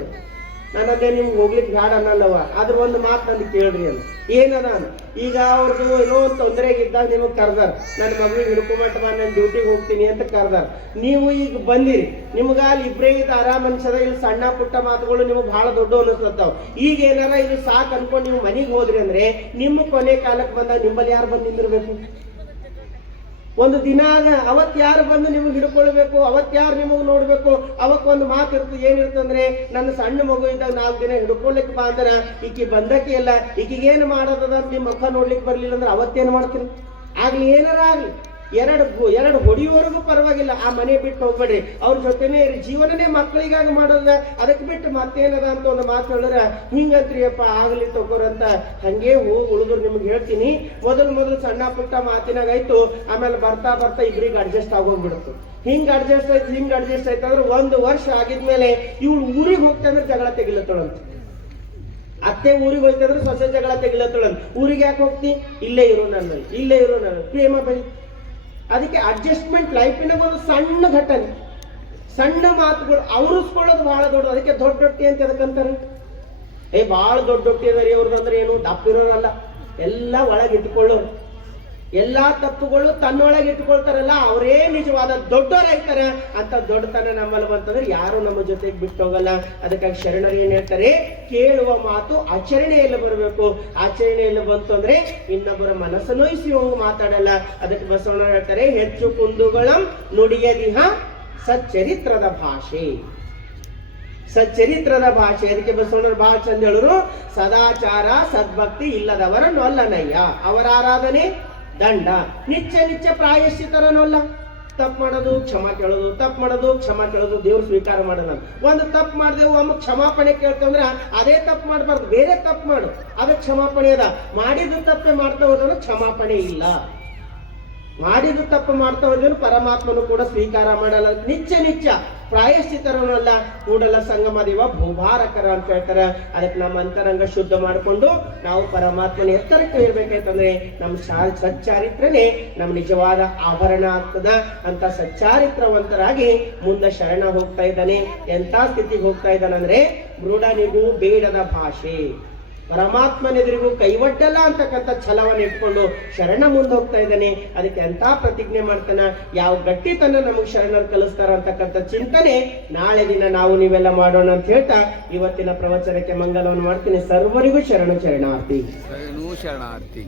ನಾನದೇ ನಿಮ್ಗೆ ಹೋಗ್ಲಿಕ್ಕೆ ಬ್ಯಾಡ ಅನ್ನಲ್ಲವ, ಆದ್ರ ಒಂದು ಮಾತು ನನಗೆ ಕೇಳ್ರಿ ಅಂತ. ಏನದ ಈಗ ಅವ್ರದ್ದು ಏನೋ ಒಂದು ತೊಂದರೆಗಿದ್ದಾಗ ನಿಮಗೆ ಕರ್ದಾರ, ನನ್ನ ಮಗಳಿಗೆ ಹಿಡ್ಕೊಂಬಟ್ಟ ಬಾ, ನಾನು ಡ್ಯೂಟಿಗೆ ಹೋಗ್ತೀನಿ ಅಂತ ಕರ್ದಾರ. ನೀವು ಈಗ ಬಂದಿರಿ, ನಿಮ್ಗ ಅಲ್ಲಿ ಇಬ್ಬರೇ ಇದು ಆರಾಮ್ ಅನ್ಸದ, ಇಲ್ಲಿ ಸಣ್ಣ ಪುಟ್ಟ ಮಾತುಗಳು ನಿಮ್ಗೆ ಬಹಳ ದೊಡ್ಡ ಅನಿಸ್ಲತ್ತಾವ. ಈಗ ಏನಾರ ಇದು ಸಾಕು ಅನ್ಕೊಂಡು ನೀವು ಮನೆಗೆ ಹೋದ್ರಿ ಅಂದ್ರೆ ನಿಮ್ಮ ಕೊನೆ ಕಾಲಕ್ಕೆ ಬಂದಾಗ ನಿಮ್ಮಲ್ಲಿ ಯಾರು ಬಂದು ನಿಂದಿರ್ಬೇಕು? ಒಂದು ದಿನ ಆದ ಅವತ್ ಯಾರು ಬಂದು ನಿಮ್ಗೆ ಹಿಡ್ಕೊಳ್ಬೇಕು, ಅವತ್ ಯಾರು ನಿಮಗ್ ನೋಡ್ಬೇಕು? ಅವತ್ ಒಂದು ಮಾತು ಇರ್ತದೆ, ಏನಿರ್ತಂದ್ರೆ ನನ್ನ ಸಣ್ಣ ಮಗು ಇದ್ದಾಗ 4 ದಿನ ಹಿಡ್ಕೊಳ್ಲಿಕ್ಕೆ ಬಾ ಅಂದ್ರ ಈಕಿ ಬಂದಕ್ಕೆ ಇಲ್ಲ, ಈಕಿಗೇನು ಮಾಡೋದದ ನಿಮ್ಮ ಮುಖ ನೋಡ್ಲಿಕ್ಕೆ ಬರ್ಲಿಲ್ಲ ಅಂದ್ರೆ ಅವತ್ತೇನು ಮಾಡ್ತೀನಿ? ಆಗ್ಲಿ ಏನಾರ ಆಗ್ಲಿ, ಎರಡು ಹೊಡಿಯೋವರೆಗೂ ಪರವಾಗಿಲ್ಲ, ಆ ಮನೆ ಬಿಟ್ಟು ಹೋಗ್ಬೇಡ್ರಿ, ಅವ್ರ ಜೊತೆನೇ ಜೀವನನೇ ಮಕ್ಕಳಿಗಾಗಿ ಮಾಡೋದ, ಅದಕ್ಕೆ ಬಿಟ್ಟು ಮತ್ತೇನದ ಅಂತ ಒಂದು ಮಾತು ಹೇಳಿದ್ರೆ ಹಿಂಗಂತ್ರಿ ಅಪ್ಪ ಆಗ್ಲಿ ತಗೋರಂತ ಹಂಗೆ ಹೋಗಿ ಉಳಿದ್ರು. ನಿಮ್ಗೆ ಹೇಳ್ತೀನಿ, ಮೊದಲು ಸಣ್ಣ ಪುಟ್ಟ ಮಾತಿನಾಗ ಆಯ್ತು, ಆಮೇಲೆ ಬರ್ತಾ ಇಬ್ರಿಗೆ ಅಡ್ಜಸ್ಟ್ ಆಗೋಗ್ಬಿಡುತ್ತೆ. ಹಿಂಗ್ ಅಡ್ಜಸ್ಟ್ ಆಯ್ತು ಅಂದ್ರೆ 1 ವರ್ಷ ಆಗಿದ್ಮೇಲೆ ಇವಳು ಊರಿಗೆ ಹೋಗ್ತಾ ಅಂದ್ರೆ ಜಗಳ ತೆಗಿಲತ್ತಳಂತ. ಅತ್ತೆ ಊರಿಗೆ ಹೋಯ್ತಂದ್ರೆ ಸೊಸೆ ಜಗಳ ತೆಗಿಲತ್ತಳಂತ. ಊರಿಗೆ ಯಾಕೆ ಹೋಗ್ತಿ? ಇಲ್ಲೇ ಇರೋ ನನ್ನ ಪ್ರೇಮ ಬೆಳಿ. ಅದಕ್ಕೆ ಅಡ್ಜಸ್ಟ್ಮೆಂಟ್ ಲೈಫಿನ ಒಂದು ಸಣ್ಣ ಘಟನೆ, ಸಣ್ಣ ಮಾತುಗಳು ಅವರಿಸ್ಕೊಳ್ಳೋದು ಬಹಳ ದೊಡ್ಡದು. ಅದಕ್ಕೆ ದೊಡ್ಡೊಟ್ಟಿ ಅಂತ ಅದಕ್ಕಂತಾರೆ. ಬಹಳ ದೊಡ್ಡೊಟ್ಟಿ ಅದರಿ ಅವ್ರದ್ದು ಅಂದ್ರೆ ಏನು, ದಪ್ಪಿರೋರಲ್ಲ, ಎಲ್ಲ ಒಳಗೆ ಇಟ್ಕೊಳ್ಳೋರು. ಎಲ್ಲಾ ತಪ್ಪುಗಳು ತನ್ನೊಳಗೆ ಇಟ್ಕೊಳ್ತಾರಲ್ಲ, ಅವರೇ ನಿಜವಾದ ದೊಡ್ಡವರಾಯ್ತಾರ. ಅಂತ ದೊಡ್ಡತನ ನಮ್ಮಲ್ಲಿ ಬಂತಂದ್ರೆ ಯಾರು ನಮ್ಮ ಜೊತೆಗೆ ಬಿಟ್ಟು ಹೋಗಲ್ಲ. ಅದಕ್ಕಾಗಿ ಶರಣರು ಏನ್ ಹೇಳ್ತಾರೆ, ಕೇಳುವ ಮಾತು ಆಚರಣೆಯಲ್ಲಿ ಬರಬೇಕು. ಆಚರಣೆಯಲ್ಲಿ ಬಂತು ಅಂದ್ರೆ ಇನ್ನೊಬ್ಬರ ಮನಸ್ಸು ನೋಯಿಸುವಂಗ ಮಾತಾಡಲ್ಲ. ಅದಕ್ಕೆ ಬಸವಣ್ಣ ಹೇಳ್ತಾರೆ, ಹೆಚ್ಚು ಕುಂದುಗಳಂ ನುಡಿಯದಿಹ ಸಚ್ಚರಿತ್ರದ ಭಾಷೆ. ಸಚ್ಚರಿತ್ರದ ಭಾಷೆ. ಅದಕ್ಕೆ ಬಸವಣ್ಣರು ಬಹಳ ಚಂದ ಹೇಳರು, ಸದಾಚಾರ ಸದ್ಭಕ್ತಿ ಇಲ್ಲದವರ ನೊಲ್ಲನಯ್ಯ, ಅವರ ಆರಾಧನೆ ದಂಡ, ನಿತ್ಯ ಪ್ರಾಯಶ್ಚಿತರನಲ್ಲ. ತಪ್ಪು ಮಾಡೋದು ಕ್ಷಮಾ ಕೇಳೋದು, ತಪ್ಪು ಮಾಡೋದು ಕ್ಷಮಾ ಕೇಳೋದು ದೇವ್ರು ಸ್ವೀಕಾರ ಮಾಡಲ್ಲ. ಒಂದು ತಪ್ಪು ಮಾಡಿದೆವು, ಒಮ್ಮೆ ಕ್ಷಮಾಪಣೆ ಕೇಳ್ತಂದ್ರ ಅದೇ ತಪ್ಪು ಮಾಡಬಾರ್ದು, ಬೇರೆ ತಪ್ಪು ಮಾಡು, ಅದಕ್ಕೆ ಕ್ಷಮಾಪಣೆ ಅದ. ಮಾಡಿದ ತಪ್ಪೆ ಮಾಡ್ತಾ ಹೋದ್ರೆ ಕ್ಷಮಾಪಣೆ ಇಲ್ಲ. ಮಾಡಿದ ತಪ್ಪು ಮಾಡ್ತಾ ಹೋದ್ರು ಪರಮಾತ್ಮನು ಕೂಡ ಸ್ವೀಕಾರ ಮಾಡಲ್ಲ. ನಿತ್ಯ ಪ್ರಾಯಶ್ಚಿತರನ್ನಲ್ಲ, ಕೂಡಲ ಸಂಗಮ ದೇವ ಭೂಭಾರಕರ ಅಂತ ಹೇಳ್ತಾರೆ. ಅದಕ್ಕೆ ನಮ್ಮ ಅಂತರಂಗ ಶುದ್ಧ ಮಾಡಿಕೊಂಡು ನಾವು ಪರಮಾತ್ಮನ ಎತ್ತರಕ್ಕೆ ಇರ್ಬೇಕಾಯ್ತಂದ್ರೆ ನಮ್ಮ ಸಚ್ಚಾರಿತ್ರನೇ ನಮ್ಮ ನಿಜವಾದ ಆಭರಣ ಆಗ್ತದ. ಅಂತ ಸಚ್ಚಾರಿತ್ರವಂತರಾಗಿ ಮುಂದೆ ಶರಣ ಹೋಗ್ತಾ ಇದ್ದಾನೆ. ಎಂತ ಸ್ಥಿತಿಗೆ ಹೋಗ್ತಾ ಇದ್ದಾನಂದ್ರೆ, ಮೃಡನಿಗೂ ಬೇಡದ ಭಾಷೆ, ಪರಮಾತ್ಮನೆದುರಿಗೂ ಕೈವಡ್ಡಲ್ಲ ಅಂತಕ್ಕಂಥ ಛಲವನ್ನು ಇಟ್ಕೊಂಡು ಶರಣ ಮುಂದೆ ಹೋಗ್ತಾ ಇದ್ದಾನೆ. ಅದಕ್ಕೆ ಎಂತ ಪ್ರತಿಜ್ಞೆ ಮಾಡ್ತಾನ, ಯಾವ ಗಟ್ಟಿತನ ನಮಗೆ ಶರಣರು ಕಲಿಸ್ತಾರ ಅಂತಕ್ಕಂಥ ಚಿಂತನೆ ನಾಳೆ ದಿನ ನಾವು ನೀವೆಲ್ಲ ಮಾಡೋಣ ಅಂತ ಹೇಳ್ತಾ ಇವತ್ತಿನ ಪ್ರವಚನಕ್ಕೆ ಮಂಗಲವನ್ನು ಮಾಡ್ತೀನಿ. ಸರ್ವರಿಗೂ ಶರಣಾರ್ಥಿ. ಶರಣಾರ್ಥಿ.